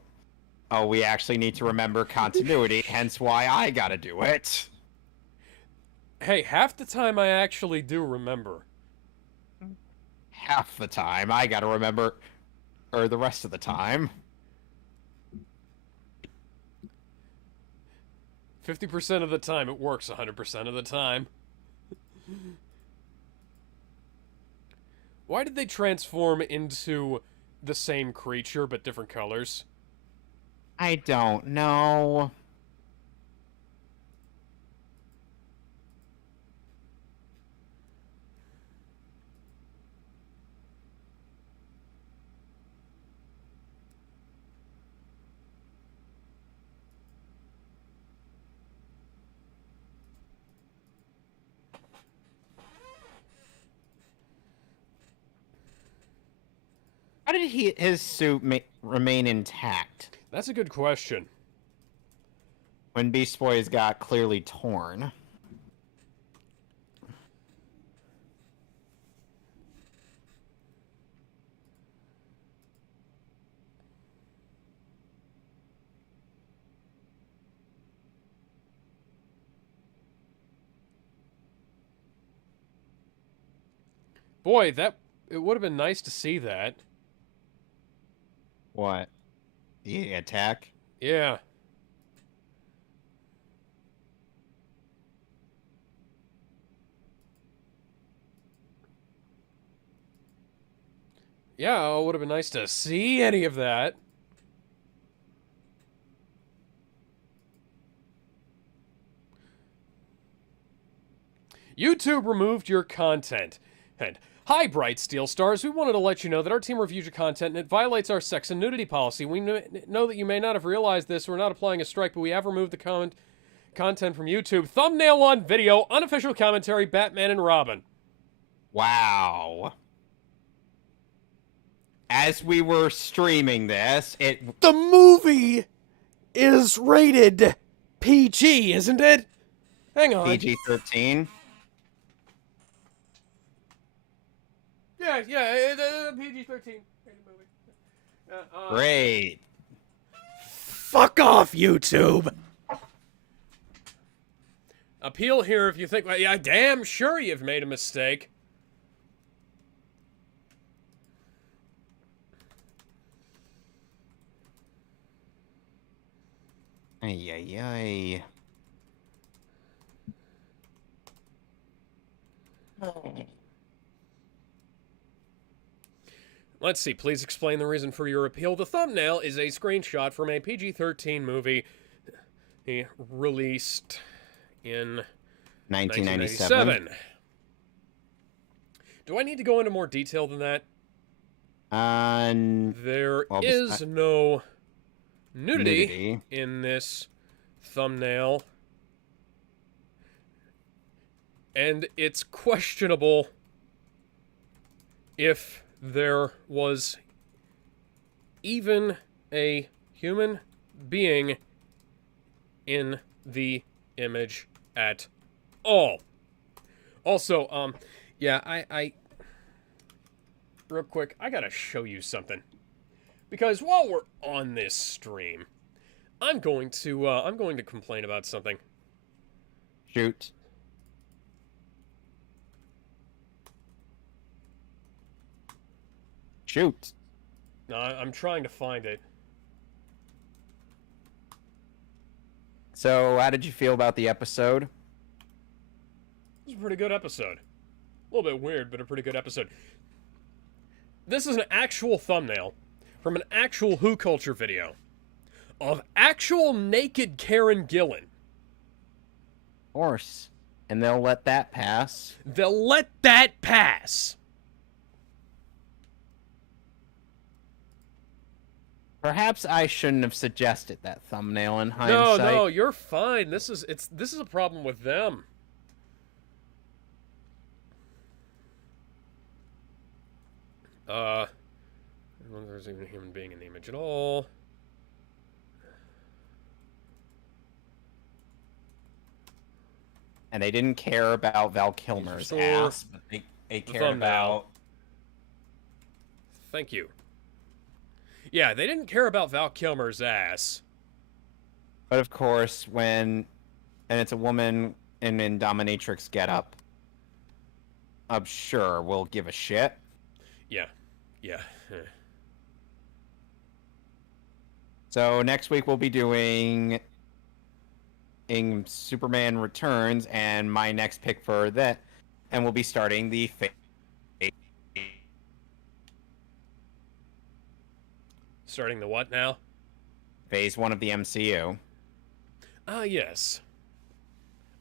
oh, we actually need to remember continuity, hence why I gotta do it. Hey, half the time I actually do remember. Half the time, I gotta remember, or the rest of the time. 50% of the time, it works 100% of the time. Why did they transform into the same creature but different colors? I don't know. How did his suit remain intact That's a good question. when Beast Boy's got clearly torn? Boy, it would have been nice to see that. What? The attack? Yeah. Yeah, it would have been nice to see any of that. YouTube removed your content. And hi, Bright Steel Stars. We wanted to let you know that our team reviewed your content and it violates our sex and nudity policy. We know that you may not have realized this. We're not applying a strike, but we have removed the content from YouTube. Thumbnail on video, unofficial commentary, Batman and Robin. Wow. As we were streaming this, The movie is rated PG, isn't it? Hang on. PG-13. Yeah, PG-13. Great. Fuck off, YouTube! Appeal here if you think, well, yeah, damn sure you've made a mistake. Ay, ay, ay. Let's see, please explain the reason for your appeal. The thumbnail is a screenshot from a PG-13 movie released in 1997. Do I need to go into more detail than that? There well, is no nudity in this thumbnail. And it's questionable if there was even a human being in the image at all. Also, yeah, I real quick, I gotta show you something. Because while we're on this stream, I'm going to complain about something. Shoot. Shoot. No, I'm trying to find it. So, how did you feel about the episode? It was a pretty good episode. A little bit weird, but a pretty good episode. This is an actual thumbnail from an actual Who Culture video of actual naked Karen Gillan. Of course. And they'll let that pass. They'll let that pass. Perhaps I shouldn't have suggested that thumbnail in hindsight. No, you're fine. This is a problem with them. I don't know if there's even a human being in the image at all. And they didn't care about Val Kilmer's Sure. ass, but they cared thumbnail. about... Thank you. Yeah, they didn't care about Val Kilmer's ass. But of course, and it's a woman in dominatrix getup, I'm sure we'll give a shit. Yeah. So next week we'll be doing Superman Returns, and my next pick for that and we'll be starting the Starting the what now? phase 1 of the MCU. Ah, yes.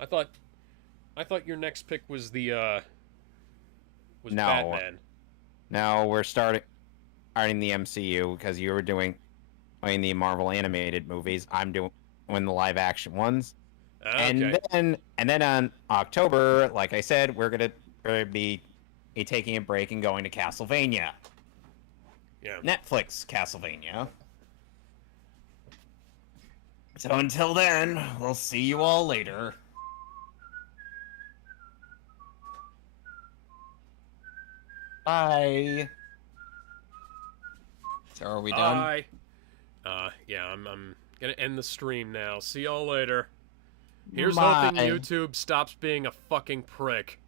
I thought your next pick was the was No. Batman. Now we're starting the MCU because you were doing the Marvel animated movies. I'm doing the live action ones. Okay. And then on October, like I said, we're gonna be taking a break and going to Castlevania. Yeah. Netflix Castlevania. So until then, we'll see you all later. Bye. So are we done? Bye. Yeah, I'm gonna end the stream now. See y'all later. Here's hoping Bye. YouTube stops being a fucking prick.